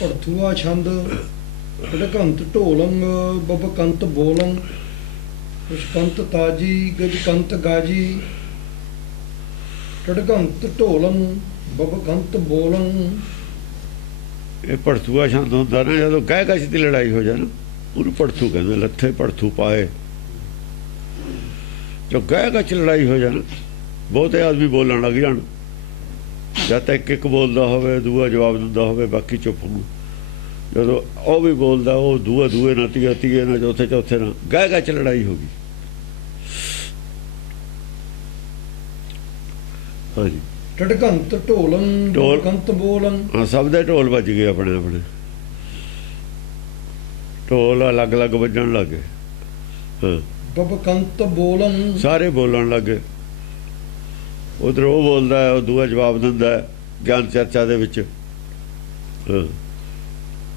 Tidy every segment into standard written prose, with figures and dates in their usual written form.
ਭੜਥੂਆ ਛੰਦ ਢਕੰਤ ਢੋਲੰਗ ਬਬਕੰਤ ਬੋਲੰ ਪੁਸ਼ਪੰਤ ਤਾਜੀ ਗਜਕੰਤ ਗਾਜੀ ਢਕੰਤ ਢੋਲੰ ਬਬਕੰਤ ਬੋਲੰ। ਇਹ ਭੜਥੂਆ ਛੰਦ ਹੁੰਦਾ ਨਾ ਜਦੋਂ ਕਹਿ ਕਸ਼ ਦੀ ਲੜਾਈ ਹੋ ਜਾਏ ਨਾ, ਉਹਨੂੰ ਭੜਥੂ ਕਹਿੰਦੇ। ਲੱਥੇ ਭੜਥੂ ਪਾਏ, ਜੋ ਕਹਿ ਕਸ਼ ਲੜਾਈ ਹੋ ਜਾਣਾ, ਬਹੁਤੇ ਆਦਮੀ ਬੋਲਣ ਲੱਗ ਜਾਣ, ਜਦ ਤੱਕ ਇੱਕ ਬੋਲਦਾ ਹੋਵੇ ਦੂਆ ਜਵਾਬ ਦਿੰਦਾ ਹੋਵੇ, ਬਾਕੀ ਚੁੱਪ ਨੂੰ। ਜਦੋਂ ਉਹ ਵੀ ਬੋਲਦਾ, ਉਹ ਦੂਆ ਦੂਏ ਨਾਲ, ਤੀਆ ਤੀਏ ਨਾਲ, ਚੌਥੇ ਚੌਥੇ ਨਾਲ, ਗਹਿ ਗਹਿ 'ਚ ਲੜਾਈ ਹੋ ਗਈ। ਹਾਂਜੀ, ਢੜਕੰਤ ਢੋਲੰ ਬਬਕੰਤ ਬੋਲੰ। ਹਾਂ, ਸਭ ਦੇ ਢੋਲ ਵੱਜ ਗਏ ਆਪਣੇ ਆਪਣੇ, ਢੋਲ ਅਲੱਗ ਅਲੱਗ ਵੱਜਣ ਲੱਗ ਗਏ। ਹਾਂ, ਬਬਕੰਤ ਬੋਲੰ, ਸਾਰੇ ਬੋਲਣ ਲੱਗ ਗਏ। ਉਧਰ ਉਹ ਬੋਲਦਾ, ਉਹ ਦੂਆ ਜਵਾਬ ਦਿੰਦਾ ਗਿਆਨ ਚਰਚਾ ਦੇ ਵਿੱਚ। ਹਾਂ,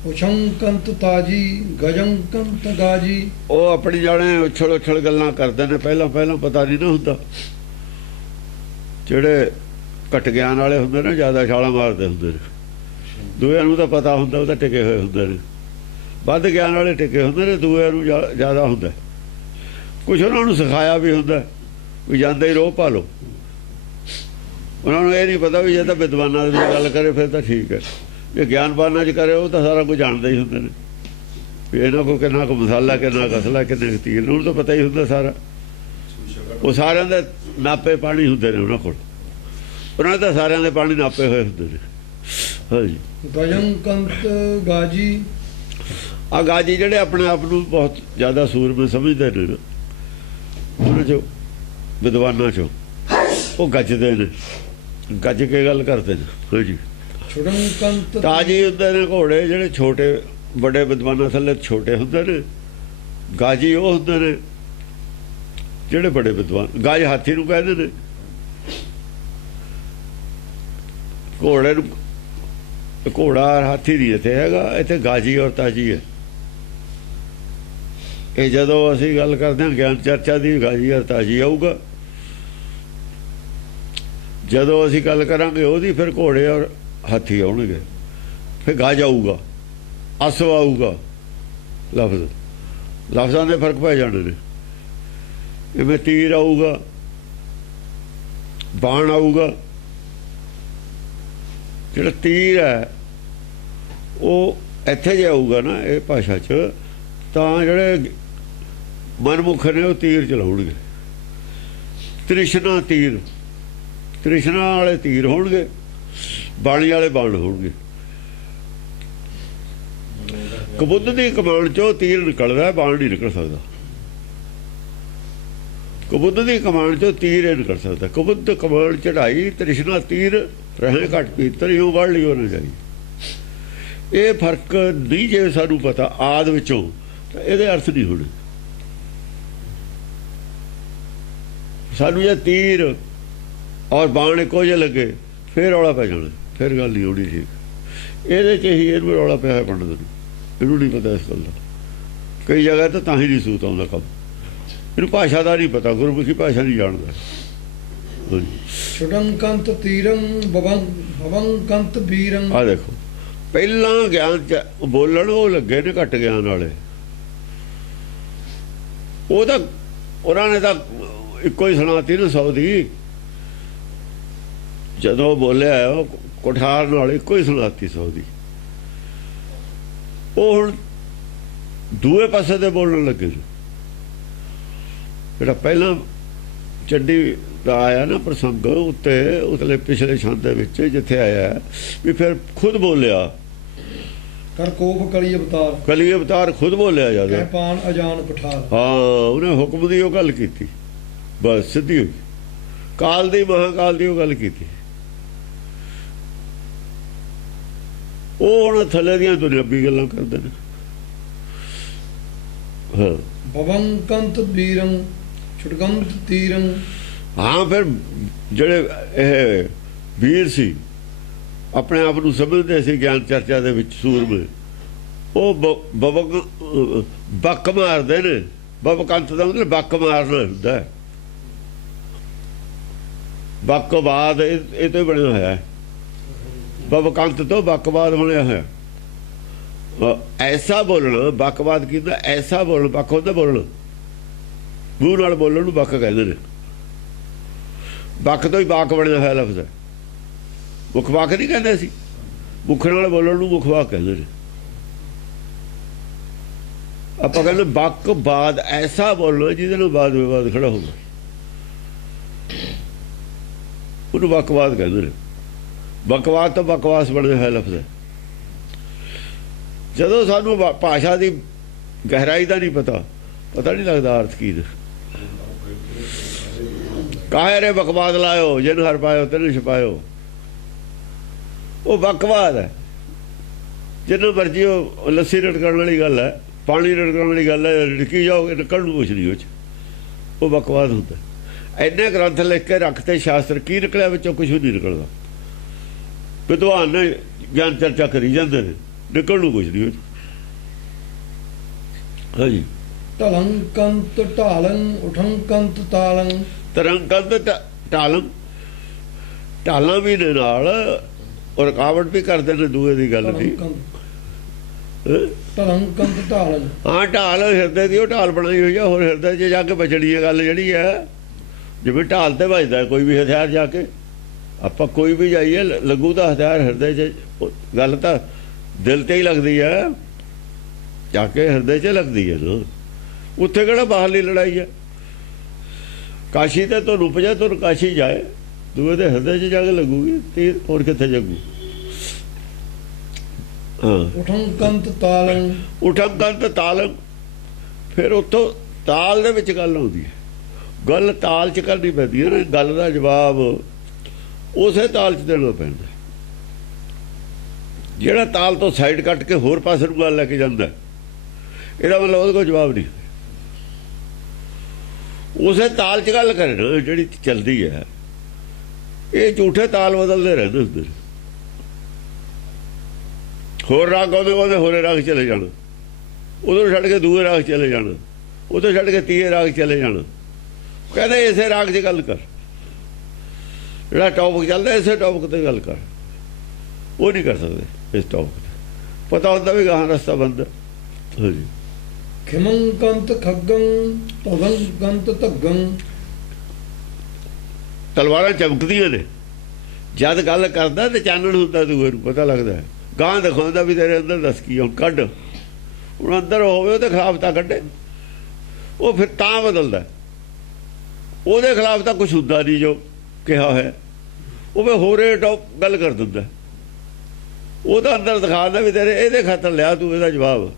ਉਛੰਕੰਤ ਤਾਜੀ ਗਜੰਕੰਤ ਗਾਜੀ। ਉਹ ਆਪਣੀ ਜਾਣੇ ਉਛਲ ਉਛਲ ਗੱਲਾਂ ਕਰਦੇ ਨੇ, ਪਹਿਲਾਂ ਪਹਿਲਾਂ ਪਤਾ ਨਹੀਂ ਨਾ ਹੁੰਦਾ। ਜਿਹੜੇ ਘੱਟ ਗਿਆਨ ਵਾਲੇ ਹੁੰਦੇ ਨੇ ਜ਼ਿਆਦਾ ਛਾਲਾਂ ਮਾਰਦੇ ਹੁੰਦੇ ਨੇ, ਦੂਏ ਨੂੰ ਤਾਂ ਪਤਾ ਹੁੰਦਾ, ਉਹ ਤਾਂ ਟਿਕੇ ਹੋਏ ਹੁੰਦੇ ਨੇ। ਵੱਧ ਗਿਆਨ ਵਾਲੇ ਟਿਕੇ ਹੁੰਦੇ ਨੇ, ਦੂਏ ਨੂੰ ਜ਼ਿਆਦਾ ਹੁੰਦਾ। ਕੁਛ ਉਹਨਾਂ ਨੂੰ ਸਿਖਾਇਆ ਵੀ ਹੁੰਦਾ ਵੀ ਜਾਂਦੇ ਹੀ ਰੋਹ ਪਾ ਲਓ। ਉਹਨਾਂ ਨੂੰ ਇਹ ਨਹੀਂ ਪਤਾ ਵੀ ਜੇ ਤਾਂ ਵਿਦਵਾਨਾਂ ਦੀ ਗੱਲ ਕਰੇ ਫਿਰ ਤਾਂ ਠੀਕ ਹੈ, ਜੇ ਗਿਆਨਵਾਨਾਂ 'ਚ ਕਰੇ ਉਹ ਤਾਂ ਸਾਰਾ ਕੁਝ ਜਾਣਦੇ ਹੀ ਹੁੰਦੇ ਨੇ ਵੀ ਇਹਨਾਂ ਕੋਲ ਕਿੰਨਾ ਕੁ ਮਸਾਲਾ, ਕਿੰਨਾ ਕਸਲਾ, ਕਿੰਨੇ ਕੁ ਤੀਰ, ਉਹਨੂੰ ਤਾਂ ਪਤਾ ਹੀ ਹੁੰਦਾ ਸਾਰਾ। ਉਹ ਸਾਰਿਆਂ ਦੇ ਨਾਪੇ ਪਾਣੀ ਹੁੰਦੇ ਨੇ ਉਹਨਾਂ ਕੋਲ, ਉਹਨਾਂ ਦਾ ਸਾਰਿਆਂ ਦੇ ਪਾਣੀ ਨਾਪੇ ਹੋਏ ਹੁੰਦੇ ਨੇ। ਹਾਂਜੀ, ਗਜੰਕੰਤ ਗਾਜੀ। ਆ ਗਾਜੀ ਜਿਹੜੇ ਆਪਣੇ ਆਪ ਨੂੰ ਬਹੁਤ ਜ਼ਿਆਦਾ ਸੂਰਮੇ ਸਮਝਦੇ ਨੇ ਨਾ, ਉਹਨਾਂ 'ਚੋਂ ਵਿਦਵਾਨਾਂ 'ਚੋਂ ਉਹ ਗੱਜਦੇ ਨੇ, ਗੱਜ ਕੇ ਗੱਲ ਕਰਦੇ ਨੇ। ਹਾਂਜੀ, ਛੁਡੰਕੰਤ ਤਾਜੀ ਹੁੰਦੇ ਨੇ ਘੋੜੇ ਜਿਹੜੇ ਛੋਟੇ, ਵੱਡੇ ਵਿਦਵਾਨਾਂ ਥੱਲੇ ਛੋਟੇ ਹੁੰਦੇ ਨੇ। ਗਾਜੀ ਉਹ ਹੁੰਦੇ ਨੇ ਜਿਹੜੇ ਬੜੇ ਵਿਦਵਾਨ। ਗਾਜ ਹਾਥੀ ਨੂੰ ਕਹਿੰਦੇ ਨੇ, ਘੋੜੇ ਨੂੰ। ਘੋੜਾ ਹਾਥੀ ਨਹੀਂ ਇੱਥੇ ਹੈਗਾ, ਇੱਥੇ ਗਾਜੀ ਔਰ ਤਾਜੀ ਹੈ। ਇਹ ਜਦੋਂ ਅਸੀਂ ਗੱਲ ਕਰਦੇ ਹਾਂ ਗਿਆਨ ਚਰਚਾ ਦੀ, ਗਾਜੀ ਔਰ ਤਾਜੀ ਆਊਗਾ। ਜਦੋਂ ਅਸੀਂ ਗੱਲ ਕਰਾਂਗੇ ਉਹਦੀ, ਫਿਰ ਘੋੜੇ ਔਰ ਹਾਥੀ ਆਉਣਗੇ, ਫਿਰ ਗਾਜ ਆਊਗਾ, ਅਸਵ ਆਊਗਾ। ਲਫ਼ਜ਼ਾਂ ਦੇ ਫਰਕ ਪੈ ਜਾਣੇ ਨੇ। ਇਵੇਂ ਤੀਰ ਆਊਗਾ, ਬਾਣ ਆਊਗਾ। ਜਿਹੜਾ ਤੀਰ ਹੈ ਉਹ ਇੱਥੇ ਜੇ ਆਊਗਾ ਨਾ ਇਹ ਭਾਸ਼ਾ 'ਚ, ਤਾਂ ਜਿਹੜੇ ਮਨਮੁਖ ਨੇ ਉਹ ਤੀਰ ਚਲਾਉਣਗੇ। ਤ੍ਰਿਸ਼ਨਾ ਤੀਰ, ਤ੍ਰਿਸ਼ਨਾ ਵਾਲੇ ਤੀਰ ਹੋਣਗੇ, ਬਾਣੀ ਵਾਲੇ ਬਾਣ ਹੋਣਗੇ। ਕਬੁੱਧ ਦੀ ਕਮਾਨ 'ਚੋਂ ਤੀਰ ਨਿਕਲਦਾ, ਬਾਣ ਨਹੀਂ ਨਿਕਲ ਸਕਦਾ। ਕਬੁੱਧ ਦੀ ਕਮਾਨ 'ਚੋਂ ਤੀਰ ਇਹ ਨਿਕਲ ਸਕਦਾ। ਕਬੁੱਧ ਕਮਾਨ ਚੜਾਈ, ਤ੍ਰਿਸ਼ਨਾ ਤੀਰ ਰਹੇ ਘੱਟ ਪੀਤਰ ਇਉਂ ਵੜ ਲਿਓ ਨਾ ਜਾਈ। ਇਹ ਫਰਕ ਨਹੀਂ ਜੇ ਸਾਨੂੰ ਪਤਾ ਆਦ ਵਿੱਚੋਂ, ਤਾਂ ਇਹਦੇ ਅਰਥ ਨਹੀਂ ਹੋਣੇ। ਸਾਨੂੰ ਜੇ ਤੀਰ ਔਰ ਬਾਣ ਇੱਕੋ ਜਿਹੇ ਲੱਗੇ ਫਿਰ ਰੌਲਾ ਪੈ ਜਾਣਾ, ਫਿਰ ਗੱਲ ਨਹੀਂ ਹੋਣੀ ਠੀਕ। ਇਹਦੇ 'ਚ ਹੀ ਇਹਨੂੰ ਰੌਲਾ ਪਿਆ ਪੰਡਤ ਨੂੰ, ਇਹਨੂੰ ਨਹੀਂ ਪਤਾ ਇਸ ਗੱਲ ਦਾ। ਕਈ ਜਗ੍ਹਾ ਤਾਂ ਹੀ ਨਹੀਂ ਸੂਤ ਆਉਂਦਾ ਕੰਮ, ਇਹਨੂੰ ਭਾਸ਼ਾ ਦਾ ਨਹੀਂ ਪਤਾ, ਗੁਰਮੁਖੀ ਭਾਸ਼ਾ ਨਹੀਂ ਜਾਣਦਾ। ਛੁਡੰਕੰਤ ਤੀਰੰ ਬਬੰਕੰਤ ਬੀਰੰ। ਆ ਦੇਖੋ, ਪਹਿਲਾਂ ਗਿਆਨ 'ਚ ਬੋਲਣ ਉਹ ਲੱਗੇ ਨੇ ਘੱਟ ਗਿਆਨ ਵਾਲੇ। ਉਹ ਤਾਂ ਉਹਨਾਂ ਨੇ ਤਾਂ ਇੱਕੋ ਹੀ ਸੁਣਾਤੀ ਨਾ 100 ਦੀ। ਜਦੋਂ ਬੋਲਿਆ ਉਹ ਕੁਠਾਰ ਨਾਲ ਇੱਕੋ ਹੀ ਸੁਣਾਤੀ 100 ਦੀ। ਉਹ ਹੁਣ ਦੂਏ ਪਾਸੇ ਤੇ ਬੋਲਣ ਲੱਗੇ ਨੇ। ਜਿਹੜਾ ਪਹਿਲਾਂ ਚੱਡੀ ਦਾ ਆਇਆ ਨਾ ਪ੍ਰਸੰਗ ਉੱਤੇ, ਉਤਲੇ ਪਿਛਲੇ ਛੰਦ ਦੇ ਵਿੱਚ ਜਿੱਥੇ ਆਇਆ ਵੀ ਫਿਰ ਖੁਦ ਬੋਲਿਆ, ਕਰ ਕੋਪ ਕਲੀ ਅਵਤਾਰ। ਕਲੀ ਅਵਤਾਰ ਖੁਦ ਬੋਲਿਆ ਜਦ ਪਾਨ ਅਜਾਨ ਪਠਾਰ। ਹਾਂ, ਉਹਨੇ ਹੁਕਮ ਦੀ ਉਹ ਗੱਲ ਕੀਤੀ, ਬਸ ਸਿੱਧੀ ਹੋਈ। ਕਾਲ ਦੀ, ਮਹਾਕਾਲ ਦੀ ਉਹ ਗੱਲ ਕੀਤੀ। ਉਹ ਹੁਣ ਥੱਲੇ ਦੀਆਂ ਦੁਨਿਆਵੀ ਗੱਲਾਂ ਕਰਦੇ ਨੇ। ਹਾਂ, ਬਬੰਕੰਤ ਬੀਰੰ ਛੁਡਕੰਤ ਤੀਰੰ। ਹਾਂ, ਫਿਰ ਜਿਹੜੇ ਇਹ ਵੀਰ ਸੀ ਆਪਣੇ ਆਪ ਨੂੰ ਸਮਝਦੇ ਸੀ ਗਿਆਨ ਚਰਚਾ ਦੇ ਵਿੱਚ ਸੂਰਮੇ, ਉਹ ਬੱਕ ਮਾਰਦੇ ਨੇ। ਬਬਕੰਤ ਦਾ ਮਤਲਬ ਬੱਕ ਮਾਰਨਾ ਹੁੰਦਾ। ਬੱਕਵਾਦ ਇਹ ਤੋਂ ਬਣਿਆ ਹੋਇਆ ਹੈ। ਬਬਕੰਤ ਤੋਂ ਬੱਕਵਾਦ ਬਣਿਆ ਹੋਇਆ। ਐਸਾ ਬੋਲਣਾ ਬਕਵਾਦ ਕੀਤਾ। ਐਸਾ ਬੋਲਣ ਬਕ ਹੁੰਦਾ ਬੋਲਣ, ਮੂੰਹ ਨਾਲ ਬੋਲਣ ਨੂੰ ਬਕ ਕਹਿੰਦੇ ਨੇ। ਬਕ ਤੋਂ ਹੀ ਬਾਕ ਬਣਿਆ ਹੋਇਆ ਲਫ਼ਜ਼ ਹੈ। ਮੁੱਖ ਵਾਕ ਨਹੀਂ ਕਹਿੰਦੇ ਸੀ, ਮੁੱਖ ਨਾਲ ਬੋਲਣ ਨੂੰ ਮੁੱਖ ਵਾਕ ਕਹਿੰਦੇ ਨੇ। ਆਪਾਂ ਕਹਿੰਦੇ ਬਕ ਬਾਦ ਐਸਾ ਬੋਲਣਾ ਜਿਹਦੇ ਨਾਲ ਬਾਦ ਵਿਵਾਦ ਖੜਾ ਹੋਵੇ, ਉਹਨੂੰ ਬਕਵਾਦ ਕਹਿੰਦੇ ਨੇ। ਬਕਵਾਦ ਤੋਂ ਬਕਵਾਸ ਬਣਿਆ ਹੋਇਆ ਲਫ਼ਜ਼ ਹੈ। ਜਦੋਂ ਸਾਨੂੰ ਭਾਸ਼ਾ ਦੀ ਗਹਿਰਾਈ ਦਾ ਨਹੀਂ ਪਤਾ ਨਹੀਂ ਲੱਗਦਾ ਅਰਥ ਕੀ। ਕਾਹੇ ਰੇ ਬਕਵਾਦ ਲਾਇਓ ਜਿਨ ਹਰ ਪਾਇਓ ਤੈਨੂੰ ਛਪਾਇਓ, ਉਹ ਬਕਵਾਦ ਹੈ। ਜਿੰਨੂੰ ਮਰਜੀ ਉਹ ਲੱਸੀ ਰੜਕਣ ਵਾਲੀ ਗੱਲ ਹੈ, ਪਾਣੀ ਰੜਕਣ ਵਾਲੀ ਗੱਲ ਹੈ, ਰੜਕੀ ਜਾਓਗੇ ਨਿਕਲਣ ਨੂੰ ਕੁਛ ਨਹੀਂ ਉਹ 'ਚ, ਉਹ ਬਕਵਾਦ ਹੁੰਦਾ। ਇੰਨੇ ਗ੍ਰੰਥ ਲਿਖ ਕੇ ਰੱਖਤੇ ਸ਼ਾਸਤਰ, ਕੀ ਨਿਕਲਿਆ ਵਿੱਚੋਂ? ਕੁਛ ਵੀ ਨਹੀਂ ਨਿਕਲਦਾ। ਵਿਦਵਾਨ ਨੇ ਗਿਆਨ ਚਰਚਾ ਕਰੀ ਜਾਂਦੇ ਨੇ, ਨਿਕਲ ਨੂੰ ਕੁਛ ਨਹੀਂ ਉਹ 'ਚ। ਹਾਂਜੀ। ਢਲੰਕੰਤ ਢਾਲੰ ਉਠੰਕੰਤ ਤਾਲੰ। ਤਰੰਕੰਤ ਢਾਲੰ, ਢਾਲਾਂ ਵੀ ਨੇ ਨਾਲ ਉਹ ਰੁਕਾਵਟ ਵੀ ਕਰਦੇ ਨੇ ਦੂਏ ਦੀ ਗੱਲ ਦੀ। ਢਲੰਕੰਤ ਢਾਲੰ, ਹਾਂ ਢਾਲ ਹਿਰਦੇ ਦੀ ਉਹ ਢਾਲ ਬਣਾਈ ਹੋਈ ਆ। ਹੋਰ ਹਿਰਦੇ 'ਚ ਜਾ ਕੇ ਬਚੜੀ ਹੈ ਗੱਲ ਜਿਹੜੀ ਹੈ। ਜਿਵੇਂ ਢਾਲ ਤੇ ਵੱਜਦਾ ਕੋਈ ਵੀ ਹਥਿਆਰ ਜਾ ਕੇ, ਆਪਾਂ ਕੋਈ ਵੀ ਜਾਈਏ ਲੱਗੂ ਦਾ ਹਥਿਆਰ ਹਿਰਦੇ 'ਚ, ਗੱਲ ਤਾਂ ਦਿਲ ਤੇ ਹੀ ਲੱਗਦੀ ਹੈ, ਜਾ ਕੇ ਹਿਰਦੇ 'ਚ ਲੱਗਦੀ ਹੈ ਨਾ। ਉੱਥੇ ਕਿਹੜਾ ਬਾਹਰਲੀ ਲੜਾਈ ਹੈ? ਕਾਸ਼ੀ ਤੇ ਤੋਂ ਰੁਪ ਜਾ ਤੁਰ ਕਾਸ਼ੀ ਜਾਏ, ਦੂਏ ਦੇ ਹਿਰਦੇ 'ਚ ਜਾ ਕੇ ਲੱਗੂਗੀ ਤੀਰ, ਹੋਰ ਕਿੱਥੇ ਜਗੂ। ਹਾਂ। ਉਠੰਕੰਤ ਤਾਲੰ, ਉਠੰਕੰਤ ਤਾਲੰ, ਫਿਰ ਉੱਥੋਂ ਤਾਲ ਦੇ ਵਿੱਚ ਗੱਲ ਆਉਂਦੀ ਹੈ। ਗੱਲ ਤਾਲ 'ਚ ਕਰਨੀ ਪੈਂਦੀ ਹੈ। ਗੱਲ ਦਾ ਜਵਾਬ ਉਸੇ ਤਾਲ 'ਚ ਦੇਣਾ ਪੈਂਦਾ। ਜਿਹੜਾ ਤਾਲ ਤੋਂ ਸਾਈਡ ਕੱਟ ਕੇ ਹੋਰ ਪਾਸੇ ਨੂੰ ਗੱਲ ਲੈ ਕੇ ਜਾਂਦਾ, ਇਹਦਾ ਮਤਲਬ ਉਹਦੇ ਕੋਲ ਜਵਾਬ ਨਹੀਂ। ਉਸੇ ਤਾਲ 'ਚ ਗੱਲ ਕਰੇ ਨਾ ਜਿਹੜੀ ਚੱਲਦੀ ਹੈ। ਇਹ ਝੂਠੇ ਤਾਲ ਬਦਲਦੇ ਰਹਿੰਦੇ ਹੁੰਦੇ ਨੇ। ਹੋਰ ਰਾਗ ਆਉਂਦੇ ਹੋਰੇ ਰਾਗ ਚਲੇ ਜਾਣ, ਉਧਰ ਛੱਡ ਕੇ ਦੂਏ ਰਾਗ ਚਲੇ ਜਾਣ, ਉਧਰ ਛੱਡ ਕੇ ਤੀਏ ਰਾਗ ਚਲੇ ਜਾਣ। ਕਹਿੰਦੇ ਇਸੇ ਰਾਗ 'ਚ ਗੱਲ ਕਰ, ਜਿਹੜਾ ਟੌਪਿਕ ਚੱਲਦਾ ਇਸੇ ਟੌਪਿਕ ਤੇ ਗੱਲ ਕਰ। ਉਹ ਨਹੀਂ ਕਰ ਸਕਦੇ ਇਸ ਟੌਪਿਕ ਤੇ। ਪਤਾ ਹੁੰਦਾ ਵੀ ਗਾਹਾਂ ਰਸਤਾ ਬੰਦ। ਹਾਂਜੀ। ਖਿਮੰਕੰਤ ਖੱਗੰ ਤਵੰਕੰਤ ਧੱਗੰ। ਤਲਵਾਰਾਂ ਚਮਕਦੀਆਂ ਨੇ। ਜਦ ਗੱਲ ਕਰਦਾ ਤੇ ਚਾਨਣ ਹੁੰਦਾ, ਦੂਏ ਨੂੰ ਪਤਾ ਲੱਗਦਾ। ਗਾਂ ਦਿਖਾਉਂਦਾ ਵੀ ਤੇਰੇ ਅੰਦਰ ਦੱਸ ਕੀ ਹੁਣ ਕੱਢ। ਹੁਣ ਅੰਦਰ ਹੋਵੇ ਉਹਦੇ ਖਿਲਾਫ ਤਾਂ ਕੱਢੇ, ਉਹ ਫਿਰ ਤਾਂ ਬਦਲਦਾ। ਉਹਦੇ ਖਿਲਾਫ ਤਾਂ ਕੁਛ ਹੁੰਦਾ ਨਹੀਂ ਜੋ ਕਿਹਾ ਹੋਇਆ, ਉਹ ਫਿਰ ਹੋਰੇ ਟੌਪ ਗੱਲ ਕਰ ਦਿੰਦਾ। ਉਹਦਾ ਅੰਦਰ ਦਿਖਾਉਂਦਾ ਵੀ ਤੇਰੇ ਇਹਦੇ ਖਾਤਰ ਲਿਆ ਤੂੰ ਇਹਦਾ ਜਵਾਬ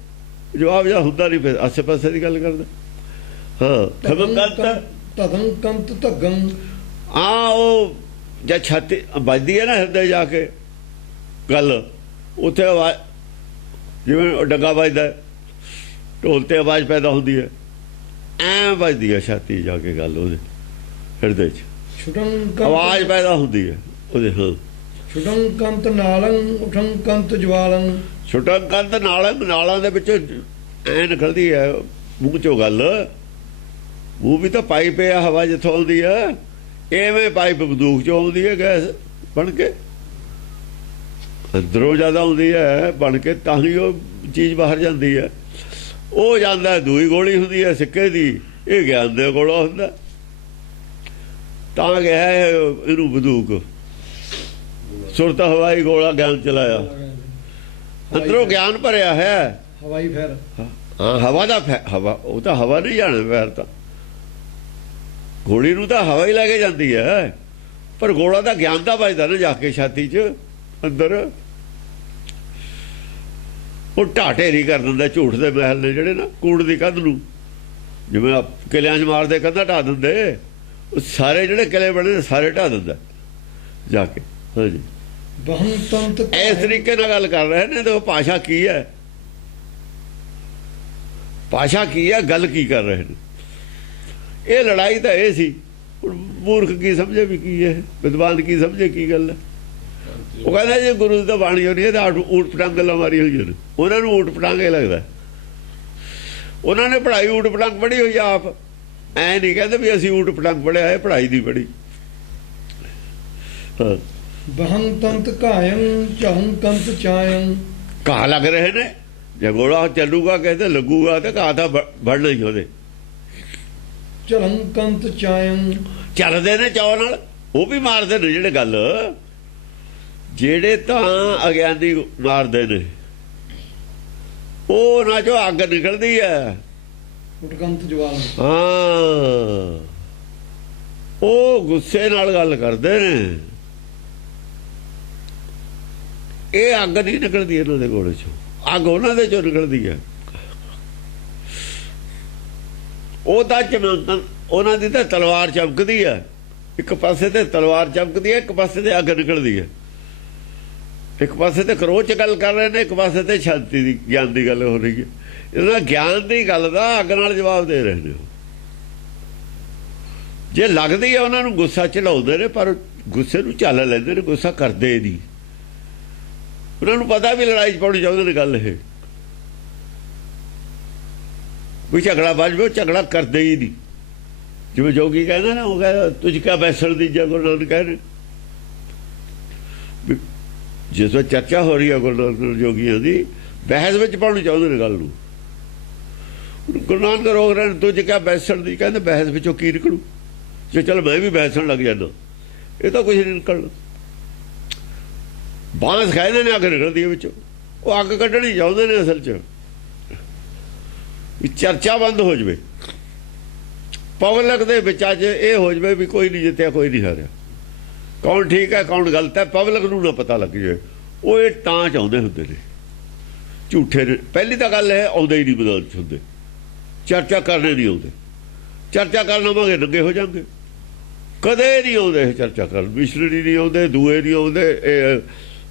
ਜਾਂ ਹੁੰਦਾ ਨਹੀਂ, ਫਿਰ ਆਸੇ ਪਾਸੇ ਦੀ ਗੱਲ ਕਰਦਾ। ਹਾਂ। ਤਦੰਕੰਤ ਧੱਗੰ। ਉਹ ਜਦ ਛਾਤੀ ਵੱਜਦੀ ਹੈ ਨਾ ਹਿਰਦੇ ਜਾ ਕੇ ਗੱਲ, ਉੱਥੇ ਆਵਾਜ਼ ਜਿਵੇਂ ਡੱਗਾ ਵੱਜਦਾ, ਢੋਲ ਤੇ ਆਵਾਜ਼ ਪੈਦਾ ਹੁੰਦੀ ਹੈ, ਐਂ ਵੱਜਦੀ ਹੈ ਛਾਤੀ ਜਾ ਕੇ ਗੱਲ ਉਹਦੇ ਹਿਰਦੇ 'ਚ ਆਵਾਜ਼ ਪੈਦਾ ਹੁੰਦੀ ਹੈ ਉਹਦੇ। ਹਾਂ। ਛੁਟੰਕੰਤ ਨਾਲੰ ਉਠੰਕੰਤ ਜਵਾਲੰ। ਛੁਟੰਕੰਤ ਨਾਲਾਂ ਦੇ ਵਿੱਚੋਂ ਐਂ ਨਿਕਲਦੀ ਹੈ ਮੂੰਹ 'ਚੋਂ ਗੱਲ। ਮੂੰਹ ਵੀ ਤਾਂ ਪਾਈਪ ਹੈ, ਹਵਾ ਜਿੱਥੋਂ ਆਉਂਦੀ ਹੈ, ਐਵੇਂ ਪਾਈਪ ਬੰਦੂਕ 'ਚੋਂ ਆਉਂਦੀ ਹੈ ਗੈਸ ਬਣ ਕੇ, ਅੰਦਰੋਂ ਜ਼ਿਆਦਾ ਆਉਂਦੀ ਹੈ ਬਣ ਕੇ, ਤਾਂ ਹੀ ਉਹ ਚੀਜ਼ ਬਾਹਰ ਜਾਂਦੀ ਹੈ। ਉਹ ਜਾਂਦਾ ਦੂਈ ਗੋਲੀ ਹੁੰਦੀ ਹੈ ਸਿੱਕੇ ਦੀ, ਇਹ ਗਿਆਨ ਦੇ ਕੋਲੋਂ ਹੁੰਦਾ। ਤਾਂ ਗਿਆ ਇਹਨੂੰ ਬੰਦੂਕ, ਸੁਰਤ ਹਵਾਈ ਗੋਲਾ ਗਿਆਨ ਚਲਾਇਆ। ਅੰਦਰੋਂ ਗਿਆਨ ਭਰਿਆ ਹੈ। ਹਵਾਈ ਫੈਰ। ਹਾਂ। ਹਵਾ ਦਾ ਹਵਾ, ਉਹ ਤਾਂ ਹਵਾ ਨਹੀਂ ਜਾਣੇ ਫੈਰ ਤਾਂ। ਗੋਲੀ ਨੂੰ ਤਾਂ ਹਵਾ ਹੀ ਲੈ ਕੇ ਜਾਂਦੀ ਹੈ, ਪਰ ਗੋਲਾ ਤਾਂ ਗਿਆਨ ਦਾ ਵੱਜਦਾ ਨਾ ਜਾ ਕੇ ਛਾਤੀ 'ਚ ਅੰਦਰ। ਉਹ ਢਾਟੇਰੀ ਕਰ ਦਿੰਦਾ ਝੂਠ ਦੇ ਮਹਿਲ ਨੇ ਜਿਹੜੇ ਨਾ, ਕੂੜ ਦੀ ਕੰਧ ਨੂੰ ਜਿਵੇਂ ਕਿਲਿਆਂ 'ਚ ਮਾਰਦੇ ਕੰਧਾਂ ਢਾ ਦਿੰਦੇ, ਉਹ ਸਾਰੇ ਜਿਹੜੇ ਕਿਲੇ ਬਣੇ ਨੇ ਸਾਰੇ ਢਾ ਦਿੰਦਾ ਜਾ ਕੇ। ਹਾਂਜੀ। ਇਸ ਤਰੀਕੇ ਨਾਲ ਗੱਲ ਕਰ ਰਹੇ ਨੇ। ਦੇਖੋ ਭਾਸ਼ਾ ਕੀ ਹੈ, ਭਾਸ਼ਾ ਕੀ ਹੈ, ਗੱਲ ਕੀ ਕਰ ਰਹੇ ਨੇ। ਇਹ ਲੜਾਈ ਤਾਂ ਇਹ ਸੀ। ਮੂਰਖ ਕੀ ਸਮਝੇ ਵੀ ਕੀ ਹੈ, ਵਿਦਵਾਨ ਕੀ ਸਮਝੇ ਕੀ ਗੱਲ ਹੈ। ਉਹ ਕਹਿੰਦਾ ਜੇ ਗੁਰੂ ਦੀ ਤਾਂ ਬਾਣੀ ਹੋਣੀ ਹੈ ਤਾਂ ਊਟ ਪਟੰਗ ਗੱਲਾਂ ਮਾਰੀ ਹੋਈ ਨੇ। ਉਹਨਾਂ ਨੂੰ ਊਟ ਪਟੰਗ ਹੀ ਲੱਗਦਾ। ਉਹਨਾਂ ਨੇ ਪੜ੍ਹਾਈ ਊਟ ਪਟੰਗ ਪੜ੍ਹੀ ਹੋਈ ਆਪ। ਐ ਨਹੀਂ ਕਹਿੰਦੇ ਵੀ ਅਸੀਂ ਊਟ ਪਟੰਗ ਪੜ੍ਹਿਆ ਹੈ, ਪੜ੍ਹਾਈ ਦੀ ਪੜ੍ਹੀ। ਹਾਂ। ਬਹੰਤੰਤ ਕਾਇੰ ਚਹੰਕੰਤ ਚਾਇੰ। ਘਾਹ ਲੱਗ ਰਹੇ ਨੇ ਜੇ ਗੋਲਾ ਚੱਲੂਗਾ ਕਹਿੰਦੇ ਲੱਗੂਗਾ ਤੇ ਘਾਹ ਤਾਂ ਵੜਨਾ ਹੀ ਉਹਦੇ। ਝਲੰ ਕੰਤ ਚਾਇੰ ਚੱਲਦੇ ਨੇ ਚਾਅ ਨਾਲ, ਉਹ ਵੀ ਮਾਰਦੇ ਨੇ ਜਿਹੜੇ ਗੱਲ, ਜਿਹੜੇ ਤਾਂ ਅਗਿਆਨੀ ਮਾਰਦੇ ਨੇ ਉਹ ਨਾ ਜੋ ਅੱਗ ਨਿਕਲਦੀ ਹੈ। ਉਟਕੰਤ ਜਵਾਲੰ ਹਾਂ, ਉਹ ਗੁੱਸੇ ਨਾਲ ਗੱਲ ਕਰਦੇ ਨੇ, ਇਹ ਅੱਗ ਨਹੀਂ ਨਿਕਲਦੀ ਇਹਨਾਂ ਦੇ ਗੋਲੇ ਚੋਂ, ਅੱਗ ਉਹਨਾਂ ਦੇ ਚੋਂ ਨਿਕਲਦੀ ਹੈ। ਉਹ ਤਾਂ ਉਹਨਾਂ ਦੀ ਤਾਂ ਤਲਵਾਰ ਚਮਕਦੀ ਹੈ, ਇੱਕ ਪਾਸੇ ਤੇ ਤਲਵਾਰ ਚਮਕਦੀ ਹੈ, ਇੱਕ ਪਾਸੇ ਤੇ ਅੱਗ ਨਿਕਲਦੀ ਹੈ। ਇੱਕ ਪਾਸੇ ਤੇ ਕਰੋਧ ਚ ਗੱਲ ਕਰ ਰਹੇ ਨੇ, ਇੱਕ ਪਾਸੇ ਤੇ ਸ਼ਾਂਤੀ ਦੀ ਗਿਆਨ ਦੀ ਗੱਲ ਹੋ ਰਹੀ ਹੈ। ਇਹਨਾਂ ਗਿਆਨ ਦੀ ਗੱਲ ਦਾ ਅੱਗ ਨਾਲ ਜਵਾਬ ਦੇ ਰਹੇ ਨੇ। ਜੇ ਲੱਗਦੀ ਹੈ ਉਹਨਾਂ ਨੂੰ ਗੁੱਸਾ ਚੜਾਉਂਦੇ ਨੇ, ਪਰ ਗੁੱਸੇ ਨੂੰ ਝੱਲ ਲੈਂਦੇ ਨੇ, ਗੁੱਸਾ ਕਰਦੇ ਨਹੀਂ। ਉਹਨਾਂ ਨੂੰ ਪਤਾ ਵੀ ਲੜਾਈ 'ਚ ਪਾਉਣੀ ਚਾਹੁੰਦੇ ਨੇ ਗੱਲ ਇਹ, ਵੀ ਝਗੜਾ ਵੱਜ ਜਾਵੇ, ਝਗੜਾ ਕਰਦੇ ਹੀ ਨਹੀਂ। ਜਿਵੇਂ ਜੋਗੀ ਕਹਿੰਦਾ ਨਾ, ਉਹ ਕਹਿੰਦਾ ਤੁਝ ਕਿਆ ਬੈਸਣ ਦੀ ਗੁਰੂ ਨਾਨਕ ਕਹਿੰਦੇ, ਜਿਸ ਵਿੱਚ ਚਰਚਾ ਹੋ ਰਹੀ ਹੈ ਗੁਰੂ ਨਾਨਕ ਜੋਗੀਆਂ ਦੀ, ਬਹਿਸ ਵਿੱਚ ਪਾਉਣੀ ਚਾਹੁੰਦੇ ਨੇ ਗੱਲ ਨੂੰ। ਗੁਰੂ ਨਾਨਕ ਰੋਕ ਰਹੇ ਨੇ, ਤੁਝ ਕਿਆ ਬੈਸਣ ਦੀ, ਕਹਿੰਦੇ ਬਹਿਸ ਵਿੱਚੋਂ ਕੀ ਨਿਕਲੂ, ਜੇ ਚੱਲ ਮੈਂ ਵੀ ਬਹਿਸਣ ਲੱਗ ਜਾਂਦਾ, ਇਹ ਤਾਂ ਕੁਝ ਨਹੀਂ ਨਿਕਲਣਾ। ਬਾਂਸ ਕਹਿੰਦੇ ਨੇ ਅੱਗ ਨਿਕਲਦੀ ਹੈ ਵਿੱਚੋਂ, ਉਹ ਅੱਗ ਕੱਢਣੀ ਚਾਹੁੰਦੇ ਨੇ ਅਸਲ 'ਚ, ਵੀ ਚਰਚਾ ਬੰਦ ਹੋ ਜਾਵੇ। ਪਬਲਿਕ ਦੇ ਵਿੱਚ ਅੱਜ ਇਹ ਹੋ ਜਾਵੇ ਵੀ ਕੋਈ ਨਹੀਂ ਜਿੱਤਿਆ, ਕੋਈ ਨਹੀਂ ਹਾਰਿਆ, ਕੌਣ ਠੀਕ ਹੈ ਕੌਣ ਗਲਤ ਹੈ ਪਬਲਿਕ ਨੂੰ ਨਾ ਪਤਾ ਲੱਗ ਜਾਵੇ। ਉਹ ਇਹ ਤਾਂ ਚਾਹੁੰਦੇ ਹੁੰਦੇ ਨੇ, ਝੂਠੇ ਨੇ। ਪਹਿਲੀ ਤਾਂ ਗੱਲ ਹੈ ਆਉਂਦੇ ਹੀ ਨਹੀਂ ਮੈਦਾਨ 'ਚ ਹੁੰਦੇ, ਚਰਚਾ ਕਰਨੇ ਨਹੀਂ ਆਉਂਦੇ। ਚਰਚਾ ਕਰਨ ਆਵਾਂਗੇ ਨੰਗੇ ਹੋ ਜਾਣਗੇ, ਕਦੇ ਨਹੀਂ ਆਉਂਦੇ ਇਹ ਚਰਚਾ ਕਰਨ। ਮਿਸ਼ਨਰੀ ਨਹੀਂ ਆਉਂਦੇ, ਦੂਏ ਨਹੀਂ ਆਉਂਦੇ, ਇਹ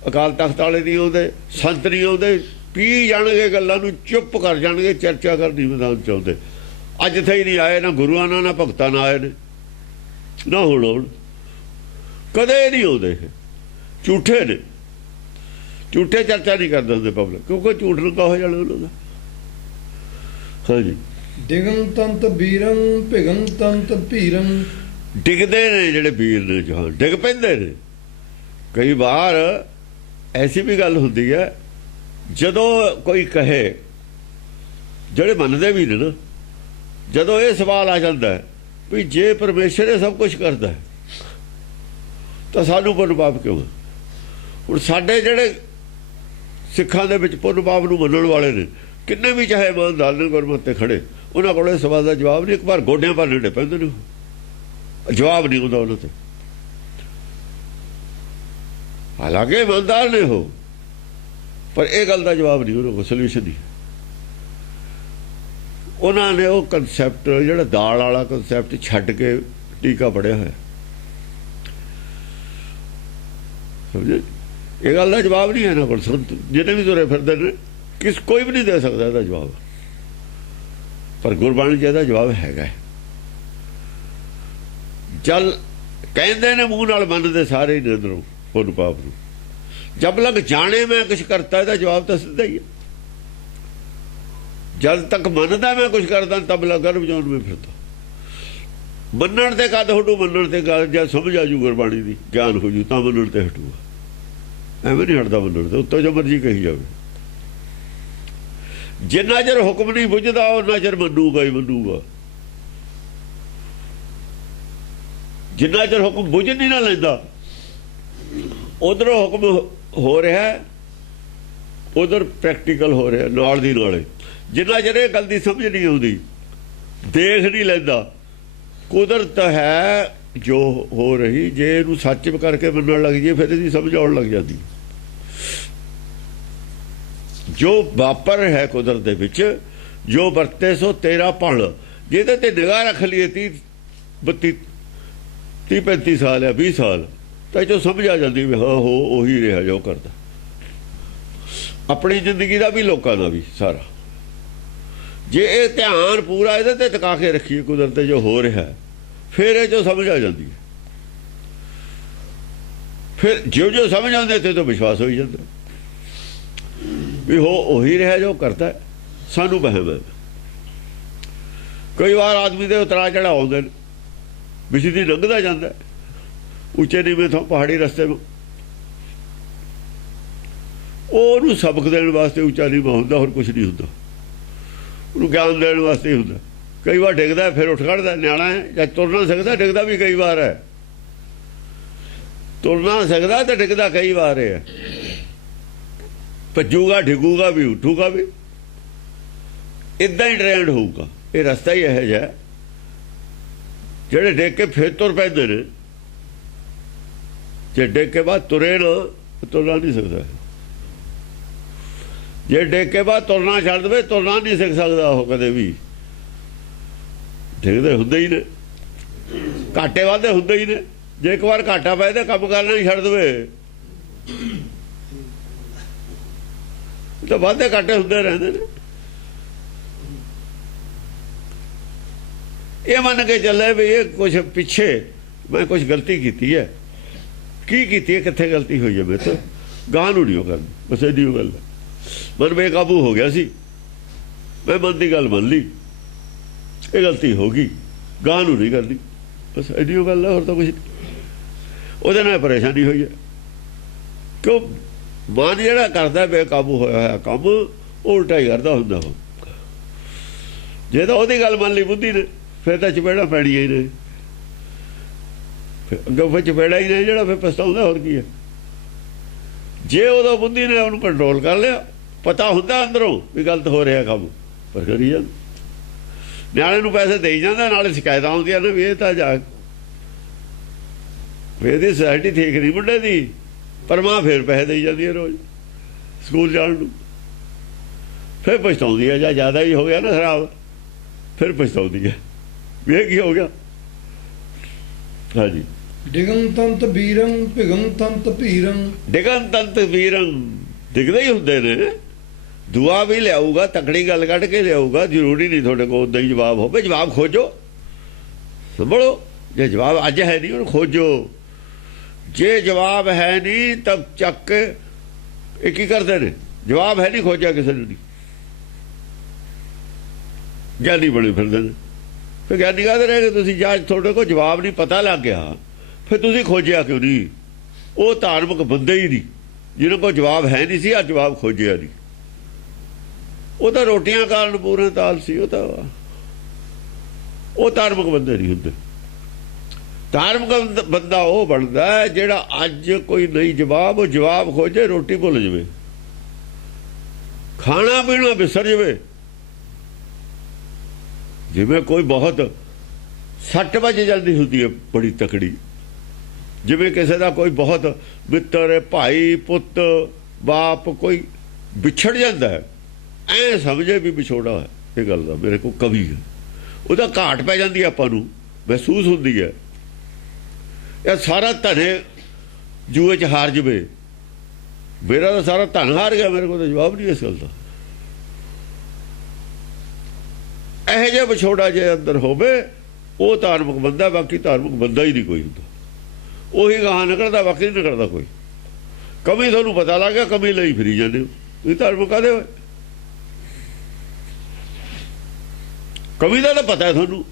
ਅਕਾਲ ਤਖਤ ਵਾਲੇ ਨਹੀਂ ਆਉਂਦੇ, ਸੰਤ ਨਹੀਂ ਆਉਂਦੇ, ਪੀ ਜਾਣਗੇ ਗੱਲਾਂ ਨੂੰ, ਚੁੱਪ ਕਰ ਜਾਣਗੇ, ਚਰਚਾ ਕਰਨੀ ਮੈਦਾਨ 'ਚ ਆਉਂਦੇ। ਅੱਜ ਇੱਥੇ ਹੀ ਨਹੀਂ ਆਏ, ਨਾ ਗੁਰੂਆਂ ਨਾਲ ਨਾ ਭਗਤਾਂ ਨਾਲ ਆਏ ਨੇ, ਨਾ ਹੁਣ ਕਦੇ ਨਹੀਂ ਆਉਂਦੇ। ਇਹ ਝੂਠੇ ਨੇ, ਝੂਠੇ ਚਰਚਾ ਨਹੀਂ ਕਰਦੇ ਹੁੰਦੇ ਪਬਲਿਕ, ਕਿਉਂਕਿ ਝੂਠ ਨੂੰ ਹੋ ਜਾਣਾ ਉਹਨਾਂ ਦਾ। ਹਾਂਜੀ, ਡਿਗੰ ਤੰਤ ਬੀਰੰ ਭਿਗੰ ਤੰਤ ਭੀਰੰ, ਡਿੱਗਦੇ ਨੇ ਜਿਹੜੇ ਵੀਰ ਨੇ, ਜਹਾਨ ਡਿੱਗ ਪੈਂਦੇ ਨੇ। ਕਈ ਵਾਰ ਐਸੀ ਵੀ ਗੱਲ ਹੁੰਦੀ ਹੈ, ਜਦੋਂ ਕੋਈ ਕਹੇ, ਜਿਹੜੇ ਮੰਨਦੇ ਵੀ ਨੇ ਨਾ, ਜਦੋਂ ਇਹ ਸਵਾਲ ਆ ਜਾਂਦਾ ਵੀ ਜੇ ਪਰਮੇਸ਼ਰ ਇਹ ਸਭ ਕੁਝ ਕਰਦਾ ਹੈ ਤਾਂ ਸਾਨੂੰ ਪੁੰਨ ਪਾਪ ਕਿਉਂ? ਹੁਣ ਸਾਡੇ ਜਿਹੜੇ ਸਿੱਖਾਂ ਦੇ ਵਿੱਚ ਪੁੰਨ ਪਾਪ ਨੂੰ ਮੰਨਣ ਵਾਲੇ ਨੇ, ਕਿੰਨੇ ਵੀ ਚਾਹੇ ਇਮਾਨਦਾਰ ਨੇ ਗੁਰਮਤਿ ਤੇ ਖੜੇ, ਉਹਨਾਂ ਕੋਲ ਇਸ ਸਵਾਲ ਦਾ ਜਵਾਬ ਨਹੀਂ। ਇੱਕ ਵਾਰ ਗੋਡਿਆਂ ਪਰ ਨੇੜੇ ਪੈਂਦੇ ਨੇ, ਜਵਾਬ ਨਹੀਂ ਹੁੰਦਾ ਉਹਨਾਂ ਤੇ। ਹਾਲਾਂਕਿ ਇਮਾਨਦਾਰ ਨੇ ਉਹ, ਪਰ ਇਹ ਗੱਲ ਦਾ ਜਵਾਬ ਨਹੀਂ ਉਹਨਾਂ ਕੋਲ, ਸੋਲੂਸ਼ਨ ਨਹੀਂ। ਉਹਨਾਂ ਨੇ ਉਹ ਕਨਸੈਪਟ, ਜਿਹੜਾ ਦਾਲ ਵਾਲਾ ਕਨਸੈਪਟ ਛੱਡ ਕੇ ਟੀਕਾ ਪੜਿਆ ਹੋਇਆ। ਸਮਝੇ? ਇਹ ਗੱਲ ਦਾ ਜਵਾਬ ਨਹੀਂ ਹੈ ਇਹਨਾਂ ਕੋਲ। ਸੰਤ ਜਿਹਨੇ ਵੀ ਤੁਰੇ ਫਿਰਦੇ ਨੇ, ਕੋਈ ਵੀ ਨਹੀਂ ਦੇ ਸਕਦਾ ਇਹਦਾ ਜਵਾਬ, ਪਰ ਗੁਰਬਾਣੀ 'ਚ ਇਹਦਾ ਜਵਾਬ ਹੈਗਾ। ਚੱਲ ਕਹਿੰਦੇ ਨੇ ਮੂੰਹ ਨਾਲ, ਮੰਨਦੇ ਸਾਰੇ ਹੀ ਨੇ ਅੰਦਰੋਂ ਪੁੰਨ ਪਾਪ ਨੂੰ। ਜਬ ਲਗ ਜਾਣੇ ਮੈਂ ਕੁਛ ਕਰਤਾ, ਇਹਦਾ ਜਵਾਬ ਤਾਂ ਸਿੱਧਾ ਹੀ ਹੈ। ਜਦ ਤੱਕ ਮੰਨਦਾ ਮੈਂ ਕੁਛ ਕਰਦਾ, ਤਬ ਲਗ ਗਰਭ ਜੋਨ ਵਿੱਚ ਫਿਰਦਾ। ਮੰਨਣ ਤੇ ਕਦ ਹਟੂ, ਮੰਨਣ ਤੇ ਜਦ ਸਮਝ ਆ ਜੂ ਗੁਰਬਾਣੀ ਦੀ, ਗਿਆਨ ਹੋ ਜੂ, ਤਾਂ ਮੰਨਣ ਤੇ ਹਟੂਗਾ। ਐਵੇਂ ਨਹੀਂ ਹਟਦਾ ਮੰਨਣ ਤੇ, ਉੱਤੋਂ ਜੋ ਮਰਜੀ ਕਹੀ ਜਾਵੇ। ਜਿੰਨਾ ਚਿਰ ਹੁਕਮ ਨਹੀਂ ਬੁੱਝਦਾ, ਉਹਨਾਂ ਚਿਰ ਮੰਨੂਗਾ ਹੀ ਮੰਨੂਗਾ। ਜਿੰਨਾ ਚਿਰ ਹੁਕਮ ਬੁੱਝ ਨਹੀਂ ਨਾ ਲੈਂਦਾ, ਉਧਰੋਂ ਹੁਕਮ ਹੋ ਰਿਹਾ, ਉਧਰ ਪ੍ਰੈਕਟੀਕਲ ਹੋ ਰਿਹਾ ਨਾਲ ਦੀ ਨਾਲੇ। ਜਿੰਨਾ ਚਿਰ ਇਹ ਗੱਲ ਦੀ ਸਮਝ ਨਹੀਂ ਆਉਂਦੀ, ਦੇਖ ਨਹੀਂ ਲੈਂਦਾ, ਕੁਦਰਤ ਹੈ ਜੋ ਹੋ ਰਹੀ, ਜੇ ਇਹਨੂੰ ਸੱਚ ਕਰਕੇ ਮੰਨਣ ਲੱਗ ਜਾਈਏ ਫਿਰ ਇਹਦੀ ਸਮਝ ਆਉਣ ਲੱਗ ਜਾਂਦੀ। ਜੋ ਵਾਪਰ ਹੈ ਕੁਦਰਤ ਦੇ ਵਿੱਚ, ਜੋ ਵਰਤੇ ਸੋ ਤੇਰਾ ਭਣ, ਜਿਹਦੇ ਤੇ ਨਿਗਾਹ ਰੱਖ ਲਈਏ 30-35 ਸਾਲ ਜਾਂ 20 ਸਾਲ, ਤਾਂ ਜੋ ਸਮਝ ਆ ਜਾਂਦੀ ਵੀ ਹਾਂ ਹੋ ਉਹੀ ਰਿਹਾ ਜੋ ਕਰਦਾ, ਆਪਣੀ ਜ਼ਿੰਦਗੀ ਦਾ ਵੀ ਲੋਕਾਂ ਦਾ ਵੀ ਸਾਰਾ। ਜੇ ਇਹ ਧਿਆਨ ਪੂਰਾ ਇਹਦੇ ਤੇ ਟਿਕਾ ਕੇ ਰੱਖੀਏ ਕੁਦਰਤ ਤੇ ਜੋ ਹੋ ਰਿਹਾ, ਫਿਰ ਇਹ ਜੋ ਸਮਝ ਆ ਜਾਂਦੀ ਹੈ। ਫਿਰ ਜੋ ਸਮਝ ਆਉਂਦੇ ਤੇ ਤਾਂ ਵਿਸ਼ਵਾਸ ਹੋ ਜਾਂਦਾ ਵੀ ਹੋ ਉਹੀ ਰਿਹਾ ਜੋ ਕਰਦਾ, ਸਾਨੂੰ ਵਹਿਮ ਹੈ। ਕਈ ਵਾਰ ਆਦਮੀ ਦੇ ਉਤਰਾ ਚੜਾ ਆਉਂਦੇ ਨੇ, ਵਿੱਚ ਦੀ ਲੰਘਦਾ ਜਾਂਦਾ ਉੱਚੇ ਨੀਵੇਂ ਤੋਂ ਪਹਾੜੀ ਰਸਤੇ ਨੂੰ, ਉਹਨੂੰ ਸਬਕ ਦੇਣ ਵਾਸਤੇ ਉੱਚਾ ਨੀਵਾਂ ਹੁੰਦਾ, ਹੋਰ ਕੁਝ ਨਹੀਂ ਹੁੰਦਾ। ਉਹਨੂੰ ਗਿਆਨ ਦੇਣ ਵਾਸਤੇ ਹੀ ਹੁੰਦਾ। ਕਈ ਵਾਰ ਡਿੱਗਦਾ ਫਿਰ ਉੱਠ ਖੜਦਾ, ਨਿਆਣਾ ਹੈ ਜਾਂ ਤੁਰ ਨਾ ਸਕਦਾ, ਡਿੱਗਦਾ ਵੀ ਕਈ ਵਾਰ ਹੈ। ਤੁਰ ਨਾ ਸਕਦਾ ਤੇ ਡਿੱਗਦਾ ਕਈ ਵਾਰ ਹੈ। ਭੱਜੂਗਾ, ਡਿੱਗੂਗਾ ਵੀ, ਉੱਠੂਗਾ ਵੀ, ਇਦਾਂ ਹੀ ਟ੍ਰੇਨਡ ਹੋਊਗਾ। ਇਹ ਰਸਤਾ ਹੀ ਇਹੋ ਜਿਹਾ। ਜਿਹੜੇ ਡਿੱਗ ਕੇ ਫਿਰ ਤੁਰ ਪੈਂਦੇ ਨੇ, ਜੇ ਡਿੱਗ ਕੇ ਬਾਅਦ ਤੁਰੇ ਨਾ, ਤੁਰਨਾ ਨਹੀਂ ਸਕਦਾ। ਜੇ ਡਿੱਗ ਕੇ ਬਾਅਦ ਤੁਰਨਾ ਛੱਡ ਦੇਵੇ, ਤੁਰਨਾ ਨਹੀਂ ਸਿੱਖ ਸਕਦਾ ਉਹ ਕਦੇ ਵੀ। ਡਿੱਗਦੇ ਹੁੰਦੇ ਹੀ ਨੇ, ਘਾਟੇ ਵਾਧੇ ਹੁੰਦੇ ਹੀ ਨੇ। ਜੇ ਇੱਕ ਵਾਰ ਘਾਟਾ ਪੈ ਤੇ ਕੰਮ ਕਰਨਾ ਹੀ ਛੱਡ ਦੇਵੇ ਤਾਂ ਵਾਧੇ ਘਾਟੇ ਹੁੰਦੇ ਰਹਿੰਦੇ ਨੇ। ਇਹ ਮੰਨ ਕੇ ਚੱਲੇ ਵੀ ਇਹ ਕੁਛ ਪਿੱਛੇ ਮੈਂ ਕੁਛ ਗਲਤੀ ਕੀਤੀ ਹੈ। ਕੀ ਕੀਤੀ ਹੈ, ਕਿੱਥੇ ਗਲਤੀ ਹੋਈ ਹੈ ਮੇਰੇ ਤੋਂ, ਗਾਹ ਨੂੰ ਨਹੀਂ ਕਰਨੀ। ਬਸ ਇਹਦੀ ਉਹ ਗੱਲ। ਮਨ ਬੇਕਾਬੂ ਹੋ ਗਿਆ ਸੀ, ਮੈਂ ਮਨ ਦੀ ਗੱਲ ਮੰਨ ਲਈ, ਇਹ ਗਲਤੀ ਹੋ ਗਈ, ਗਾਹ ਨੂੰ ਨਹੀਂ ਕਰਨੀ। ਬਸ ਇਹਦੀ ਉਹ ਗੱਲ ਹੈ, ਹੋਰ ਤਾਂ ਕੁਛ ਨਹੀਂ। ਉਹਦੇ ਨਾਲ ਪਰੇਸ਼ਾਨੀ ਹੋਈ ਹੈ। ਕਿਉਂ? ਮਨ ਜਿਹੜਾ ਕਰਦਾ ਬੇਕਾਬੂ ਹੋਇਆ ਹੋਇਆ ਕੰਮ, ਉਹ ਉਲਟਾ ਹੀ ਕਰਦਾ ਹੁੰਦਾ। ਉਹ ਜੇ ਤਾਂ ਉਹਦੀ ਗੱਲ ਮੰਨ ਲਈ ਬੁੱਧੀ ਨੇ, ਫਿਰ ਤਾਂ ਚਪੇੜਾਂ ਪੈਣੀਆਂ ਹੀ ਨੇ। ਅੱਗੇ ਫਿਰ ਚਪੇੜਾ ਹੀ ਨਹੀਂ, ਜਿਹੜਾ ਫਿਰ ਪਛਤਾਉਂਦਾ। ਹੋਰ ਕੀ ਹੈ? ਜੇ ਉਦੋਂ ਬੁੱਧੀ ਨੇ ਉਹਨੂੰ ਕੰਟਰੋਲ ਕਰ ਲਿਆ, ਪਤਾ ਹੁੰਦਾ ਅੰਦਰੋਂ ਵੀ ਗਲਤ ਹੋ ਰਿਹਾ ਕੰਮ, ਪਰ ਕਰੀ ਜਾਂਦਾ। ਨਿਆਣੇ ਨੂੰ ਪੈਸੇ ਦੇਈ ਜਾਂਦਾ, ਨਾਲੇ ਸ਼ਿਕਾਇਤਾਂ ਆਉਂਦੀਆਂ ਨੇ ਵੀ ਇਹ ਤਾਂ ਜਾ ਇਹਦੀ ਸੁਸਾਇਟੀ ਠੀਕ ਨਹੀਂ ਮੁੰਡੇ ਦੀ, ਪਰ ਮਾਂ ਫਿਰ ਪੈਸੇ ਦੇਈ ਜਾਂਦੀ ਹੈ ਰੋਜ਼ ਸਕੂਲ ਜਾਣ ਨੂੰ। ਫਿਰ ਪਛਤਾਉਂਦੀ ਹੈ, ਜਾਂ ਜ਼ਿਆਦਾ ਹੀ ਹੋ ਗਿਆ ਨਾ ਖਰਾਬ, ਫਿਰ ਪਛਤਾਉਂਦੀ ਹੈ ਵੀ ਇਹ ਕੀ ਹੋ ਗਿਆ। ਹਾਂਜੀ। ਡਿਗੰ ਤੰਤ ਬੀਰੰ ਭਿਗੰ ਤੰਤ ਭੀਰੰ। ਡਿਗਨ ਤੰਤ ਵੀਰੰ, ਡਿੱਗਦੇ ਹੀ ਹੁੰਦੇ ਨੇ। ਦੁਆ ਵੀ ਲਿਆਊਗਾ, ਤਕੜੀ ਗੱਲ ਕੱਢ ਕੇ ਲਿਆਊਗਾ। ਜ਼ਰੂਰੀ ਨਹੀਂ ਤੁਹਾਡੇ ਕੋਲ ਉੱਦਾਂ ਹੀ ਜਵਾਬ ਹੋਵੇ। ਜਵਾਬ ਖੋਜੋ, ਸੰਭਲੋ। ਜੇ ਜਵਾਬ ਅੱਜ ਹੈ ਨਹੀਂ, ਉਹਨੂੰ ਖੋਜੋ। ਜੇ ਜਵਾਬ ਹੈ ਨਹੀਂ ਤਾਂ ਚੱਕ ਕੇ ਇਹ ਕੀ ਕਰਦੇ ਨੇ, ਜਵਾਬ ਹੈ ਨਹੀਂ, ਖੋਜਿਆ ਕਿਸੇ ਨੂੰ ਨਹੀਂ, ਗਿਆਨੀ ਬਣੇ ਫਿਰਦੇ ਨੇ। ਫਿਰ ਗਿਆਨੀ ਕਾਹਦੇ ਰਹਿ ਗਏ ਤੁਸੀਂ? ਜਾਂ ਤੁਹਾਡੇ ਕੋਲ ਜਵਾਬ ਨਹੀਂ, ਪਤਾ ਲੱਗ ਗਿਆ, ਫਿਰ ਤੁਸੀਂ ਖੋਜਿਆ ਕਿਉਂ ਨਹੀਂ? ਉਹ ਧਾਰਮਿਕ ਬੰਦੇ ਹੀ ਨਹੀਂ ਜਿਹਨਾਂ ਕੋਲ ਜਵਾਬ ਹੈ ਨਹੀਂ ਸੀ, ਆ ਜਵਾਬ ਖੋਜਿਆ ਨਹੀਂ। ਉਹ ਤਾਂ ਰੋਟੀਆਂ ਕਾਰਨ ਪੂਰੇ ਤਾਲ ਸੀ। ਉਹ ਧਾਰਮਿਕ ਬੰਦੇ ਨਹੀਂ ਹੁੰਦੇ। ਧਾਰਮਿਕ ਬੰਦਾ ਉਹ ਬਣਦਾ ਜਿਹੜਾ ਅੱਜ ਕੋਈ ਨਹੀਂ ਜਵਾਬ, ਉਹ ਜਵਾਬ ਖੋਜੇ, ਰੋਟੀ ਭੁੱਲ ਜਾਵੇ, ਖਾਣਾ ਪੀਣਾ ਵਿਸਰ ਜਾਵੇ। ਜਿਵੇਂ ਕੋਈ ਬਹੁਤ 60 ਵਜੇ ਜਾਂਦੀ ਹੁੰਦੀ ਹੈ ਬੜੀ ਤਕੜੀ, ਜਿਵੇਂ ਕਿਸੇ ਦਾ ਕੋਈ ਬਹੁਤ ਮਿੱਤਰ, ਭਾਈ, ਪੁੱਤ, ਬਾਪ ਕੋਈ ਵਿਛੜ ਜਾਂਦਾ ਹੈ, ਐ ਸਮਝੇ ਵੀ ਵਿਛੋੜਾ ਹੈ। ਇਹ ਗੱਲ ਦਾ ਮੇਰੇ ਕੋਲ ਕਵੀ ਹੈ, ਉਹਦਾ ਘਾਟ ਪੈ ਜਾਂਦੀ ਆਪਾਂ ਨੂੰ ਮਹਿਸੂਸ ਹੁੰਦੀ ਹੈ। ਇਹ ਸਾਰਾ ਧਨੇ ਜੂਏ 'ਚ ਹਾਰ ਜਵੇ, ਮੇਰਾ ਤਾਂ ਸਾਰਾ ਧਨ ਹਾਰ ਗਿਆ, ਮੇਰੇ ਕੋਲ ਤਾਂ ਜਵਾਬ ਨਹੀਂ ਇਸ ਗੱਲ ਦਾ। ਇਹੋ ਜਿਹਾ ਵਿਛੋੜਾ ਜੇ ਅੰਦਰ ਹੋਵੇ, ਉਹ ਧਾਰਮਿਕ ਬੰਦਾ। ਬਾਕੀ ਧਾਰਮਿਕ ਬੰਦਾ ਹੀ ਨਹੀਂ ਕੋਈ ਹੁੰਦਾ। ਉਹੀ ਗਾਹਾਂ ਨਿਕਲਦਾ, ਬਾਕੀ ਨਹੀਂ ਨਿਕਲਦਾ ਕੋਈ। ਕਮੀ ਤੁਹਾਨੂੰ ਪਤਾ ਲੱਗ ਗਿਆ, ਕਮੀ ਲਈ ਫਿਰੀ ਜਾਂਦੇ ਹੋ ਤੁਸੀਂ। ਧਾਰਮਿਕ ਕਾਹਦੇ ਹੋਏ? ਕਮੀ ਦਾ ਤਾਂ ਪਤਾ ਹੈ ਤੁਹਾਨੂੰ।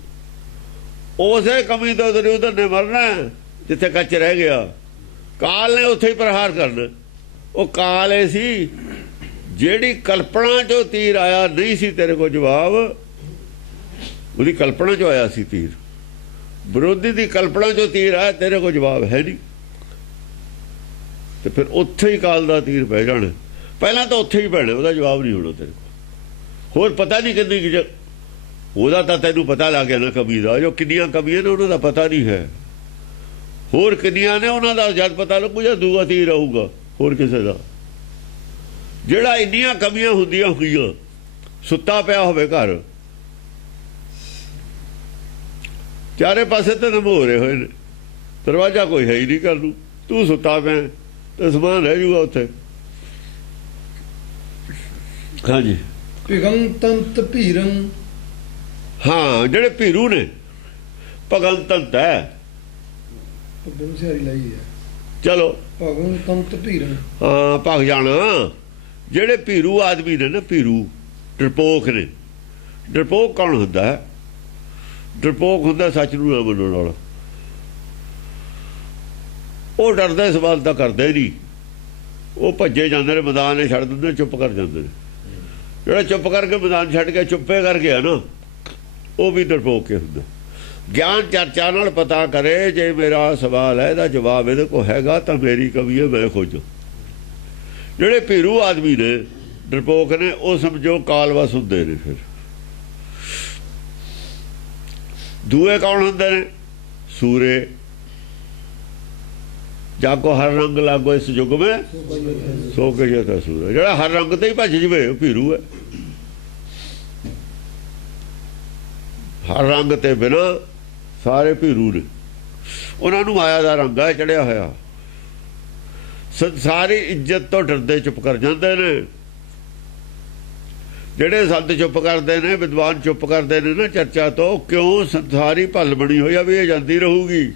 ਉਸੇ ਕਮੀ ਤੋਂ ਉਧਰ ਨੇ ਮਰਨਾ ਜਿੱਥੇ ਕੱਚ ਰਹਿ ਗਿਆ। ਕਾਲ ਨੇ ਉੱਥੇ ਹੀ ਪ੍ਰਹਾਰ ਕਰਨਾ। ਉਹ ਕਾਲ ਇਹ ਸੀ ਜਿਹੜੀ ਕਲਪਨਾ 'ਚੋਂ ਤੀਰ ਆਇਆ ਨਹੀਂ ਸੀ ਤੇਰੇ ਕੋਲ ਜਵਾਬ, ਉਹਦੀ ਕਲਪਨਾ 'ਚੋਂ ਆਇਆ ਸੀ ਤੀਰ। ਵਿਰੋਧੀ ਦੀ ਕਲਪਨਾ 'ਚੋਂ ਤੀਰ ਆਇਆ, ਤੇਰੇ ਕੋਲ ਜਵਾਬ ਹੈ ਨਹੀਂ, ਤੇ ਫਿਰ ਉੱਥੇ ਹੀ ਕਾਲ ਦਾ ਤੀਰ ਪੈ ਜਾਣਾ। ਪਹਿਲਾਂ ਤਾਂ ਉੱਥੇ ਹੀ ਪੈਣਾ, ਉਹਦਾ ਜਵਾਬ ਨਹੀਂ ਹੋਣਾ ਤੇਰੇ ਕੋਲ। ਹੋਰ ਪਤਾ ਨਹੀਂ ਕਿੰਨੀ, ਉਹਦਾ ਤਾਂ ਤੈਨੂੰ ਪਤਾ ਲੱਗ ਗਿਆ ਨਾ ਕਮੀ ਦਾ। ਜੋ ਕਿੰਨੀਆਂ ਕਮੀਆਂ ਨੇ ਉਹਨਾਂ ਦਾ ਪਤਾ ਨਹੀਂ ਹੈ, ਹੋਰ ਕਿੰਨੀਆਂ ਨੇ ਉਹਨਾਂ ਦਾ ਜਦ ਪਤਾ ਲੱਗੂ ਜਾਂ ਦੂਆ ਤੀਰ ਆਊਗਾ ਹੋਰ ਕਿਸੇ ਦਾ। ਜਿਹੜਾ ਇੰਨੀਆਂ ਕਮੀਆਂ ਹੁੰਦੀਆਂ ਹੋਈਆਂ, ਸੁੱਤਾ ਪਿਆ ਹੋਵੇ ਘਰ, ਚਾਰੇ ਪਾਸੇ ਤੇ ਨਮੋਰੇ ਹੋਏ ਨੇ, ਦਰਵਾਜ਼ਾ ਕੋਈ ਹੈ ਹੀ ਨਹੀਂ ਘਰ ਨੂੰ, ਤੂੰ ਸੁੱਤਾ ਪਿਆ ਤੇ ਸਮਾਨ ਰਹਿ ਜੂਗਾ ਉੱਥੇ। ਹਾਂਜੀ। ਭਿਗੰ ਤੰਤ ਭੀਰੰ। ਹਾਂ, ਜਿਹੜੇ ਭੀਰੂ ਨੇ, ਭਗਨ ਤੰਤ ਹੈ। ਬੰਸਿਆਰੀ ਲਈ ਹੈ। ਚਲੋ, ਭਗੰ ਤੰਤ ਭੀਰੰ। ਹਾਂ, ਭਗ ਜਾਣਾ। ਜਿਹੜੇ ਭੀਰੂ ਆਦਮੀ ਨੇ ਨਾ, ਭੀਰੂ ਡਰਪੋਕ ਨੇ। ਡਰਪੋਕ ਕੌਣ ਹੁੰਦਾ ਹੈ? ਡਰਪੋਕ ਹੁੰਦਾ ਸੱਚ ਨੂੰ ਨਾ ਮੰਨਣ ਵਾਲਾ। ਉਹ ਡਰਦਾ ਸਵਾਲ ਤਾਂ ਕਰਦਾ ਹੀ ਨਹੀਂ। ਉਹ ਭੱਜੇ ਜਾਂਦੇ ਨੇ, ਮੈਦਾਨ ਨੇ ਛੱਡ ਦਿੰਦੇ, ਚੁੱਪ ਕਰ ਜਾਂਦੇ ਨੇ। ਜਿਹੜਾ ਚੁੱਪ ਕਰਕੇ ਮੈਦਾਨ ਛੱਡ ਕੇ ਚੁੱਪੇ ਕਰ ਗਿਆ ਨਾ, ਉਹ ਵੀ ਡਰਪੋਕ ਕੇ ਹੁੰਦਾ। ਗਿਆਨ ਚਰਚਾ ਨਾਲ ਪਤਾ ਕਰੇ, ਜੇ ਮੇਰਾ ਸਵਾਲ ਹੈ ਇਹਦਾ ਜਵਾਬ ਇਹਦੇ ਕੋਲ ਹੈਗਾ ਤਾਂ ਮੇਰੀ ਕਵੀ ਹੈ, ਮੈਂ ਖੋਜੋ। ਜਿਹੜੇ ਭੀਰੂ ਆਦਮੀ ਨੇ, ਡਰਪੋਕ ਨੇ, ਉਹ ਸਮਝੋ ਕਾਲਵਸ ਹੁੰਦੇ ਨੇ। ਫਿਰ ਦੂਏ ਕੌਣ ਹੁੰਦੇ ਨੇ? ਸੂਰੇ। ਜਾਗੋ ਹਰ ਰੰਗ ਲਾਗੋ ਇਸ ਯੁੱਗ ਮੈਂ ਸੋ ਕੇ ਜਤਾ ਸੂਰਾ। ਜਿਹੜਾ ਹਰ ਰੰਗ ਤੇ ਹੀ ਭੱਜ ਜਵੇ ਉਹ ਭੀਰੂ ਹੈ। ਹਰ ਰੰਗ ਤੇ ਬਿਨਾ ਸਾਰੇ ਭੀਰੂ ਨੇ। ਉਹਨਾਂ ਨੂੰ ਮਾਇਆ ਦਾ ਰੰਗ ਹੈ ਚੜਿਆ ਹੋਇਆ। ਸਾਰੀ ਇੱਜ਼ਤ ਤੋਂ ਡਰਦੇ ਚੁੱਪ ਕਰ ਜਾਂਦੇ ਨੇ। ਜਿਹੜੇ ਸੰਤ ਚੁੱਪ ਕਰਦੇ ਨੇ, ਵਿਦਵਾਨ ਚੁੱਪ ਕਰਦੇ ਨੇ ਨਾ ਚਰਚਾ ਤੋਂ, ਕਿਉਂ? ਸੰਸਾਰੀ ਭੱਲ ਬਣੀ ਹੋਈ ਆ ਵੀ ਇਹ ਜਾਂਦੀ ਰਹੂਗੀ।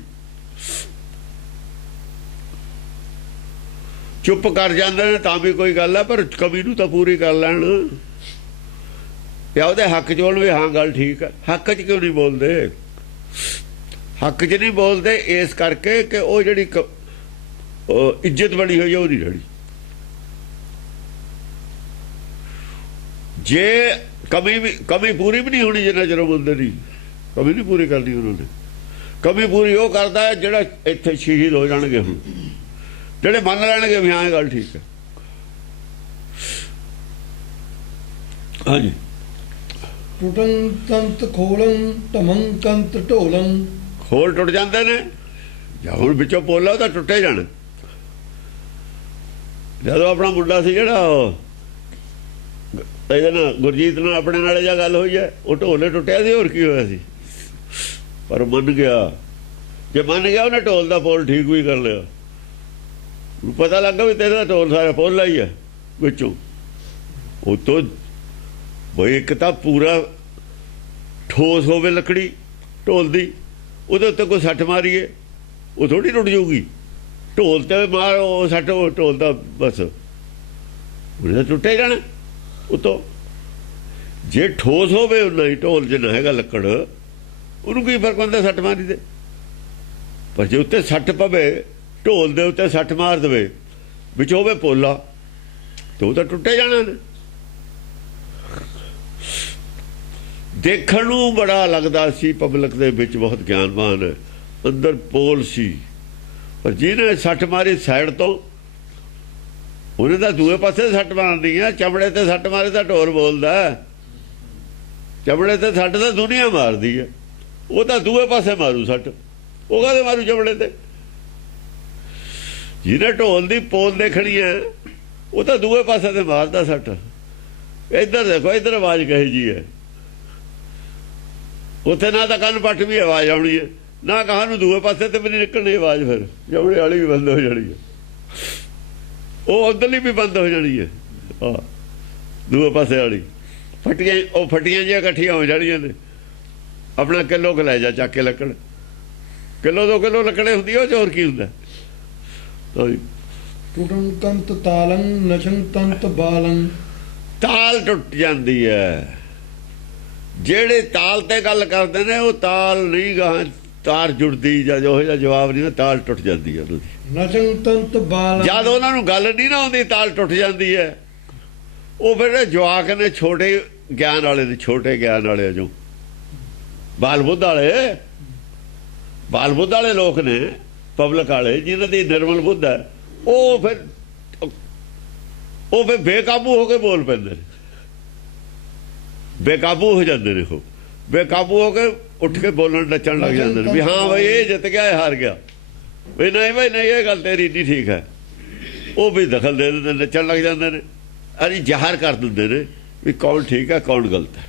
ਚੁੱਪ ਕਰ ਜਾਂਦੇ ਨੇ ਤਾਂ ਵੀ ਕੋਈ ਗੱਲ ਹੈ, ਪਰ ਕਵੀ ਨੂੰ ਤਾਂ ਪੂਰੀ ਕਰ ਲੈਣ। ਜਾਂ ਉਹਦੇ ਹੱਕ 'ਚ ਵੀ ਹਾਂ ਗੱਲ ਠੀਕ ਹੈ। ਹੱਕ 'ਚ ਕਿਉਂ ਨਹੀਂ ਬੋਲਦੇ? ਹੱਕ 'ਚ ਨਹੀਂ ਬੋਲਦੇ ਇਸ ਕਰਕੇ ਕਿ ਉਹ ਜਿਹੜੀ ਇੱਜ਼ਤ ਬਣੀ ਹੋਈ ਹੈ ਉਹ ਨਹੀਂ ਰਹੀ। ਜੇ ਕਮੀ ਪੂਰੀ ਵੀ ਨਹੀਂ ਹੋਣੀ ਜਿੰਨਾ ਚਿਰ ਬੰਦੇ ਦੀ ਕਮੀ ਨਹੀਂ ਪੂਰੀ ਕਰਨੀ ਉਹਨਾਂ ਨੇ। ਕਮੀ ਪੂਰੀ ਉਹ ਕਰਦਾ ਹੈ ਜਿਹੜਾ ਇੱਥੇ ਸ਼ਹੀਦ ਹੋ ਜਾਣਗੇ, ਹੁਣ ਜਿਹੜੇ ਮੰਨ ਲੈਣਗੇ ਵੀ ਹਾਂ ਇਹ ਗੱਲ ਠੀਕ ਹੈ। ਹਾਂਜੀ। ਟੁੱਟੰ ਤੰਤ ਖੋਲੰ ਧਮੰ ਕੰਤ ਢੋਲੰ। ਖੋਲ ਟੁੱਟ ਜਾਂਦੇ ਨੇ, ਜਾਂ ਹੁਣ ਵਿੱਚੋਂ ਪੋਲਾ ਤਾਂ ਟੁੱਟੇ ਜਾਣ। ਜਦੋਂ ਆਪਣਾ ਮੁੰਡਾ ਸੀ ਜਿਹੜਾ ਇਹਦੇ ਨਾਲ ਗੁਰਜੀਤ ਨਾਲ ਆਪਣੇ ਨਾਲ ਇਹ ਗੱਲ ਹੋਈ ਹੈ, ਉਹ ਢੋਲੇ ਟੁੱਟਿਆ ਸੀ, ਹੋਰ ਕੀ ਹੋਇਆ ਸੀ? ਪਰ ਮੰਨ ਗਿਆ। ਜੇ ਮੰਨ ਗਿਆ ਉਹਨੇ ਢੋਲ ਦਾ ਪੋਲ ਠੀਕ ਵੀ ਕਰ ਲਿਆ। ਪਤਾ ਲੱਗਾ ਵੀ ਤੇਰਾ ਢੋਲ ਸਾਰਾ ਪੋਲਾ ਹੀ ਹੈ ਵਿੱਚੋਂ। ਉਹ ਤੋਂ ਬਈ ਇੱਕ ਤਾਂ ਪੂਰਾ ਠੋਸ ਹੋਵੇ ਲੱਕੜੀ ਢੋਲ ਦੀ, ਉਹਦੇ ਉੱਤੇ ਕੋਈ ਸੱਟ ਮਾਰੀਏ ਉਹ ਥੋੜੀ ਟੁੱਟ ਜਾਊਗੀ। ਢੋਲ ਤੇ ਮਾਰ ਉਹ ਸੱਟ, ਉਹ ਢੋਲ ਦਾ ਬਸ ਉਹਨੇ ਤਾਂ ਟੁੱਟੇ ਜਾਣਾ ਉਤੋਂ। ਜੇ ਠੋਸ ਹੋਵੇ ਉਹਨਾਂ ਹੀ ਢੋਲ ਜਿੰਨਾ ਹੈਗਾ ਲੱਕੜ, ਉਹਨੂੰ ਕੀ ਫਰਕ ਹੁੰਦਾ ਸੱਟ ਮਾਰੀ ਦੇ। ਪਰ ਜੇ ਉੱਤੇ ਸੱਟ ਪਵੇ, ਢੋਲ ਦੇ ਉੱਤੇ ਸੱਟ ਮਾਰ ਦੇਵੇ, ਵਿੱਚ ਹੋਵੇ ਪੋਲਾ, ਤੇ ਉਹ ਤਾਂ ਟੁੱਟੇ ਜਾਣਾ ਨੇ। ਦੇਖਣ ਨੂੰ ਬੜਾ ਲੱਗਦਾ ਸੀ ਪਬਲਿਕ ਦੇ ਵਿੱਚ ਬਹੁਤ ਗਿਆਨਵਾਨ ਹੈ, ਅੰਦਰ ਪੋਲ ਸੀ, ਪਰ ਜਿਹਨੇ ਸੱਟ ਮਾਰੀ ਸਾਈਡ ਤੋਂ, ਉਹਨੇ ਤਾਂ ਦੂਏ ਪਾਸੇ ਸੱਟ ਮਾਰਨੀ ਆ। ਚਮੜੇ ਤੇ ਸੱਟ ਮਾਰੇ ਤਾਂ ਢੋਲ ਬੋਲਦਾ। ਚਮੜੇ ਤੇ ਸੱਟ ਤਾਂ ਦੁਨੀਆ ਮਾਰਦੀ ਹੈ, ਉਹ ਤਾਂ ਦੂਏ ਪਾਸੇ ਮਾਰੂ ਸੱਟ। ਉਹ ਕਾਹਦੇ ਮਾਰੂ ਚਮੜੇ ਤੇ? ਜਿਹਨੇ ਢੋਲ ਦੀ ਪੋਲ ਦੇਖਣੀ ਹੈ ਉਹ ਤਾਂ ਦੂਏ ਪਾਸੇ ਤੇ ਮਾਰਦਾ ਸੱਟ। ਇੱਧਰ ਦੇਖੋ, ਇੱਧਰ ਆਵਾਜ਼ ਕਹੀ ਜੀ ਹੈ, ਉੱਥੇ ਨਾ ਤਾਂ ਕੰਨ ਪੱਟ ਵੀ ਆਵਾਜ਼ ਆਉਣੀ ਹੈ, ਨਾ ਕਹਾਂ ਨੂੰ ਦੂਏ ਪਾਸੇ ਤੇ ਵੀ ਨਹੀਂ ਨਿਕਲਣੀ ਆਵਾਜ਼। ਫਿਰ ਚਮੜੇ ਵਾਲੀ ਵੀ ਬੰਦ ਹੋ ਜਾਣੀ ਹੈ, ਉਹ ਉੱਧਰਲੀ ਵੀ ਬੰਦ ਹੋ ਜਾਣੀ ਹੈ। ਦੂਏ ਪਾਸੇ ਵਾਲੀ ਫਟੀਆਂ, ਉਹ ਫਟੀਆਂ ਜਿਹੀਆਂ ਇਕੱਠੀਆਂ ਹੋ ਜਾਣੀਆਂ ਨੇ। ਆਪਣਾ ਕਿਲੋ ਕੁ ਲੈ ਜਾ ਚੱਕ ਕੇ ਲੱਕੜ, ਕਿਲੋ 2 ਕਿਲੋ ਲੱਕੜੇ ਹੁੰਦੀ ਉਹ 'ਚ ਹੋਰ ਕੀ ਹੁੰਦਾ। ਟੁੱਟੰ ਤੰਤ ਤਾਲੰ ਨਸ਼ੰ ਤੰਤ ਬਾਲੰ। ਤਾਲ ਟੁੱਟ ਜਾਂਦੀ ਹੈ। ਜਿਹੜੇ ਤਾਲ ਤੇ ਗੱਲ ਕਰਦੇ ਨੇ ਉਹ ਤਾਲ ਨਹੀਂ ਗਾਂ ਤਾਰ ਜੁੜਦੀ, ਜਾਂ ਜੋ ਜਿਹਾ ਜਵਾਬ ਨਹੀਂ ਨਾ, ਤਾਲ ਟੁੱਟ ਜਾਂਦੀ ਹੈ ਉਹਨਾਂ ਦੀ। ਨਸ਼ੰ ਤੰਤ ਬਾਲੰ। ਜਦ ਉਹਨਾਂ ਨੂੰ ਗੱਲ ਨਹੀਂ ਨਾ ਆਉਂਦੀ, ਤਾਲ ਟੁੱਟ ਜਾਂਦੀ ਹੈ। ਉਹ ਫਿਰ ਜਵਾਕ ਨੇ, ਛੋਟੇ ਗਿਆਨ ਵਾਲੇ ਨੇ, ਛੋਟੇ ਗਿਆਨ ਵਾਲੇ ਜੋ ਬਾਲ ਬੁੱਧ ਵਾਲੇ ਲੋਕ ਨੇ, ਪਬਲਿਕ ਵਾਲੇ, ਜਿਨ੍ਹਾਂ ਦੀ ਨਿਰਮਲ ਬੁੱਧ ਹੈ, ਉਹ ਫਿਰ ਬੇਕਾਬੂ ਹੋ ਕੇ ਬੋਲ ਪੈਂਦੇ ਨੇ, ਬੇਕਾਬੂ ਹੋ ਜਾਂਦੇ ਨੇ। ਉਹ ਬੇਕਾਬੂ ਹੋ ਕੇ ਉੱਠ ਕੇ ਬੋਲਣ ਨੱਚਣ ਲੱਗ ਜਾਂਦੇ ਨੇ ਵੀ ਹਾਂ ਬਈ ਇਹ ਜਿੱਤ ਗਿਆ, ਇਹ ਹਾਰ ਗਿਆ, ਵੀ ਨਹੀਂ ਬਈ ਨਹੀਂ ਇਹ ਗੱਲ ਤੇਰੀ ਨਹੀਂ ਠੀਕ ਹੈ। ਉਹ ਵੀ ਦਖਲ ਦੇ ਦਿੰਦੇ, ਨੱਚਣ ਲੱਗ ਜਾਂਦੇ ਨੇ, ਅਰੇ ਜ਼ਾਹਰ ਕਰ ਦਿੰਦੇ ਨੇ ਵੀ ਕੌਣ ਠੀਕ ਹੈ ਕੌਣ ਗਲਤ ਹੈ।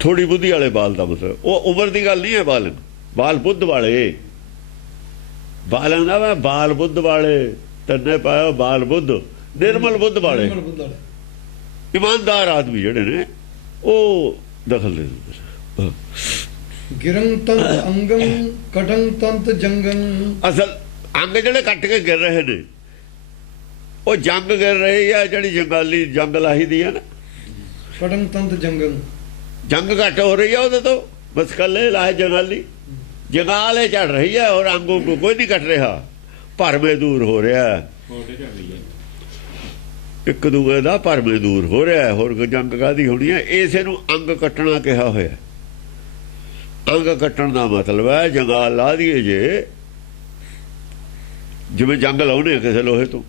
ਥੋੜੀ ਬੁੱਧੀ ਵਾਲੇ ਬਾਲ ਦਾ ਮਤਲਬ ਉਹ ਉਮਰ ਦੀ ਗੱਲ ਨਹੀਂ ਹੈ। ਬਾਲ ਬੁੱਧ ਵਾਲੇ, ਬਾਲਾਂ ਦਾ ਵਾ ਬਾਲ ਬੁੱਧ ਵਾਲੇ, ਤੰਨੇ ਪਾਇਆ ਬਾਲ ਬੁੱਧ, ਨਿਰਮਲ ਬੁੱਧ ਵਾਲੇ, ਇਮਾਨਦਾਰ ਆਦਮੀ ਜਿਹੜੇ ਨੇ ਉਹ ਦਖਲ ਦੇ ਦਿੰਦੇ। ਗਿਰੰ ਤੰਤ ਅੰਗੰ ਕਟੰ ਤੰਤ ਜੰਗੰ। ਅਸਲ ਅੰਗ ਜਿਹੜੇ ਕੱਟ ਕੇ ਗਿਰ ਰਹੇ ਨੇ ਉਹ ਜੰਗ ਗਿਰ ਰਹੇ ਆ, ਜਿਹੜੀ ਜੰਗਾਲੀ ਜੰਗ ਲਾਹੀ ਦੀ ਹੈ ਨਾ। ਕਟੰ ਤੰਤ ਜੰਗੰ, ਜੰਗ ਘੱਟ ਹੋ ਰਹੀ ਹੈ ਉਹਦੇ ਤੋਂ, ਬਸ ਕੱਲੇ ਲਾਏ ਜੰਗਾਲੀ, ਜੰਗਾਲੇ ਚੜ ਰਹੀ ਹੈ, ਔਰ ਅੰਗੋਂ ਕੋਈ ਨਹੀਂ ਕੱਟ ਰਿਹਾ। ਭਰਮੇ ਦੂਰ ਹੋ ਰਿਹਾ, ਇੱਕ ਦੂਏ ਦਾ ਭਰਮੇ ਦੂਰ ਹੋ ਰਿਹਾ। ਹੋਰ ਜੰਗ ਕਾਹਦੀ ਹੋਣੀ ਹੈ? ਇਸੇ ਨੂੰ ਅੰਗ ਕੱਟਣਾ ਕਿਹਾ ਹੋਇਆ। ਅੰਗ ਕੱਟਣ ਦਾ ਮਤਲਬ ਹੈ ਜੰਗਾਲ ਲਾ ਦਈਏ। ਜੇ ਜਿਵੇਂ ਜੰਗ ਲਾਉਣੇ ਕਿਸੇ ਲੋਹੇ ਤੋਂ,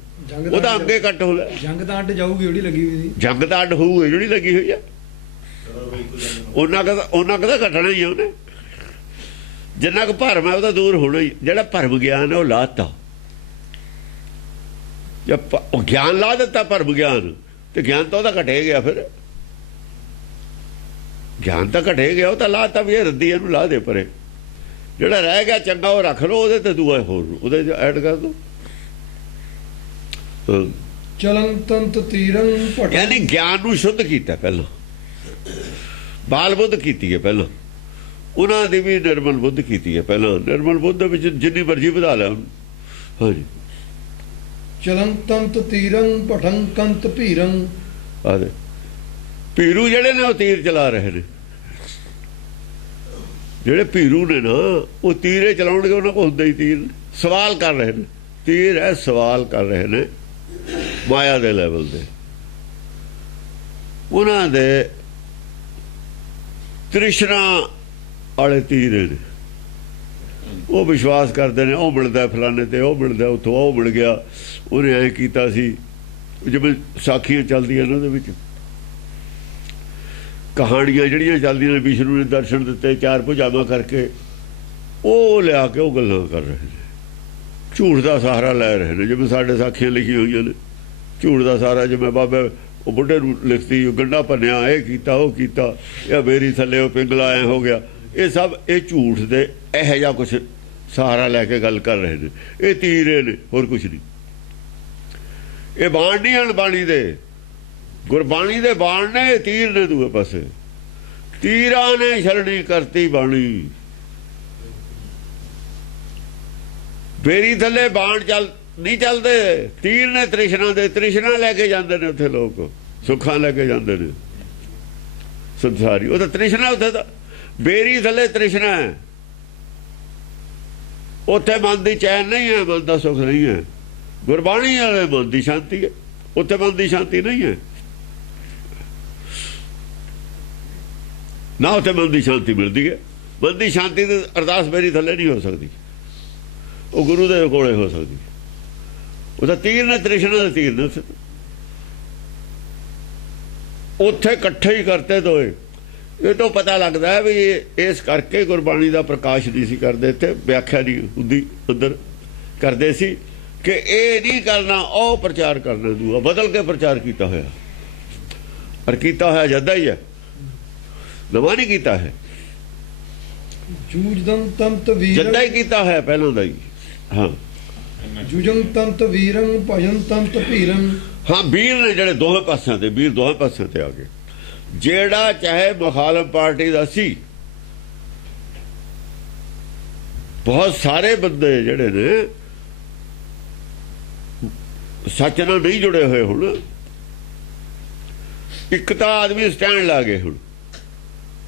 ਉਹਦਾ ਅੱਗੇ ਕੱਟ ਹੋ ਲੈ। ਜੰਗ ਤਾਂ ਅੱਡ ਜਾਊਗੀ ਜਿਹੜੀ ਲੱਗੀ ਹੋਈ ਸੀ। ਜੰਗ ਤਾਂ ਅੱਡ ਹੋਊਗੀ ਜਿਹੜੀ ਲੱਗੀ ਹੋਈ ਆ। ਉਹਨਾਂ ਕਦਾ ਕੱਟਣਾ ਹੀ ਉਹਨੇ। ਜਿੰਨਾ ਕੁ ਭਰਮ ਹੈ ਉਹਦਾ ਦੂਰ ਹੋਣਾ ਹੀ। ਜਿਹੜਾ ਭਰਮ ਗਿਆਨ ਹੈ ਉਹ ਲਾਤਾ। ਉਹ ਗਿਆਨ ਲਾ ਦਿੱਤਾ ਭਰਮ ਗਿਆਨ, ਤੇ ਗਿਆਨ ਤਾਂ ਉਹਦਾ ਘਟੇ ਗਿਆ। ਫਿਰ ਗਿਆਨ ਤਾਂ ਘਟੇ ਗਿਆ, ਉਹ ਤਾਂ ਲਾਤਾ ਵੀ ਇਹ ਰੱਦੀ ਇਹਨੂੰ ਲਾ ਦੇ ਪਰੇ। ਜਿਹੜਾ ਰਹਿ ਗਿਆ ਚੰਗਾ ਉਹ ਰੱਖ ਲਓ, ਉਹਦੇ ਤੇ ਦੂਆ ਹੋਰ ਉਹਦੇ ਚ ਐਡ ਕਰ ਦੋ। ਚਲਨ ਤੰਤ ਤੀਰੰ ਭਟੰ। ਯਾਨੀ ਗਿਆਨ ਨੂੰ ਸ਼ੁੱਧ ਕੀਤਾ ਪਹਿਲਾਂ, ਬਾਲ ਬੁੱਧ ਕੀਤੀ ਹੈ ਪਹਿਲਾਂ। ਉਹਨਾਂ ਦੀ ਵੀ ਨਿਰਮਲ ਬੁੱਧ ਕੀਤੀ ਹੈ ਪਹਿਲਾਂ। ਨਿਰਮਲ ਬੁੱਧ ਦੇ ਵਿੱਚ ਜਿੰਨੀ ਮਰਜ਼ੀ ਵਧਾ ਲੈ ਉਹਨੂੰ। ਹਾਂਜੀ। ਚਲਨ ਤੰਤ ਤੀਰੰ ਭਟੰ ਕੰਤ ਭੀਰੰ। ਆਦੇ ਭੀਰੂ ਜਿਹੜੇ ਨੇ ਉਹ ਤੀਰ ਚਲਾ ਰਹੇ ਨੇ। ਜਿਹੜੇ ਭੀਰੂ ਨੇ ਨਾ ਉਹ ਤੀਰੇ ਚਲਾਉਣਗੇ, ਉਹਨਾਂ ਕੋਲ ਹੁੰਦਾ ਹੀ ਤੀਰ। ਸਵਾਲ ਕਰ ਰਹੇ ਨੇ, ਤੀਰ ਹੈ ਸਵਾਲ ਕਰ ਰਹੇ ਨੇ ਮਾਇਆ ਦੇ ਲੈਵਲ ਦੇ। ਉਹਨਾਂ ਦੇ ਤ੍ਰਿਸ਼ਨਾ ਵਾਲੇ ਤੀਰ ਨੇ। ਉਹ ਵਿਸ਼ਵਾਸ ਕਰਦੇ ਨੇ ਉਹ ਮਿਲਦਾ ਫਲਾਣੇ ਤੇ, ਉਹ ਮਿਲਦਾ ਉੱਥੋਂ, ਉਹ ਮਿਲ ਗਿਆ, ਉਹਨੇ ਐਂ ਕੀਤਾ ਸੀ। ਜਿਵੇਂ ਸਾਖੀਆਂ ਚੱਲਦੀਆਂ ਨੇ ਉਹਦੇ ਵਿੱਚ ਕਹਾਣੀਆਂ ਜਿਹੜੀਆਂ ਚੱਲਦੀਆਂ ਨੇ, ਵਿਸ਼ਨੂੰ ਨੇ ਦਰਸ਼ਨ ਦਿੱਤੇ 4 ਭੁਜਾਵਾਂ ਕਰਕੇ, ਉਹ ਲਿਆ ਕੇ ਉਹ ਗੱਲਾਂ ਕਰ ਰਹੇ ਨੇ। ਝੂਠ ਦਾ ਸਹਾਰਾ ਲੈ ਰਹੇ ਨੇ। ਜਿਵੇਂ ਸਾਡੇ ਸਾਖੀਆਂ ਲਿਖੀਆਂ ਹੋਈਆਂ ਨੇ, ਝੂਠ ਦਾ ਸਹਾਰਾ। ਜਿਵੇਂ ਬਾਬੇ ਉਹ ਬੁੱਢੇ ਨੂੰ ਲਿਖਤੀ, ਗੰਢਾ ਭੰਨਿਆ, ਇਹ ਕੀਤਾ, ਉਹ ਕੀਤਾ, ਇਹ ਬੇਰੀ ਥੱਲੇ ਉਹ ਪਿੰਗਲਾ ਐ ਹੋ ਗਿਆ। ਇਹ ਸਭ ਇਹ ਝੂਠ ਦੇ ਇਹੋ ਜਿਹਾ ਕੁਛ ਸਹਾਰਾ ਲੈ ਕੇ ਗੱਲ ਕਰ ਰਹੇ ਨੇ। ਇਹ ਤੀਰੇ ਨੇ, ਹੋਰ ਕੁਛ ਨਹੀਂ। ਇਹ ਬਾਣ ਨਹੀਂ ਹਨ ਬਾਣੀ ਦੇ, ਗੁਰਬਾਣੀ ਦੇ ਬਾਣ ਨੇ। ਇਹ ਤੀਰ ਨੇ ਦੂਏ ਪਾਸੇ। ਤੀਰਾਂ ਨੇ ਛਲਣੀ ਕਰਤੀ ਬਾਣੀ। ਬੇਰੀ ਥੱਲੇ ਬਾਣ ਨਹੀਂ ਚੱਲਦੇ, ਤੀਰ ਨੇ ਤ੍ਰਿਸ਼ਨਾ ਦੇ। ਤ੍ਰਿਸ਼ਨਾ ਲੈ ਕੇ ਜਾਂਦੇ ਨੇ ਉੱਥੇ ਲੋਕ, ਸੁੱਖਾਂ ਲੈ ਕੇ ਜਾਂਦੇ ਨੇ ਸੰਸਾਰੀ। ਉਹ ਤਾਂ ਤ੍ਰਿਸ਼ਨਾ, ਉੱਥੇ ਤਾਂ ਬੇਰੀ ਥੱਲੇ ਤ੍ਰਿਸ਼ਨਾ ਹੈ। ਉੱਥੇ ਮਨ ਦੀ ਚੈਨ ਨਹੀਂ ਹੈ, ਮਨ ਦਾ ਸੁੱਖ ਨਹੀਂ ਹੈ। ਗੁਰਬਾਣੀ ਵਾਲੇ ਮਨ ਦੀ ਸ਼ਾਂਤੀ ਹੈ, ਉੱਥੇ ਮਨ ਦੀ ਸ਼ਾਂਤੀ ਨਹੀਂ ਹੈ। ਨਾ ਉੱਥੇ ਮਨ ਦੀ ਸ਼ਾਂਤੀ ਮਿਲਦੀ ਹੈ। ਮਨ ਦੀ ਸ਼ਾਂਤੀ ਦੀ ਅਰਦਾਸ ਮੇਰੀ ਥੱਲੇ ਨਹੀਂ ਹੋ ਸਕਦੀ, ਉਹ ਗੁਰੂ ਦੇ ਕੋਲੇ ਹੋ ਸਕਦੀ। ਉਹਦਾ ਤੀਰ ਨੇ ਤ੍ਰਿਸ਼ਨਾ ਦੇ ਤੀਰ ਨੇ ਉੱਥੇ ਇਕੱਠੇ ਹੀ ਕਰਤੇ ਦੋਏ। ਇਹ ਤੋਂ ਪਤਾ ਲੱਗਦਾ ਹੈ ਵੀ ਇਸ ਕਰਕੇ ਗੁਰਬਾਣੀ ਦਾ ਪ੍ਰਕਾਸ਼ ਨਹੀਂ ਸੀ ਕਰਦੇ। ਇੱਥੇ ਵਿਆਖਿਆ ਨਹੀਂ ਹੁੰਦੀ, ਅੰਦਰ ਕਰਦੇ ਸੀ ਕਿ ਇਹ ਨਹੀਂ ਕਰਨਾ, ਉਹ ਪ੍ਰਚਾਰ ਕਰਨਾ, ਦੂਆ ਬਦਲ ਕੇ ਪ੍ਰਚਾਰ ਕੀਤਾ ਹੋਇਆ। ਔਰ ਕੀਤਾ ਹੋਇਆ ਜੱਦਾ ਹੀ ਹੈ, ਨਵਾਂ ਨਹੀਂ ਕੀਤਾ ਹੈ। ਜੂਜਦੰ ਤੰਤ ਵੀਰੰ, ਜੱਦਾ ਹੀ ਕੀਤਾ ਹੋਇਆ ਪਹਿਲਾਂ ਦਾ ਹੀ। ਹਾਂ, ਜੁਜੰ ਤੰਤ ਵੀਰੰ ਭਜਨ ਤੰਤ ਭੀਰੰ। ਹਾਂ, ਵੀਰ ਨੇ ਜਿਹੜੇ ਦੋਵੇਂ ਪਾਸਿਆਂ ਤੇ, ਵੀਰ ਦੋਵੇਂ ਪਾਸਿਆਂ ਤੇ ਆ ਗਏ। ਜਿਹੜਾ ਚਾਹੇ ਮੁਖਾਲਫ ਪਾਰਟੀ ਦਾ ਸੀ, ਬਹੁਤ ਸਾਰੇ ਬੰਦੇ ਜਿਹੜੇ ਨੇ ਸੱਚ ਨਾਲ ਨਹੀਂ ਜੁੜੇ ਹੋਏ। ਹੁਣ ਇੱਕ ਤਾਂ ਆਦਮੀ ਸਟੈਂਡ ਲਾ ਗਏ। ਹੁਣ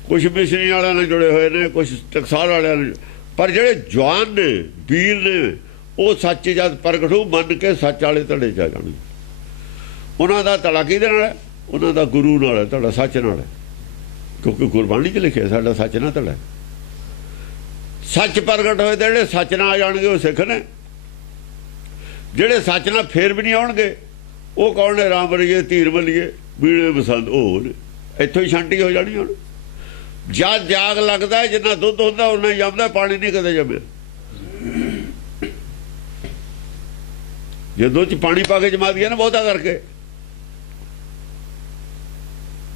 ਕੁਛ ਮਿਸ਼ਨੀ ਵਾਲਿਆਂ ਨਾਲ ਜੁੜੇ ਹੋਏ ਨੇ, ਕੁਛ ਟਕਸਾਲ ਵਾਲਿਆਂ ਨਾਲ। ਪਰ ਜਿਹੜੇ ਜਵਾਨ ਨੇ, ਵੀਰ ਨੇ, ਉਹ ਸੱਚ ਜਦ ਪ੍ਰਗਟ ਹੋ ਮੰਨ ਕੇ ਸੱਚ ਵਾਲੇ ਧੜੇ ਚ ਆ ਜਾਣਗੇ। ਉਹਨਾਂ ਦਾ ਧੜਾ ਕਿਹਦੇ ਨਾਲ ਹੈ? ਉਹਨਾਂ ਦਾ ਗੁਰੂ ਨਾਲ ਹੈ, ਧੜਾ ਸੱਚ ਨਾਲ ਹੈ। ਕਿਉਂਕਿ ਗੁਰਬਾਣੀ 'ਚ ਲਿਖਿਆ ਸਾਡਾ ਸੱਚ ਨਾਲ ਧੜਾ। ਸੱਚ ਪ੍ਰਗਟ ਹੋਏ ਤੇ ਜਿਹੜੇ ਸੱਚ ਨਾਲ ਆ ਜਾਣਗੇ ਉਹ ਸਿੱਖ ਨੇ। ਜਿਹੜੇ ਸੱਚ ਨਾਲ ਫੇਰ ਵੀ ਨਹੀਂ ਆਉਣਗੇ ਉਹ ਕੌਣ ਨੇ? ਰਾਮ ਵਰਗੇ, ਧੀਰ ਮਲੀਏ, ਬੀੜੇ ਬਸੰਤ, ਉਹ ਨੇ। ਇੱਥੋਂ ਹੀ ਛਾਂਟੀ ਹੋ ਜਾਣੀ। ਹੁਣ ਜਦ ਜਾਗ ਲੱਗਦਾ, ਜਿੰਨਾ ਦੁੱਧ ਹੁੰਦਾ ਉਹਨਾਂ ਹੀ ਜੰਮਦਾ, ਪਾਣੀ ਨਹੀਂ ਕਦੇ ਜੰਮਿਆ। ਜੇ ਦੁੱਧ 'ਚ ਪਾਣੀ ਪਾ ਕੇ ਜਮਾ ਦਿਆ ਨਾ ਬਹੁਤਾ ਕਰਕੇ,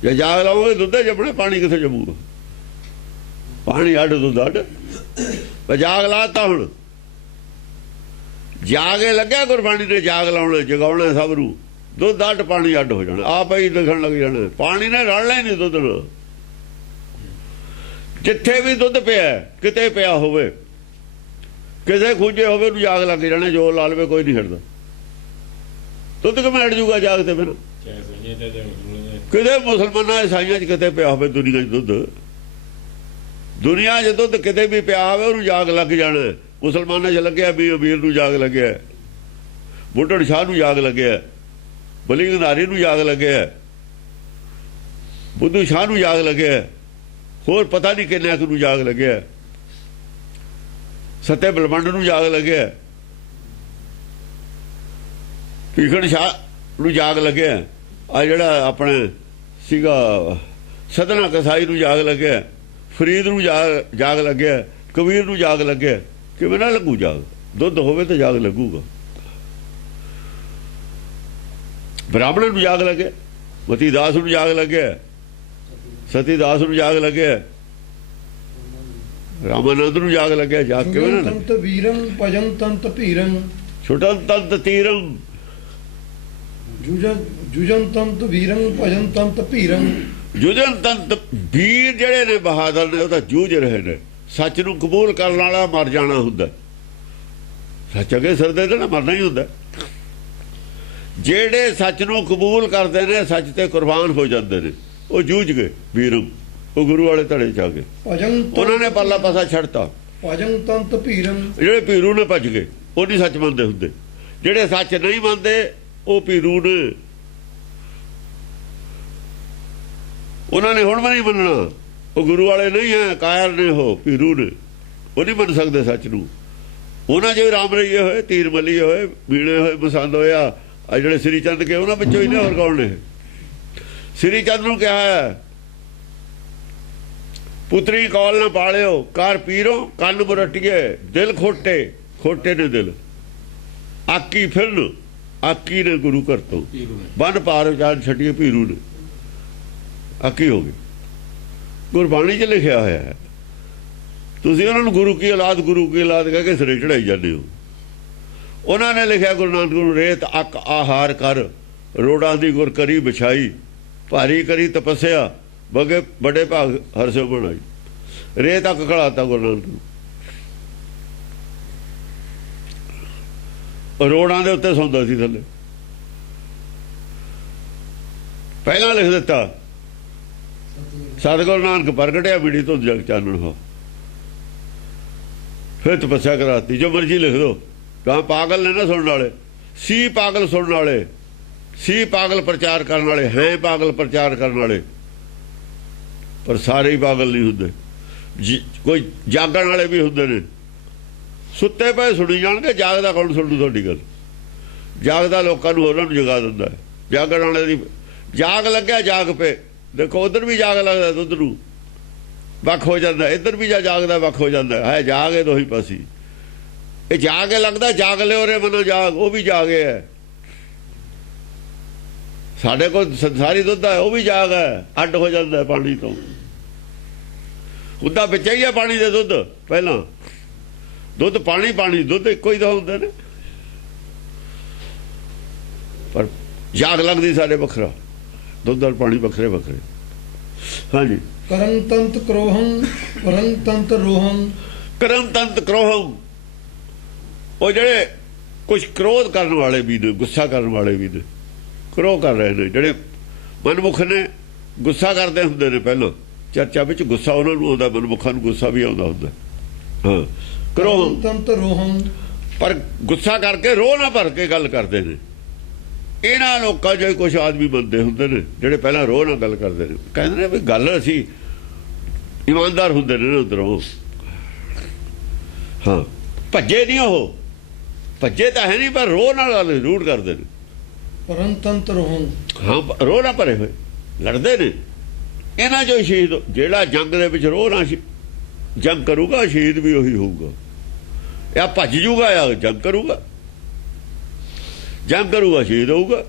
ਜੇ ਜਾਗ ਲਾਓਗੇ ਦੁੱਧ ਜੰਮਣਾ, ਪਾਣੀ ਕਿੱਥੇ ਜੰਮੂਗਾ? ਪਾਣੀ ਅੱਡ, ਦੁੱਧ ਅੱਡ। ਜਾਗ ਲਾਤਾ। ਹੁਣ ਜਾਗੇ ਲੱਗਿਆ ਗੁਰਬਾਣੀ ਨੇ, ਜਾਗ ਲਾਉਣਾ, ਜਗਾਉਣਾ ਸਭ ਨੂੰ। ਦੁੱਧ ਅੱਡ, ਪਾਣੀ ਅੱਡ ਹੋ ਜਾਣਾ, ਆਪ ਹੀ ਦਿਖਣ ਲੱਗ ਜਾਣਾ। ਪਾਣੀ ਨੇ ਰਲਣਾ ਹੀ ਨਹੀਂ ਦੁੱਧ ਨਾਲ। ਜਿੱਥੇ ਵੀ ਦੁੱਧ ਪਿਆ, ਕਿਤੇ ਪਿਆ ਹੋਵੇ, ਕਿਸੇ ਖੂੰਜੇ ਹੋਵੇ, ਉਹਨੂੰ ਜਾਗ ਲੱਗ ਜਾਣਾ। ਜੋ ਲਾ ਲਵੇ ਕੋਈ ਨਹੀਂ ਹਟਦਾ। ਦੁੱਧ ਕਿਵੇਂ ਹਟ ਜੂਗਾ ਜਾਗ ਤੇ? ਫਿਰ ਕਿਤੇ ਮੁਸਲਮਾਨਾਂ, ਈਸਾਈਆਂ 'ਚ ਕਿਤੇ ਪਿਆ ਹੋਵੇ ਦੁਨੀਆ 'ਚ ਦੁੱਧ, ਦੁਨੀਆ 'ਚ ਦੁੱਧ ਕਿਤੇ ਵੀ ਪਿਆ ਹੋਵੇ, ਉਹਨੂੰ ਜਾਗ ਲੱਗ ਜਾਣਾ। ਮੁਸਲਮਾਨਾਂ 'ਚ ਲੱਗਿਆ ਵੀ ਅਮੀਰ ਨੂੰ ਜਾਗ ਲੱਗਿਆ, ਬੁੱਢਣ ਸ਼ਾਹ ਨੂੰ ਜਾਗ ਲੱਗਿਆ, ਬਲੀ ਗੰਧਾਰੀ ਨੂੰ ਜਾਗ ਲੱਗਿਆ, ਬੁੱਧੂ ਸ਼ਾਹ ਨੂੰ ਜਾਗ ਲੱਗਿਆ, ਹੋਰ ਪਤਾ ਨਹੀਂ ਕਿੰਨਿਆਂ ਨੂੰ ਜਾਗ ਲੱਗਿਆ, ਸੱਤੇ ਬਲਵੰਡ ਨੂੰ ਜਾਗ ਲੱਗਿਆ, ਭੀਖਣ ਸ਼ਾਹ ਨੂੰ ਜਾਗ ਲੱਗਿਆ, ਆ ਜਿਹੜਾ ਆਪਣੇ ਸੀਗਾ ਸਦਨਾ ਕਸਾਈ ਨੂੰ ਜਾਗ ਲੱਗਿਆ, ਫਰੀਦ ਨੂੰ ਜਾਗ ਲੱਗਿਆ, ਕਬੀਰ ਨੂੰ ਜਾਗ ਲੱਗਿਆ। ਕਿਵੇਂ ਨਾ ਲੱਗੂ ਜਾਗ? ਦੁੱਧ ਹੋਵੇ ਤਾਂ ਜਾਗ ਲੱਗੂਗਾ। ਬ੍ਰਾਹਮਣ ਨੂੰ ਜਾਗ ਲੱਗਿਆ, ਮਤੀ ਦਾਸ ਨੂੰ ਜਾਗ ਲੱਗਿਆ, ਸਤੀ ਦਾਸ ਨੂੰ ਜਾਗ ਲੱਗਿਆ, ਰਾਮਾਨੰਦ ਨੂੰ ਜਾਗ ਲੱਗਿਆ। ਜਾਗ ਕਿਵੇਂ ਨਾ? ਤੰਤ ਵੀਰੰ ਭਜਨ ਤੰਤ ਭੀਰੰ ਛੁਟਨ ਤੰਤ ਤੀਰੰ ਜੁਜਨ ਤੰਤ ਵੀਰੰ ਭਜਨ ਤੰਤ ਭੀਰੰ। ਜੁਜਨ ਤੰਤ ਵੀਰ ਜਿਹੜੇ ਨੇ ਬਹਾਦਰ ਨੇ ਉਹ ਤਾਂ ਜੂਝ ਰਹੇ ਨੇ। ਸੱਚ ਨੂੰ ਕਬੂਲ ਕਰਨ ਵਾਲਾ ਮਰ ਜਾਣਾ ਹੁੰਦਾ, ਸੱਚ ਅਗੇ ਸਰਦੇ ਤੇ ਨਾ ਮਰਨਾ ਹੀ ਹੁੰਦਾ। ਜਿਹੜੇ ਸੱਚ ਨੂੰ ਕਬੂਲ ਕਰਦੇ ਨੇ, ਸੱਚ ਤੇ ਕੁਰਬਾਨ ਹੋ ਜਾਂਦੇ ਨੇ, ਉਹ ਜੂਝ ਗਏ ਵੀਰਮ, ਉਹ ਗੁਰੂ ਵਾਲੇ ਧੜੇ ਚ ਆ ਗਏ। ਉਹਨਾਂ ਨੇ ਪਰਲਾ ਪਾਸਾ ਛੱਡਤਾ। ਭਜਨ ਤੰਤ ਭੀਰੰ, ਜਿਹੜੇ ਪੀਰੂ ਨੇ ਭੱਜ ਗਏ, ਉਹ ਨਹੀਂ ਸੱਚ ਮੰਨਦੇ ਹੁੰਦੇ। ਜਿਹੜੇ ਸੱਚ ਨਹੀਂ ਮੰਨਦੇ ਉਹ ਪੀਰੂ ਨੇ, ਉਹਨਾਂ ਨੇ ਹੁਣ ਵੀ ਨਹੀਂ ਮੰਨਣਾ। ਉਹ ਗੁਰੂ ਵਾਲੇ ਨਹੀਂ ਹੈ, ਕਾਇਰ ਨੇ, ਉਹ ਪੀਰੂ ਨੇ, ਉਹ ਨਹੀਂ ਮੰਨ ਸਕਦੇ ਸੱਚ ਨੂੰ। ਉਹਨਾਂ ਜੇ ਰਾਮ ਰਈਏ ਹੋਏ, ਤੀਰ ਮੱਲੀਏ ਹੋਏ, ਬੀਣੇ ਹੋਏ, ਪਸੰਦ ਹੋਇਆ। ਆ ਜਿਹੜੇ ਸ੍ਰੀ ਚੰਦ ਕੇ ਉਹਨਾਂ ਵਿੱਚੋਂ ਹੀ ਨੇ, ਹੋਰ ਕੌਣ ਨੇ? ਸ੍ਰੀ ਚੰਦ ਨੂੰ ਕਿਹਾ ਹੈ, ਪੁੱਤਰੀ ਕੌਲ ਨਾ ਪਾਲਿਓ, ਕਰ ਪੀਰੋ ਕੰਨ ਮੁਰਟੀਏ, ਦਿਲ ਖੋਟੇ, ਖੋਟੇ ਨੇ ਦਿਲ, ਆਕੀ ਫਿਰਨ, ਆਕੀ ਨੇ ਗੁਰੂ ਘਰ ਤੋਂ ਬੰਨ ਪਾਰ ਵਿਚਾਰ ਛੱਡੀਏ, ਪੀਰੂ ਨੇ ਆਕੀ ਹੋ ਗਏ। ਗੁਰਬਾਣੀ 'ਚ ਲਿਖਿਆ ਹੋਇਆ ਹੈ। ਤੁਸੀਂ ਉਹਨਾਂ ਨੂੰ ਗੁਰੂ ਕੀ ਔਲਾਦ, ਗੁਰੂ ਕੀ ਔਲਾਦ ਕਹਿ ਕੇ ਸਿਰੇ ਚੜਾਈ ਜਾਂਦੇ ਹੋ। ਉਹਨਾਂ ਨੇ ਲਿਖਿਆ ਗੁਰੂ ਨਾਨਕ ਨੂੰ, ਰੇਤ ਅੱਕ ਆਹਾਰ ਕਰ, ਰੋੜਾਂ ਦੀ ਗੁਰ ਕਰੀ ਵਿਛਾਈ, ਭਾਰੀ ਕਰੀ ਤਪੱਸਿਆ, ਬਗੇ ਬੜੇ ਭਾਗ ਹਰਸੋ ਬਣਾਈ। ਰੇਤ ਅੱਕ ਖੜਾਤਾ ਗੁਰੂ ਨਾਨਕ ਨੂੰ, ਰੋੜਾਂ ਦੇ ਉੱਤੇ ਸੌਂਦਾ ਸੀ ਥੱਲੇ। ਪਹਿਲਾਂ ਲਿਖ ਦਿੱਤਾ, ਸਤਿਗੁਰੂ ਨਾਨਕ ਪ੍ਰਗਟਿਆ ਬੀੜੀ ਤੋਂ ਜਗ ਚਾਨਣ ਹੋ। ਫਿਰ ਤਪੱਸਿਆ ਕਰਾਤੀ। ਜੋ ਮਰਜੀ ਲਿਖ ਦੋ। ਤਾਂ ਪਾਗਲ ਨੇ ਨਾ ਸੁਣਨ ਵਾਲੇ, ਸੀ ਪਾਗਲ ਸੁਣਨ ਵਾਲੇ, ਸੀ ਪਾਗਲ ਪ੍ਰਚਾਰ ਕਰਨ ਵਾਲੇ, ਹੈ ਪਾਗਲ ਪ੍ਰਚਾਰ ਕਰਨ ਵਾਲੇ, ਪਰ ਸਾਰੇ ਹੀ ਪਾਗਲ ਨਹੀਂ ਹੁੰਦੇ। ਕੋਈ ਜਾਗਣ ਵਾਲੇ ਵੀ ਹੁੰਦੇ ਨੇ। ਸੁੱਤੇ ਪਏ ਸੁਣੀ ਜਾਣਗੇ, ਜਾਗਦਾ ਕੌਣ ਸੁਣੂ ਤੁਹਾਡੀ ਗੱਲ? ਜਾਗਦਾ ਲੋਕਾਂ ਨੂੰ, ਉਹਨਾਂ ਨੂੰ ਜਗਾ ਦਿੰਦਾ। ਜਾਗਣ ਵਾਲੇ ਦੀ ਜਾਗ ਲੱਗਿਆ, ਜਾਗ ਪਏ। ਦੇਖੋ ਉਧਰ ਵੀ ਜਾਗ ਲੱਗਦਾ, ਦੁੱਧ ਨੂੰ ਵੱਖ ਹੋ ਜਾਂਦਾ, ਇੱਧਰ ਵੀ ਜਾਗਦਾ ਵੱਖ ਹੋ ਜਾਂਦਾ ਹੈ। ਜਾਗੇ ਦੋਹੀ ਪਾਸੀ। ਇਹ ਜਾਗੇ ਲੱਗਦਾ, ਜਾਗ ਲਿਓ ਰੇ ਮਨੋ ਜਾਗ, ਉਹ ਵੀ ਜਾਗੇ ਹੈ। ਸਾਡੇ ਕੋਲ ਸੰਸਾਰੀ ਦੁੱਧ ਹੈ, ਉਹ ਵੀ ਜਾਗ ਹੈ, ਅੱਡ ਹੋ ਜਾਂਦਾ ਪਾਣੀ ਤੋਂ। ਉਹਦਾ ਵਿੱਚ ਹੀ ਹੈ ਪਾਣੀ ਦੇ ਦੁੱਧ। ਪਹਿਲਾਂ ਦੁੱਧ ਪਾਣੀ, ਪਾਣੀ ਦੁੱਧ ਇੱਕੋ ਹੀ ਤਾਂ ਹੁੰਦੇ ਨੇ, ਪਰ ਜਾਗ ਲੱਗਦੀ ਸਾਡੇ ਵੱਖਰਾ। ਦੁੱਧ ਔਰ ਪਾਣੀ ਵੱਖਰੇ ਵੱਖਰੇ। ਹਾਂਜੀ। ਕਰਮ ਤੰਤ ਕ੍ਰੋਹੰ ਪਰੰ ਤੰਤ ਰੋਹੰ। ਕਰਮ ਤੰਤ ਕ੍ਰੋਹੰ, ਉਹ ਜਿਹੜੇ ਕੁਝ ਕ੍ਰੋਧ ਕਰਨ ਵਾਲੇ ਵੀ ਨੇ, ਗੁੱਸਾ ਕਰਨ ਵਾਲੇ ਵੀ ਨੇ, ਕ੍ਰੋਹ ਕਰ ਰਹੇ ਨੇ। ਜਿਹੜੇ ਮਨਮੁਖ ਨੇ, ਗੁੱਸਾ ਕਰਦੇ ਹੁੰਦੇ ਨੇ। ਪਹਿਲਾਂ ਚਰਚਾ ਵਿੱਚ ਗੁੱਸਾ ਉਹਨਾਂ ਨੂੰ ਆਉਂਦਾ, ਮਨਮੁਖਾਂ ਨੂੰ ਗੁੱਸਾ ਵੀ ਆਉਂਦਾ ਹੁੰਦਾ। ਹਾਂ, ਕ੍ਰੋਹ ਤੰਤ ਰੋਹੰ, ਪਰ ਗੁੱਸਾ ਕਰਕੇ ਰੋਹ ਨਾ ਭਰ ਕੇ ਗੱਲ ਕਰਦੇ ਨੇ। ਇਹਨਾਂ ਲੋਕਾਂ 'ਚੋਂ ਕੁਝ ਆਦਮੀ ਬੰਦੇ ਹੁੰਦੇ ਨੇ ਜਿਹੜੇ ਪਹਿਲਾਂ ਰੋਹ ਨਾਲ ਗੱਲ ਕਰਦੇ ਨੇ। ਕਹਿੰਦੇ ਨੇ ਵੀ ਗੱਲ ਅਸੀਂ ਇਮਾਨਦਾਰ ਹੁੰਦੇ ਨੇ ਅੰਦਰੋਂ। ਹਾਂ, ਭੱਜੇ ਨਹੀਂ, ਉਹ ਭੱਜੇ ਤਾਂ ਹੈ ਨਹੀਂ, ਪਰ ਰੋਹ ਨਾਲ ਗੱਲ ਜ਼ਰੂਰ ਕਰਦੇ ਨੇ। ਪਰੰ ਤੰਤ ਰੋਹੰ, ਹਾਂ, ਰੋਹ ਨਾਲ ਭਰੇ ਹੋਏ ਲੜਦੇ ਨੇ। ਇਹਨਾਂ 'ਚੋਂ ਸ਼ਹੀਦ, ਜਿਹੜਾ ਜੰਗ ਦੇ ਵਿੱਚ ਰੋਹ ਨਾਲ ਜੰਗ ਕਰੂਗਾ, ਸ਼ਹੀਦ ਵੀ ਉਹੀ ਹੋਊਗਾ। ਜਾਂ ਭੱਜ ਜੂਗਾ ਜਾਂ ਜੰਗ ਕਰੂਗਾ। ਜੰਗ ਕਰੂਗਾ ਸ਼ਹੀਦ ਹੋਊਗਾ,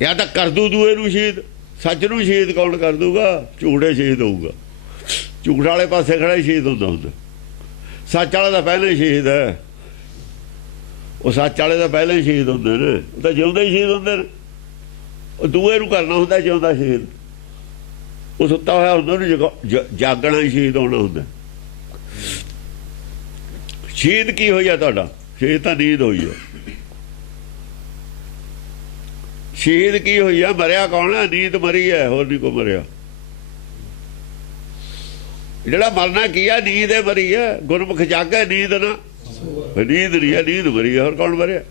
ਜਾਂ ਤਾਂ ਕਰ ਦੂ ਦੂਏ ਨੂੰ ਸ਼ਹੀਦ। ਸੱਚ ਨੂੰ ਸ਼ਹੀਦ ਕੌਣ ਕਰ ਦੂਗਾ? ਝੂਠੇ ਸ਼ਹੀਦ ਹੋਊਗਾ। ਝੂਠ ਵਾਲੇ ਪਾਸੇ ਖੜਾ ਹੀ ਸ਼ਹੀਦ ਹੁੰਦਾ। ਸੱਚ ਵਾਲਾ ਤਾਂ ਪਹਿਲਾਂ ਹੀ ਸ਼ਹੀਦ ਹੈ। ਉਹ ਸੱਚ ਵਾਲੇ ਤਾਂ ਪਹਿਲਾਂ ਹੀ ਸ਼ਹੀਦ ਹੁੰਦੇ ਨੇ, ਉਹ ਤਾਂ ਜਿਉਂਦੇ ਹੀ ਸ਼ਹੀਦ ਹੁੰਦੇ ਨੇ। ਉਹ ਦੂਏ ਨੂੰ ਕਰਨਾ ਹੁੰਦਾ ਜਿਉਂਦਾ ਸ਼ਹੀਦ। ਉਹ ਸੁੱਤਾ ਹੋਇਆ ਹੁੰਦਾ, ਉਹਨੂੰ ਜਾਗਣਾ ਹੀ ਸ਼ਹੀਦ ਹੋਣਾ ਹੁੰਦਾ। ਸ਼ਹੀਦ ਕੀ ਹੋਇਆ ਤੁਹਾਡਾ? ਸ਼ਹੀਦ ਤਾਂ ਨੀਂਦ ਹੋਈ ਹੈ। ਸ਼ਹੀਦ ਕੀ ਹੋਈ ਆ? ਮਰਿਆ ਕੌਣ ਹੈ? ਨੀਂਦ ਮਰੀ ਹੈ, ਹੋਰ ਨਹੀਂ ਕੋਈ ਮਰਿਆ। ਜਿਹੜਾ ਮਰਨਾ ਕੀ ਆ? ਨੀਂਦ ਹੈ, ਮਰੀ ਹੈ। ਗੁਰਮੁਖ ਜਾਗੇ ਨੀਂਦ ਨਾ, ਨੀਂਦ ਨਹੀਂ ਹੈ, ਨੀਂਦ ਮਰੀ ਹੈ। ਹੋਰ ਕੌਣ ਮਰਿਆ?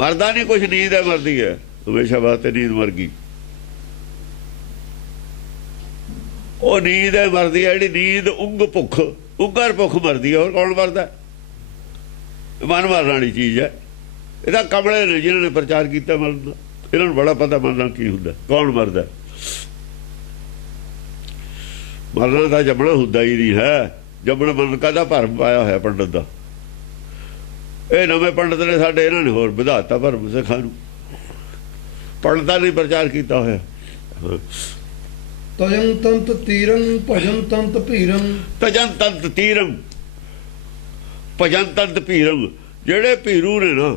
ਮਰਦਾ ਨਹੀਂ ਕੁਛ, ਨੀਂਦ ਹੈ ਮਰਦੀ ਹੈ, ਹਮੇਸ਼ਾ ਵਾਸਤੇ ਨੀਂਦ ਮਰ ਗਈ। ਉਹ ਨੀਂਦ ਹੈ ਮਰਦੀ ਹੈ, ਜਿਹੜੀ ਨੀਂਦ ਉਂਗ ਭੁੱਖ, ਉਂਗਰ ਭੁੱਖ ਮਰਦੀ ਹੈ। ਹੋਰ ਕੌਣ ਮਰਦਾ? ਮਨ ਮਾਰਨ ਵਾਲੀ ਚੀਜ਼ ਹੈ। ਇਹਦਾ ਕਮਲੇ ਨੇ ਜਿਨ੍ਹਾਂ ਨੇ ਪ੍ਰਚਾਰ ਕੀਤਾ ਮਰਨ ਦਾ, ਇਹਨਾਂ ਨੂੰ ਬੜਾ ਪਤਾ ਮਰਨਾ ਕੀ ਹੁੰਦਾ, ਕੌਣ ਮਰਦਾ। ਮਰਨਾ ਤਾਂ ਜੰਮਣਾ ਹੁੰਦਾ ਹੀ ਨਹੀਂ ਹੈ। ਜੰਮਣ ਮਰਨ ਕਾਹਦਾ ਭਰਮ ਪਾਇਆ ਹੋਇਆ ਪੰਡਤ ਦਾ। ਇਹ ਨਵੇਂ ਪੰਡਤ ਨੇ ਸਾਡੇ, ਇਹਨਾਂ ਨੇ ਹੋਰ ਵਧਾਤਾ ਭਰਮ ਸਿੱਖਾਂ ਨੂੰ। ਪੰਡਤਾਂ ਨੇ ਪ੍ਰਚਾਰ ਕੀਤਾ ਹੋਇਆ। ਤਜੰ ਤੰਤ ਤੀਰੰ ਭਜਨ ਤੰਤ ਭੀਰੰ। ਤਜਨ ਤੰਤ ਤੀਰੰ ਭਜਨ ਤੰਤ ਭੀਰੰ। ਜਿਹੜੇ ਭੀਰੂ ਨੇ ਨਾ,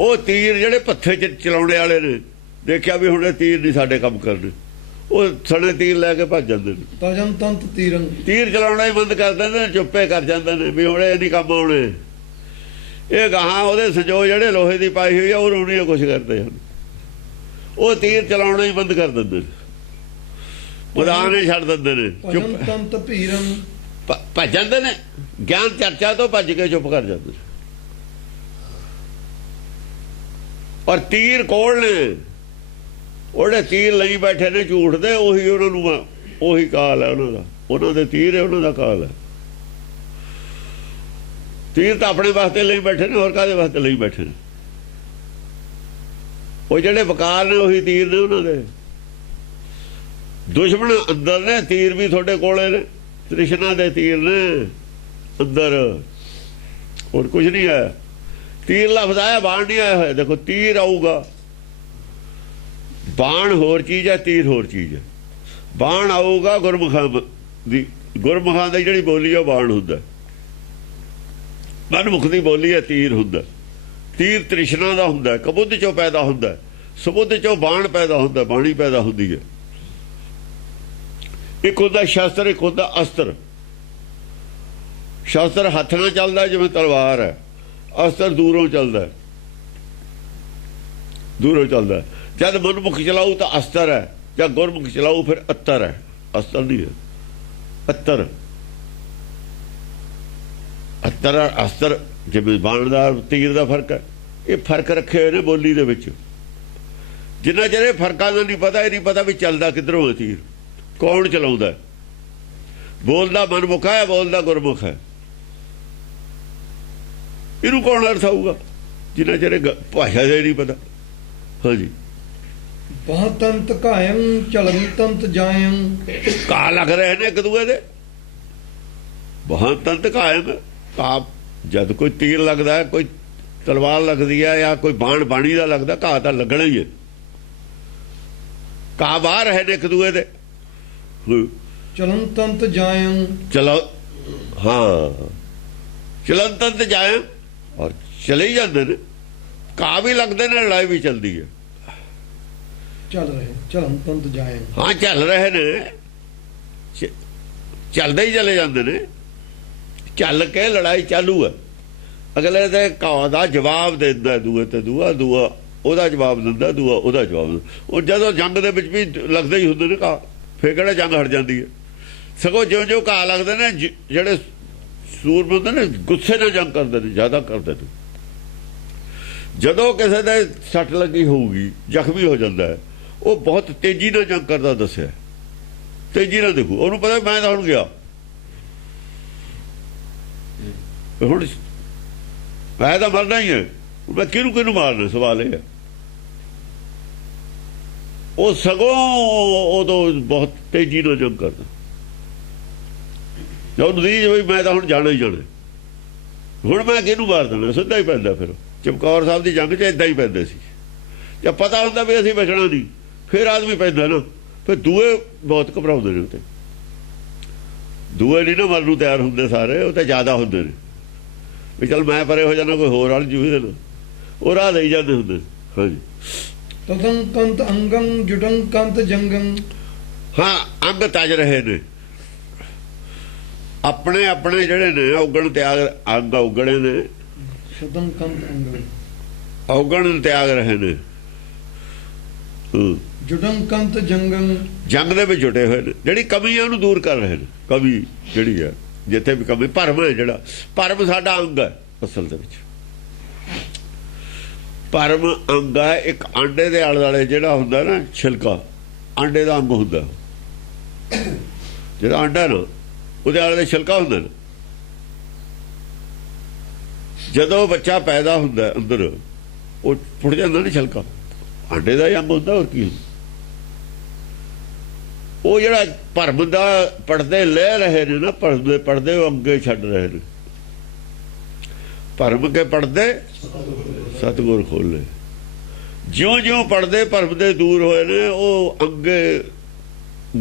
ਉਹ ਤੀਰ ਜਿਹੜੇ ਪੱਥੇ ਚ ਚਲਾਉਣੇ ਵਾਲੇ ਨੇ, ਦੇਖਿਆ ਵੀ ਹੁਣ ਇਹ ਤੀਰ ਨਹੀਂ ਸਾਡੇ ਕੰਮ ਕਰਨੇ, ਉਹ ਸਣੇ ਤੀਰ ਲੈ ਕੇ ਭੱਜ ਜਾਂਦੇ ਨੇ। ਤਜੰ ਤੰਤ ਤੀਰੰ, ਤੀਰ ਚਲਾਉਣਾ ਹੀ ਬੰਦ ਕਰ ਦਿੰਦੇ ਨੇ, ਚੁੱਪੇ ਕਰ ਜਾਂਦੇ ਨੇ ਵੀ ਹੁਣ ਇਹ ਨਹੀਂ ਕੰਮ ਆਉਣੇ। ਇਹ ਗਾਹਾਂ ਉਹਦੇ ਸੰਜੋ ਜਿਹੜੇ ਲੋਹੇ ਦੀ ਪਾਈ ਹੋਈ ਆ, ਉਹ ਨਹੀਂ ਕੁਛ ਕਰਦੇ ਹਨ। ਉਹ ਤੀਰ ਚਲਾਉਣਾ ਹੀ ਬੰਦ ਕਰ ਦਿੰਦੇ ਨੇ, ਮੈਦਾਨ ਹੀ ਛੱਡ ਦਿੰਦੇ ਨੇ। ਭਜਨ ਤੰਤ ਭੀਰੰ, ਭੱਜ ਜਾਂਦੇ ਨੇ, ਗਿਆਨ ਚਰਚਾ ਤੋਂ ਭੱਜ ਕੇ ਚੁੱਪ ਕਰ ਜਾਂਦੇ ਨੇ। ਔਰ ਤੀਰ ਕੋਲ ਨੇ, ਉਹਦੇ ਤੀਰ ਲਈ ਬੈਠੇ ਨੇ ਝੂਠ ਦੇ, ਉਹੀ ਉਹਨਾਂ ਨੂੰ, ਉਹੀ ਕਾਲ ਹੈ ਉਹਨਾਂ ਦਾ। ਉਹਨਾਂ ਦੇ ਤੀਰ ਹੈ, ਉਹਨਾਂ ਦਾ ਕਾਲ ਹੈ। ਤੀਰ ਤਾਂ ਆਪਣੇ ਵਾਸਤੇ ਲਈ ਬੈਠੇ ਨੇ, ਹੋਰ ਕਾਹਦੇ ਵਾਸਤੇ ਲਈ ਬੈਠੇ ਨੇ। ਉਹ ਜਿਹੜੇ ਵਕਾਰ ਨੇ ਉਹੀ ਤੀਰ ਨੇ ਉਹਨਾਂ ਦੇ। ਦੁਸ਼ਮਣ ਅੰਦਰ ਨੇ, ਤੀਰ ਵੀ ਤੁਹਾਡੇ ਕੋਲੇ ਨੇ, ਤ੍ਰਿਸ਼ਨਾ ਦੇ ਤੀਰ ਨੇ ਅੰਦਰ, ਹੋਰ ਕੁਝ ਨਹੀਂ ਹੈ। ਤੀਰ ਲਫ਼ਜ਼ ਆਇਆ, ਬਾਣ ਨਹੀਂ ਆਇਆ ਹੋਇਆ। ਦੇਖੋ ਤੀਰ ਆਊਗਾ, ਬਾਣ ਹੋਰ ਚੀਜ਼ ਹੈ, ਤੀਰ ਹੋਰ ਚੀਜ਼ ਹੈ। ਬਾਣ ਆਊਗਾ ਗੁਰਮੁਖਾਂ ਦੀ, ਗੁਰਮੁਖਾਂ ਦੀ ਜਿਹੜੀ ਬੋਲੀ ਹੈ ਉਹ ਬਾਣ ਹੁੰਦਾ। ਮਨਮੁਖ ਦੀ ਬੋਲੀ ਹੈ ਤੀਰ ਹੁੰਦਾ। ਤੀਰ ਤ੍ਰਿਸ਼ਨਾ ਦਾ ਹੁੰਦਾ, ਕਬੁੱਧ ਚੋਂ ਪੈਦਾ ਹੁੰਦਾ, ਸੁਬੁੱਧ ਚੋਂ ਬਾਣ ਪੈਦਾ ਹੁੰਦਾ, ਬਾਣੀ ਪੈਦਾ ਹੁੰਦੀ ਹੈ। ਇੱਕ ਹੁੰਦਾ ਸ਼ਸਤਰ, ਇੱਕ ਹੁੰਦਾ ਅਸਤਰ। ਸ਼ਸਤਰ ਹੱਥ ਨਾਲ ਚੱਲਦਾ ਜਿਵੇਂ ਤਲਵਾਰ ਹੈ, ਅਸਤਰ ਦੂਰੋਂ ਚੱਲਦਾ, ਦੂਰੋਂ ਚੱਲਦਾ। ਜਦ ਮਨਮੁਖ ਚਲਾਊ ਤਾਂ ਅਸਤਰ ਹੈ, ਜਾਂ ਗੁਰਮੁਖ ਚਲਾਊ ਫਿਰ ਅੱਤਰ ਹੈ। ਅਸਤਰ ਨਹੀਂ ਹੈ, ਅੱਤਰ। ਅੱਤਰ ਅਸਤਰ ਜਿਵੇਂ ਬਾਣ ਦਾ ਤੀਰ ਦਾ ਫਰਕ ਹੈ। ਇਹ ਫਰਕ ਰੱਖੇ ਹੋਏ ਨੇ ਬੋਲੀ ਦੇ ਵਿੱਚ। ਜਿੰਨਾ ਚਿਰ ਇਹ ਫਰਕਾਂ ਦਾ ਨਹੀਂ ਪਤਾ, ਇਹ ਨਹੀਂ ਪਤਾ ਵੀ ਚੱਲਦਾ ਕਿੱਧਰੋਂ ਹੈ ਤੀਰ, ਕੌਣ ਚਲਾਉਂਦਾ। ਬੋਲਦਾ ਮਨਮੁਖ ਹੈ, ਬੋਲਦਾ ਗੁਰਮੁਖ ਹੈ। ਇਹਨੂੰ ਕੌਣ ਅਰਥ ਆਊਗਾ ਜਿੰਨਾ ਚਿਰ ਭਾਸ਼ਾ ਦਾ ਨਹੀਂ ਪਤਾ। ਹਾਂਜੀ, ਬਾਹ ਤੰਤ ਕਾਇਮ ਚਲਨ ਤੰਤ ਜਾਇਮ। ਕਾ ਲੱਗ ਰਹੇ ਨੇ ਇੱਕ ਦੂਏ ਦੇ। ਬਾਹ ਤੰਤ ਕਾਇਮ, ਕਾ ਜਦ ਕੋਈ ਤੀਰ ਲੱਗਦਾ ਹੈ, ਕੋਈ ਤਲਵਾਰ ਲੱਗਦੀ ਹੈ, ਜਾਂ ਕੋਈ ਬਾਣ ਬਾਣੀ ਦਾ ਲੱਗਦਾ, ਘਾਹ ਤਾਂ ਲੱਗਣਾ ਹੀ ਹੈ। ਕਾ ਬਾਹਰ ਰਹੇ ਨੇ ਇੱਕ ਦੂਏ ਦੇ। ਚਲਨ ਤੰਤ ਜਾਇਮ, ਚਲੋ ਹਾਂ, ਚਲਨ ਤੰਤ ਜਾਇਮ, ਔਰ ਚਲੇ ਹੀ ਜਾਂਦੇ ਨੇ। ਘਾਹ ਵੀ ਲੱਗਦੇ ਨੇ, ਲੜਾਈ ਵੀ ਚੱਲਦੀ ਹੈ। ਚੱਲ ਰਹੇ ਚਲਨ ਤੰਤ ਜਾਇਮ। ਹਾਂ ਚੱਲ ਰਹੇ ਨੇ, ਚੱਲਦੇ ਹੀ ਚਲੇ ਜਾਂਦੇ ਨੇ। ਚੱਲ ਕੇ ਲੜਾਈ ਚਾਲੂ ਹੈ। ਅਗਲੇ ਦੇ ਘਾਹ ਦਾ ਜਵਾਬ ਦਿੰਦਾ ਦੂਏ ਤੇ, ਦੂਆ ਦੂਆ ਉਹਦਾ ਜਵਾਬ ਦਿੰਦਾ, ਦੂਆ ਉਹਦਾ ਜਵਾਬ ਦਿੰਦਾ। ਉਹ ਜਦੋਂ ਜੰਗ ਦੇ ਵਿੱਚ ਵੀ ਲੱਗਦੇ ਹੀ ਹੁੰਦੇ ਨੇ ਘਾਹ, ਫਿਰ ਕਿਹੜਾ ਜੰਗ ਹਟ ਜਾਂਦੀ ਹੈ। ਸਗੋਂ ਜਿਉਂ ਜਿਉਂ ਘਾਹ ਲੱਗਦੇ ਨੇ, ਜਿਹੜੇ ਸੂਰਮੇ ਹੁੰਦੇ ਨੇ ਗੁੱਸੇ ਨਾਲ ਜੰਗ ਕਰਦੇ ਨੇ, ਜ਼ਿਆਦਾ ਕਰਦੇ ਨੇ। ਜਦੋਂ ਕਿਸੇ ਦੇ ਸੱਟ ਲੱਗੀ ਹੋਊਗੀ, ਜ਼ਖਮੀ ਹੋ ਜਾਂਦਾ ਹੈ, ਉਹ ਬਹੁਤ ਤੇਜ਼ੀ ਨਾਲ ਜੰਗ ਕਰਦਾ ਦੱਸਿਆ। ਤੇਜ਼ੀ ਨਾਲ ਦੇਖੋ, ਉਹਨੂੰ ਪਤਾ ਮੈਂ ਤਾਂ ਹੁਣ ਗਿਆ, ਹੁਣ ਮੈਂ ਤਾਂ ਮਰਨਾ ਹੀ ਹੈ, ਮੈਂ ਕਿਹਨੂੰ ਕਿਹਨੂੰ ਮਾਰਨਾ। ਸਵਾਲ ਇਹ ਹੈ। ਉਹ ਸਗੋਂ ਉਦੋਂ ਬਹੁਤ ਤੇਜ਼ੀ ਨਾਲ ਜੰਗ ਕਰਦਾ। ਜੋ ਨਦੀਜ ਵੀ ਮੈਂ ਤਾਂ ਹੁਣ ਜਾਣਾ ਹੀ ਜਾਣਾ, ਹੁਣ ਮੈਂ ਕਿਹਨੂੰ ਮਾਰ ਦੇਣਾ, ਸਿੱਧਾ ਹੀ ਪੈਂਦਾ। ਫਿਰ ਚਮਕੌਰ ਸਾਹਿਬ ਦੀ ਜੰਗ 'ਚ ਏਦਾਂ ਹੀ ਪੈਂਦੇ ਸੀ। ਜੇ ਪਤਾ ਹੁੰਦਾ ਵੀ ਅਸੀਂ ਬਚਣਾ ਨਹੀਂ, ਫਿਰ ਆਦਮੀ ਪੈਂਦਾ ਨਾ। ਫਿਰ ਦੂਏ ਬਹੁਤ ਘਬਰਾਉਂਦੇ ਨੇ। ਉੱਤੇ ਦੂਏ ਨਹੀਂ ਨਾ ਮਰਨ ਨੂੰ ਤਿਆਰ ਹੁੰਦੇ ਸਾਰੇ, ਉਹ ਤਾਂ ਜ਼ਿਆਦਾ ਹੁੰਦੇ ਨੇ ਵੀ ਚੱਲ ਮੈਂ ਪਰੇ ਹੋ ਜਾਣਾ, ਕੋਈ ਹੋਰ ਵਾਲ ਜੂਹੀ ਦੇ, ਉਹ ਰਾਹ ਦੇਈ ਜਾਂਦੇ ਹੁੰਦੇ। ਹਾਂਜੀ, ਤਦੰ ਕੰਤ ਅੰਗੰ ਜੁਟੰ ਕੰਤ ਜੰਗੰ। ਹਾਂ, ਅੰਗ ਤਜ ਰਹੇ ਨੇ ਆਪਣੇ ਆਪਣੇ, ਜਿਹੜੇ ਨੇ ਔਗਣ ਤਿਆਗ, ਅੰਗ ਔਗਣੇ ਨੇ, ਸ਼ਦੰ ਕੰਤ ਅੰਗੰ, ਔਗਣ ਤਿਆਗ ਰਹੇ ਨੇ। ਜੁਟੰ ਕੰਤ ਜੰਗੰ, ਜੰਗ ਦੇ ਵਿੱਚ ਜੁਟੇ ਹੋਏ ਨੇ। ਜਿਹੜੀ ਕਮੀ ਹੈ ਉਹਨੂੰ ਦੂਰ ਕਰ ਰਹੇ ਨੇ। ਕਮੀ ਜਿਹੜੀ ਹੈ, ਜਿੱਥੇ ਵੀ ਕਮੀ, ਭਰਮ ਹੈ ਜਿਹੜਾ, ਭਰਮ ਸਾਡਾ ਅੰਗ ਹੈ ਅਸਲ ਦੇ ਵਿੱਚ। ਭਰਮ ਅੰਗ ਹੈ ਇੱਕ ਆਂਡੇ ਦੇ ਆਲੇ ਦੁਆਲੇ ਜਿਹੜਾ ਹੁੰਦਾ ਨਾ ਛਿਲਕਾ, ਆਂਡੇ ਦਾ ਅੰਗ ਹੁੰਦਾ ਜਿਹੜਾ ਆਂਡਾ ਨਾ ਉਹਦੇ ਆਲੇ ਦੇ ਛਿਲਕਾ ਹੁੰਦਾ ਨਾ। ਜਦੋਂ ਬੱਚਾ ਪੈਦਾ ਹੁੰਦਾ ਅੰਦਰ ਉਹ ਫੁੱਟ ਜਾਂਦਾ ਨਾ ਛਿਲਕਾ, ਆਂਡੇ ਦਾ ਹੀ ਅੰਗ ਹੁੰਦਾ, ਹੋਰ ਕੀ ਹੁੰਦਾ। ਉਹ ਜਿਹੜਾ ਭਰਮ ਦਾ ਪੜਦੇ ਲੈ ਰਹੇ ਨੇ ਨਾ, ਪੜਦੇ ਉਹ ਅੱਗੇ ਛੱਡ ਰਹੇ ਨੇ। ਭਰਮ ਕੇ ਪੜਦੇ ਸਤਿਗੁਰ ਖੋਲੇ, ਜਿਉਂ-ਜਿਉਂ ਪੜਦੇ ਭਰਮ ਦੇ ਦੂਰ ਹੋਏ ਨੇ ਉਹ ਅੱਗੇ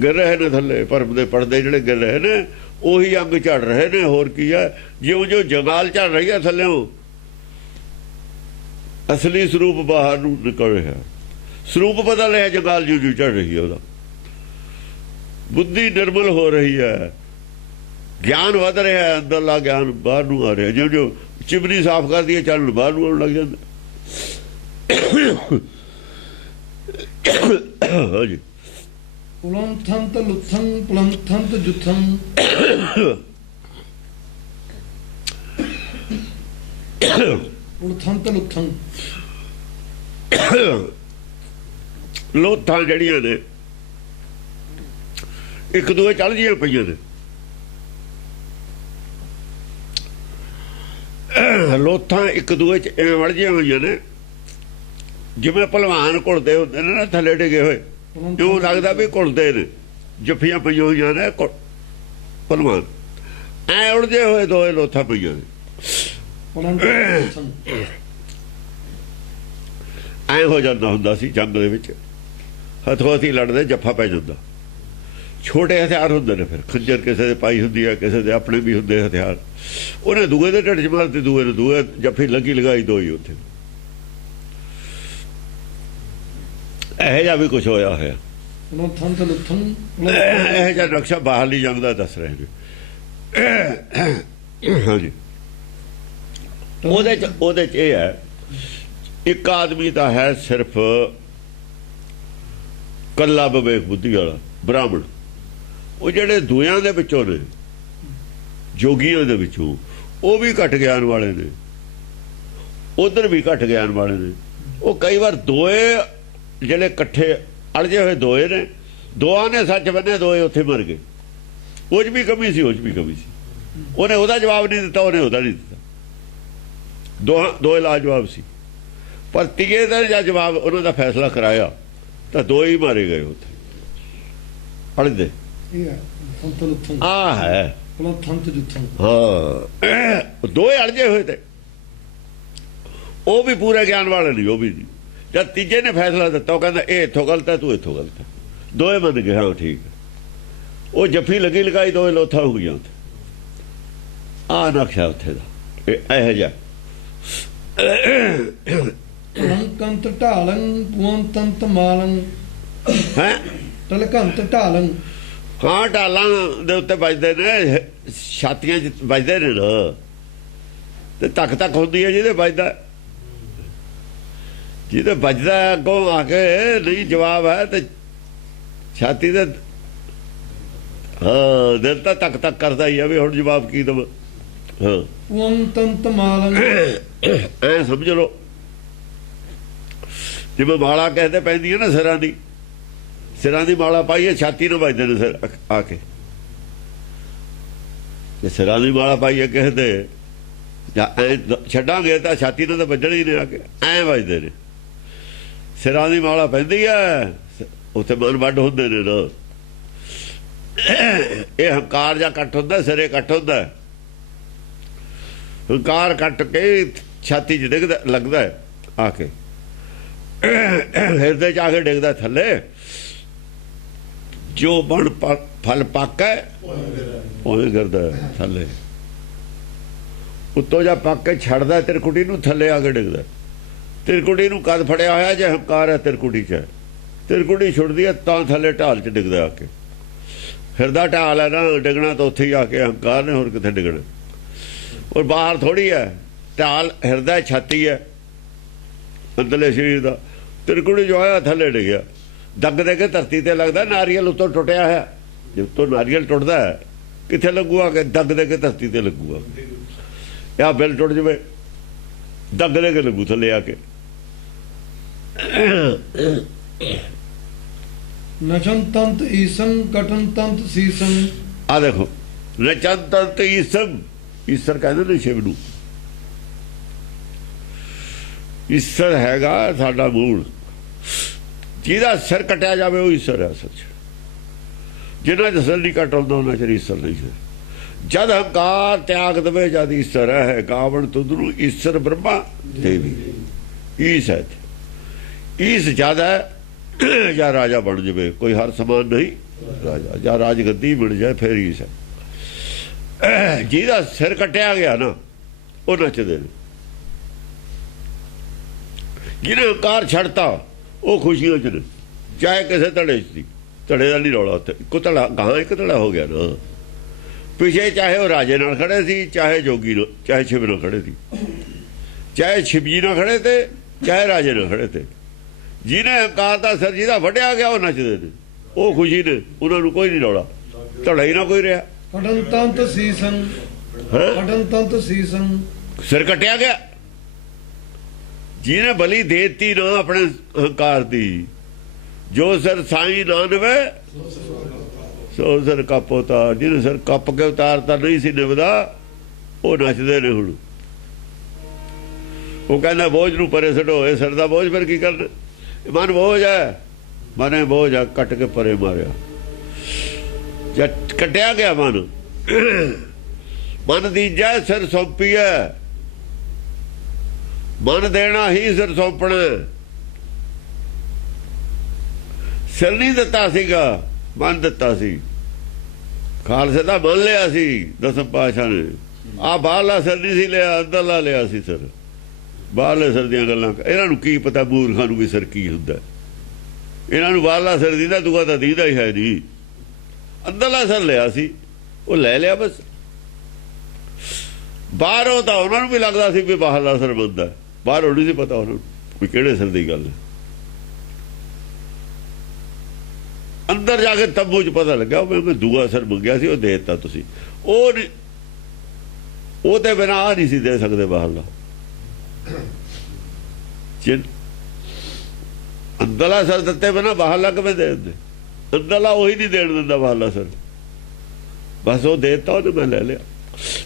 ਗਿਰ ਰਹੇ ਨੇ ਥੱਲੇ। ਭਰਮ ਦੇ ਪੜਦੇ ਜਿਹੜੇ ਗਿਰ ਰਹੇ ਨੇ ਉਹੀ ਅੰਗ ਝੜ ਰਹੇ ਨੇ, ਹੋਰ ਕੀ ਹੈ। ਜਿਉਂ-ਜਿਉਂ ਜੰਗਾਲ ਝੜ ਰਹੀ ਹੈ ਥੱਲਿਓਂ, ਅਸਲੀ ਸਰੂਪ ਬਾਹਰ ਨੂੰ ਨਿਕਲ ਰਿਹਾ। ਸਰੂਪ ਪਤਾ ਲਿਆ ਜੰਗਾਲ ਜਿਉਂ ਝੜ ਰਹੀ ਹੈ, ਉਹਦਾ ਬੁੱਧੀ ਨਿਰਮਲ ਹੋ ਰਹੀ ਹੈ, ਗਿਆਨ ਵਧ ਰਿਹਾ ਹੈ, ਅੰਦਰਲਾ ਗਿਆਨ ਬਾਹਰ ਨੂੰ ਆ ਰਿਹਾ। ਜਿਉਂ-ਜਿਉਂ ਚਿਮਨੀ ਸਾਫ਼ ਕਰਦੀ ਹੈ ਚੱਲ ਬਾਹਰ ਨੂੰ ਆਉਣ ਲੱਗ ਜਾਂਦਾ। ਹਾਂਜੀ ਪੁਲੰਥੰਤ ਲੁੱਥੰ ਪੁਲੰਥੰਤ ਜੁਥੰ ਪੁਲੰਥੰਤ ਲੁੱਥੰ। ਲੋਥਾਂ ਜਿਹੜੀਆਂ ਨੇ ਇੱਕ ਦੂਏ ਚੜ੍ਹ ਜੀਆਂ ਪਈਆਂ ਨੇ। ਲੋਥਾਂ ਇੱਕ ਦੂਏ ਚ ਐਵੇਂ ਵੜ ਜੀਆਂ ਹੋਈਆਂ ਨੇ ਜਿਵੇਂ ਭਲਵਾਨ ਘੁਲਦੇ ਹੁੰਦੇ ਨੇ ਨਾ ਥੱਲੇ ਡਿੱਗੇ ਹੋਏ, ਇਉਂ ਲੱਗਦਾ ਵੀ ਘੁਲਦੇ ਨੇ, ਜੱਫੀਆਂ ਪਈਆਂ ਹੋਈਆਂ ਨੇ ਭਲਵਾਨ, ਐ ਉੜਦੇ ਹੋਏ ਦੋਏ ਲੋਥਾਂ ਪਈਆਂ ਨੇ। ਐ ਹੋ ਜਾਂਦਾ ਹੁੰਦਾ ਸੀ ਜੰਗ ਦੇ ਵਿੱਚ, ਹੱਥੋਂ ਹੱਥੀ ਲੜਦੇ ਜੱਫਾ ਪੈ ਜਾਂਦਾ। ਛੋਟੇ ਹਥਿਆਰ ਹੁੰਦੇ ਨੇ, ਫਿਰ ਖੰਜਰ ਕਿਸੇ ਦੇ ਪਾਈ ਹੁੰਦੀ ਹੈ, ਕਿਸੇ ਦੇ ਆਪਣੇ ਵੀ ਹੁੰਦੇ ਹਥਿਆਰ। ਉਹਨੇ ਦੂਏ ਦੇ ਢਿੱਡ 'ਚ ਮਾਰਤੀ, ਦੂਏ ਨੇ ਦੂਏ ਜੱਫੀ ਲੱਗੀ ਲਗਾਈ ਦੋਈ ਉੱਥੇ। ਇਹੋ ਜਿਹਾ ਵੀ ਕੁਛ ਹੋਇਆ ਹੋਇਆ। ਇਹੋ ਜਿਹਾ ਨਕਸ਼ਾ ਬਾਹਰਲੀ ਜੰਗ ਦਾ ਦੱਸ ਰਹੇ ਨੇ। ਹਾਂਜੀ ਉਹਦੇ 'ਚ ਇਹ ਹੈ, ਇੱਕ ਆਦਮੀ ਤਾਂ ਹੈ ਸਿਰਫ ਕੱਲਾ ਵਿਵੇਕ ਬੁੱਧੀ ਵਾਲਾ ਬ੍ਰਾਹਮਣ। ਉਹ ਜਿਹੜੇ ਦੂਆਂ ਦੇ ਵਿੱਚੋਂ ਨੇ, ਜੋਗੀਆਂ ਦੇ ਵਿੱਚੋਂ, ਉਹ ਵੀ ਘੱਟ ਗਿਆਨ ਵਾਲੇ ਨੇ, ਉਧਰ ਵੀ ਘੱਟ ਗਿਆਨ ਵਾਲੇ ਨੇ। ਉਹ ਕਈ ਵਾਰ ਦੋਏ ਜਿਹੜੇ ਇਕੱਠੇ ਅਲਝੇ ਹੋਏ ਦੋਏ ਨੇ, ਦੋਆਂ ਨੇ ਸੱਚ ਬੰਨੇ, ਦੋਏ ਉੱਥੇ ਮਰ ਗਏ। ਉਹ 'ਚ ਵੀ ਕਮੀ ਸੀ, ਉਹ 'ਚ ਵੀ ਕਮੀ ਸੀ। ਉਹਨੇ ਉਹਦਾ ਜਵਾਬ ਨਹੀਂ ਦਿੱਤਾ, ਉਹਨੇ ਉਹਦਾ ਨਹੀਂ ਦਿੱਤਾ। ਦੋਏ ਲਾਜਵਾਬ ਸੀ, ਪਰ ਤੀਏ ਦਾ ਜਾਂ ਜਵਾਬ ਉਹਨਾਂ ਦਾ ਫੈਸਲਾ ਕਰਾਇਆ ਤਾਂ ਦੋਏ ਹੀ ਮਾਰੇ ਗਏ ਉੱਥੇ ਅਲਝਦੇ। ਆ ਹੈ ਹਾਂ, ਦੋਏ ਅਲਝੇ ਹੋਏ ਤੇ ਉਹ ਵੀ ਪੂਰੇ ਗਿਆਨ ਵਾਲੇ ਨਹੀਂ, ਉਹ ਵੀ ਨਹੀਂ। ਜਦ ਤੀਜੇ ਨੇ ਫੈਸਲਾ ਦਿੱਤਾ, ਉਹ ਕਹਿੰਦਾ ਇਹ ਇੱਥੋਂ ਗਲਤ ਹੈ, ਤੂੰ ਇੱਥੋਂ ਗਲਤ ਹੈ। ਦੋਏ ਮੰਨ ਗਏ, ਹਾਂ ਠੀਕ ਹੈ। ਉਹ ਜੱਫੀ ਲੱਗੀ ਲਗਾਈ, ਦੋਏ ਲੋਥਾਂ ਹੋ ਗਈਆਂ ਉੱਥੇ। ਆ ਨਕਸ਼ਾ ਉੱਥੇ ਦਾ ਇਹੋ ਜਿਹਾ। ਕੰਤ ਢਾਲੰ ਪੁਅੰਤੰਤ ਮਾਲੰ ਹੈ ਤਲਕੰਤ ਢਾਲੰ। ਹਾਂ, ਢਾਲਾਂ ਦੇ ਉੱਤੇ ਵੱਜਦੇ ਨੇ, ਛਾਤੀਆਂ 'ਚ ਵੱਜਦੇ ਨੇ ਨਾ, ਤੇ ਧੱਕ ਧੱਕ ਹੁੰਦੀ ਹੈ ਜਿਹਦੇ ਵੱਜਦਾ। ਜਿਹਦੇ ਵੱਜਦਾ ਅੱਗੋਂ ਆ ਕੇ ਨਹੀਂ ਜਵਾਬ ਹੈ ਤੇ ਛਾਤੀ ਦੇ, ਹਾਂ ਦਿਲ ਤਾਂ ਧੱਕ ਧੱਕ ਕਰਦਾ ਹੀ ਆ ਵੀ ਹੁਣ ਜਵਾਬ ਕੀ ਦੇਵਾਂ। ਹਾਂ, ਪੁਅੰਤੰਤ ਮਾਲੰ ਐ ਸਮਝ ਲਓ ਜਿਵੇਂ ਮਾਲਾ ਕਹਿੰਦੇ ਪੈਂਦੀ ਹੈ ਨਾ ਸਿਰਾਂ ਦੀ, ਸਿਰਾਂ ਦੀ ਮਾਲਾ ਪਾਈਏ, ਛਾਤੀ ਨੂੰ ਵੱਜਦੇ ਨੇ ਸਿਰ ਆ ਕੇ। ਜੇ ਸਿਰਾਂ ਦੀ ਮਾਲਾ ਪਾਈਏ ਕਿਸੇ ਦੇ ਜਾਂ ਐ ਛੱਡਾਂਗੇ ਤਾਂ ਛਾਤੀ ਨਾਲ ਤਾਂ ਵੱਜਣੇ ਹੀ ਨੇ, ਆ ਕੇ ਐਂ ਵੱਜਦੇ ਨੇ। ਸਿਰਾਂ ਦੀ ਮਾਲਾ ਪੈਂਦੀ ਹੈ, ਉੱਥੇ ਮਨ ਵੱਡ ਹੁੰਦੇ ਨੇ ਨਾ। ਇਹ ਹੰਕਾਰ ਜਾਂ ਕੱਟ ਹੁੰਦਾ, ਸਿਰੇ ਕੱਟ ਹੁੰਦਾ। ਹੰਕਾਰ ਕੱਟ ਕੇ ਛਾਤੀ 'ਚ ਡਿੱਗਦਾ, ਲੱਗਦਾ ਆ ਕੇ ਹਿਰਦੇ 'ਚ ਆ ਕੇ ਡਿੱਗਦਾ ਥੱਲੇ। ਜੋ ਬਣ ਫਲ ਪਾਕੈ ਉਵੇਂ ਕਰਦਾ ਥੱਲੇ। ਉੱਤੋਂ ਜਾ ਪੱਕ ਕੇ ਛੱਡਦਾ ਤਿਰਕੁਟੀ ਨੂੰ, ਥੱਲੇ ਆ ਕੇ ਡਿੱਗਦਾ। ਤਿਰਕੁਟੀ ਨੂੰ ਕਦ ਫੜਿਆ ਹੋਇਆ ਜੇ ਹੰਕਾਰ ਹੈ ਤਿਰਕੁਟੀ 'ਚ, ਤਿਰਕੁਟੀ ਛੁੱਟਦੀ ਹੈ ਤਾਂ ਥੱਲੇ ਢਾਲ 'ਚ ਡਿੱਗਦਾ ਆ ਕੇ। ਹਿਰਦਾ ਢਾਲ ਹੈ ਨਾ, ਡਿੱਗਣਾ ਤਾਂ ਉੱਥੇ ਹੀ ਆ ਕੇ ਹੰਕਾਰ ਨੇ, ਹੋਰ ਕਿੱਥੇ ਡਿੱਗਣਾ। ਔਰ ਬਾਹਰ ਥੋੜ੍ਹੀ ਹੈ ਢਾਲ, ਹਿਰਦਾ ਛਾਤੀ ਹੈ ਅੰਦਰਲੇ ਸਰੀਰ ਦਾ। ਤਿਰਕੁਟੀ ਜੋ ਆਇਆ ਥੱਲੇ ਡਿੱਗਿਆ, ਦੱਗ ਦੇ ਕੇ ਧਰਤੀ ਤੇ ਲੱਗਦਾ। ਨਾਰੀਅਲ ਉੱਤੋਂ ਟੁੱਟਿਆ ਹੈ, ਜੇ ਉੱਤੋਂ ਨਾਰੀਅਲ ਟੁੱਟਦਾ ਹੈ ਕਿੱਥੇ ਲੱਗੂ ਆ ਕੇ? ਦੱਗ ਦੇ ਕੇ ਧਰਤੀ ਤੇ ਲੱਗੂਗਾ। ਜਾਂ ਬਿੱਲ ਟੁੱਟ ਜਾਵੇ, ਦੱਗ ਦੇ ਕੇ ਲੱਗੂ ਥੱਲੇ ਆ ਕੇ। ਨਚਨ ਤੰਤ ਈਸੰ ਕਟਨ ਤੰਤ ਸੀਸੰ। ਆ ਦੇਖੋ, ਨਚਨ ਤੰਤ ਈਸੰ, ਈਸਰ ਕਹਿੰਦੇ ਨੇ ਸ਼ਿਵ ਨੂੰ। ਈਸਰ ਹੈਗਾ ਸਾਡਾ ਮੂਲ, ਜਿਹਦਾ ਸਿਰ ਕੱਟਿਆ ਜਾਵੇ ਉਹ ਈਸਰ ਹੈ। ਸੱਚ, ਜਿਨ੍ਹਾਂ ਦਾ ਸਿਰ ਨਹੀਂ ਕੱਟ ਹੁੰਦਾ ਉਹਨਾਂ ਚ ਈਸਰ ਨਹੀਂ ਹੈ। ਜਦ ਹੰਕਾਰ ਤਿਆਗ ਦੇਵੇ ਜਦ ਈਸਰ ਹੈ। ਕਾਵਣ ਤੁਧ ਨੂੰ ਈਸਰ ਬ੍ਰਹਮਾ ਦੇਵੀ। ਈਸ ਹੈ, ਈਸ ਜਦ ਹੈ ਜਾਂ ਰਾਜਾ ਬਣ ਜਾਵੇ, ਕੋਈ ਹਰ ਸਮਾਨ ਨਹੀਂ ਰਾਜਾ, ਜਾਂ ਰਾਜ ਗੱਦੀ ਮਿਲ ਜਾਏ ਫਿਰ ਈਸ ਹੈ। ਜਿਹਦਾ ਸਿਰ ਕੱਟਿਆ ਗਿਆ ਨਾ ਉਹ ਨੱਚਦੇ ਨੇ। ਜਿਹਨੇ ਹੰਕਾਰ ਛੱਡਤਾ ਉਹ ਖੁਸ਼ੀਆਂ ਚ ਨੇ। ਚਾਹੇ ਕਿਸੇ ਧੜੇ ਚ ਸੀ, ਧੜੇ ਦਾ ਨਹੀਂ ਰੌਲਾ ਉੱਥੇ। ਇੱਕੋ ਧੜਾ ਗਾਂ ਇੱਕ ਧੜਾ ਹੋ ਗਿਆ ਨਾ। ਪਿਛੇ ਚਾਹੇ ਉਹ ਰਾਜੇ ਨਾਲ ਖੜੇ ਸੀ, ਚਾਹੇ ਜੋਗੀ ਨਾਲ, ਚਾਹੇ ਸ਼ਿਵ ਨਾਲ ਖੜੇ ਸੀ, ਚਾਹੇ ਸ਼ਿਵਜੀ ਨਾਲ ਖੜੇ ਤੇ ਚਾਹੇ ਰਾਜੇ ਨਾਲ ਖੜੇ ਤੇ। ਜਿਹਨੇ ਹੰਕਾਰ ਦਾ ਸਿਰ ਜਿਹਦਾ ਵੱਢਿਆ ਗਿਆ ਉਹ ਨੱਚਦੇ ਨੇ, ਉਹ ਖੁਸ਼ੀ ਨੇ। ਉਹਨਾਂ ਨੂੰ ਕੋਈ ਨਹੀਂ ਰੌਲਾ, ਧੜਾ ਹੀ ਨਾ ਕੋਈ ਰਿਹਾ। ਕਟਨ ਤੰਤ ਸੀਸੰ, ਕਟਨ ਤੰਤ ਸੀਸੰ। ਸਿਰ ਕੱਟਿਆ ਗਿਆ, ਜਿਹਨੇ ਬਲੀ ਦੇਤੀ ਨਾ ਆਪਣੇ ਹੰਕਾਰ ਦੀ। ਜੋ ਸਿਰ ਸਾਈ ਨਾ ਨਵੇ ਸੋ ਸਿਰ ਕੱਪ ਉਤਾਰ। ਜਿਹਨੇ ਸਿਰ ਕੱਪ ਕੇ ਉਤਾਰਤਾ ਨਹੀਂ ਸੀ ਨਿਭਦਾ, ਉਹ ਨੱਚਦੇ ਨੇ ਹੁਣ। ਉਹ ਕਹਿੰਦਾ ਬੋਝ ਨੂੰ ਪਰੇ ਛੱਡੋ। ਇਹ ਸਿਰ ਦਾ ਬੋਝ ਫਿਰ ਕੀ ਕਰਨਾ? ਮਨ ਬੋਝ ਹੈ, ਮਨੇ ਬੋਝ ਆ, ਕੱਟ ਕੇ ਪਰੇ ਮਾਰਿਆ। ਜਦ ਕੱਟਿਆ ਗਿਆ ਮਨ, ਮਨ ਦੀਜੈ ਸਿਰ ਸੌਂਪੀਐ। ਮਨ ਦੇਣਾ ਹੀ ਸਿਰ ਸੌਂਪਣਾ। ਸਿਰ ਨਹੀਂ ਦਿੱਤਾ ਸੀਗਾ, ਮਨ ਦਿੱਤਾ ਸੀ। ਖਾਲਸੇ ਦਾ ਮਨ ਲਿਆ ਸੀ ਦਸਮ ਪਾਤਸ਼ਾਹ ਨੇ। ਆਹ ਬਾਹਰਲਾ ਸਿਰ ਨਹੀਂ ਸੀ ਲਿਆ, ਅੰਦਰਲਾ ਲਿਆ ਸੀ ਸਿਰ। ਬਾਹਰਲੇ ਸਿਰ ਦੀਆਂ ਗੱਲਾਂ ਇਹਨਾਂ ਨੂੰ ਕੀ ਪਤਾ, ਮੂਰਖਾਂ ਨੂੰ ਵੀ ਸਿਰ ਕੀ ਹੁੰਦਾ। ਇਹਨਾਂ ਨੂੰ ਬਾਹਰਲਾ ਸਿਰ ਦੀਦਾ, ਦੂਆ ਤਾਂ ਦੀਦਾ ਹੀ ਹੈ ਨਹੀਂ। ਅੰਦਰਲਾ ਸਿਰ ਲਿਆ ਸੀ, ਉਹ ਲੈ ਲਿਆ ਬਸ। ਬਾਹਰੋਂ ਤਾਂ ਉਹਨਾਂ ਨੂੰ ਵੀ ਲੱਗਦਾ ਸੀ ਵੀ ਬਾਹਰਲਾ ਸਿਰ ਬੰਦਾ, ਬਾਹਰੋਂ ਨਹੀਂ ਸੀ ਪਤਾ ਉਹਨਾਂ ਨੂੰ ਵੀ ਕਿਹੜੇ ਸਿਰ ਦੀ ਗੱਲ ਹੈ। ਅੰਦਰ ਜਾ ਕੇ ਤੰਬੂ 'ਚ ਪਤਾ ਲੱਗਾ ਮੈਂ ਦੂਆ ਸਿਰ ਮੰਗਿਆ ਸੀ, ਉਹ ਦੇ ਦਿੱਤਾ ਤੁਸੀਂ। ਉਹ ਨਹੀਂ, ਉਹ ਤੇ ਬਿਨਾਂ ਆ ਨਹੀਂ ਸੀ ਦੇ ਸਕਦੇ ਬਾਹਰਲਾ। ਅੰਦਰਲਾ ਸਿਰ ਦਿੱਤੇ ਬਿਨਾਂ ਬਾਹਰਲਾ ਕਿਵੇਂ ਦੇ ਦਿੰਦੇ? ਅੰਦਰਲਾ ਉਹੀ ਨਹੀਂ ਦੇਣ ਦਿੰਦਾ ਬਾਹਰਲਾ ਸਿਰ। ਬਸ ਉਹ ਦੇ ਦਿੱਤਾ, ਉਹਨੇ ਮੈਂ ਲੈ ਲਿਆ।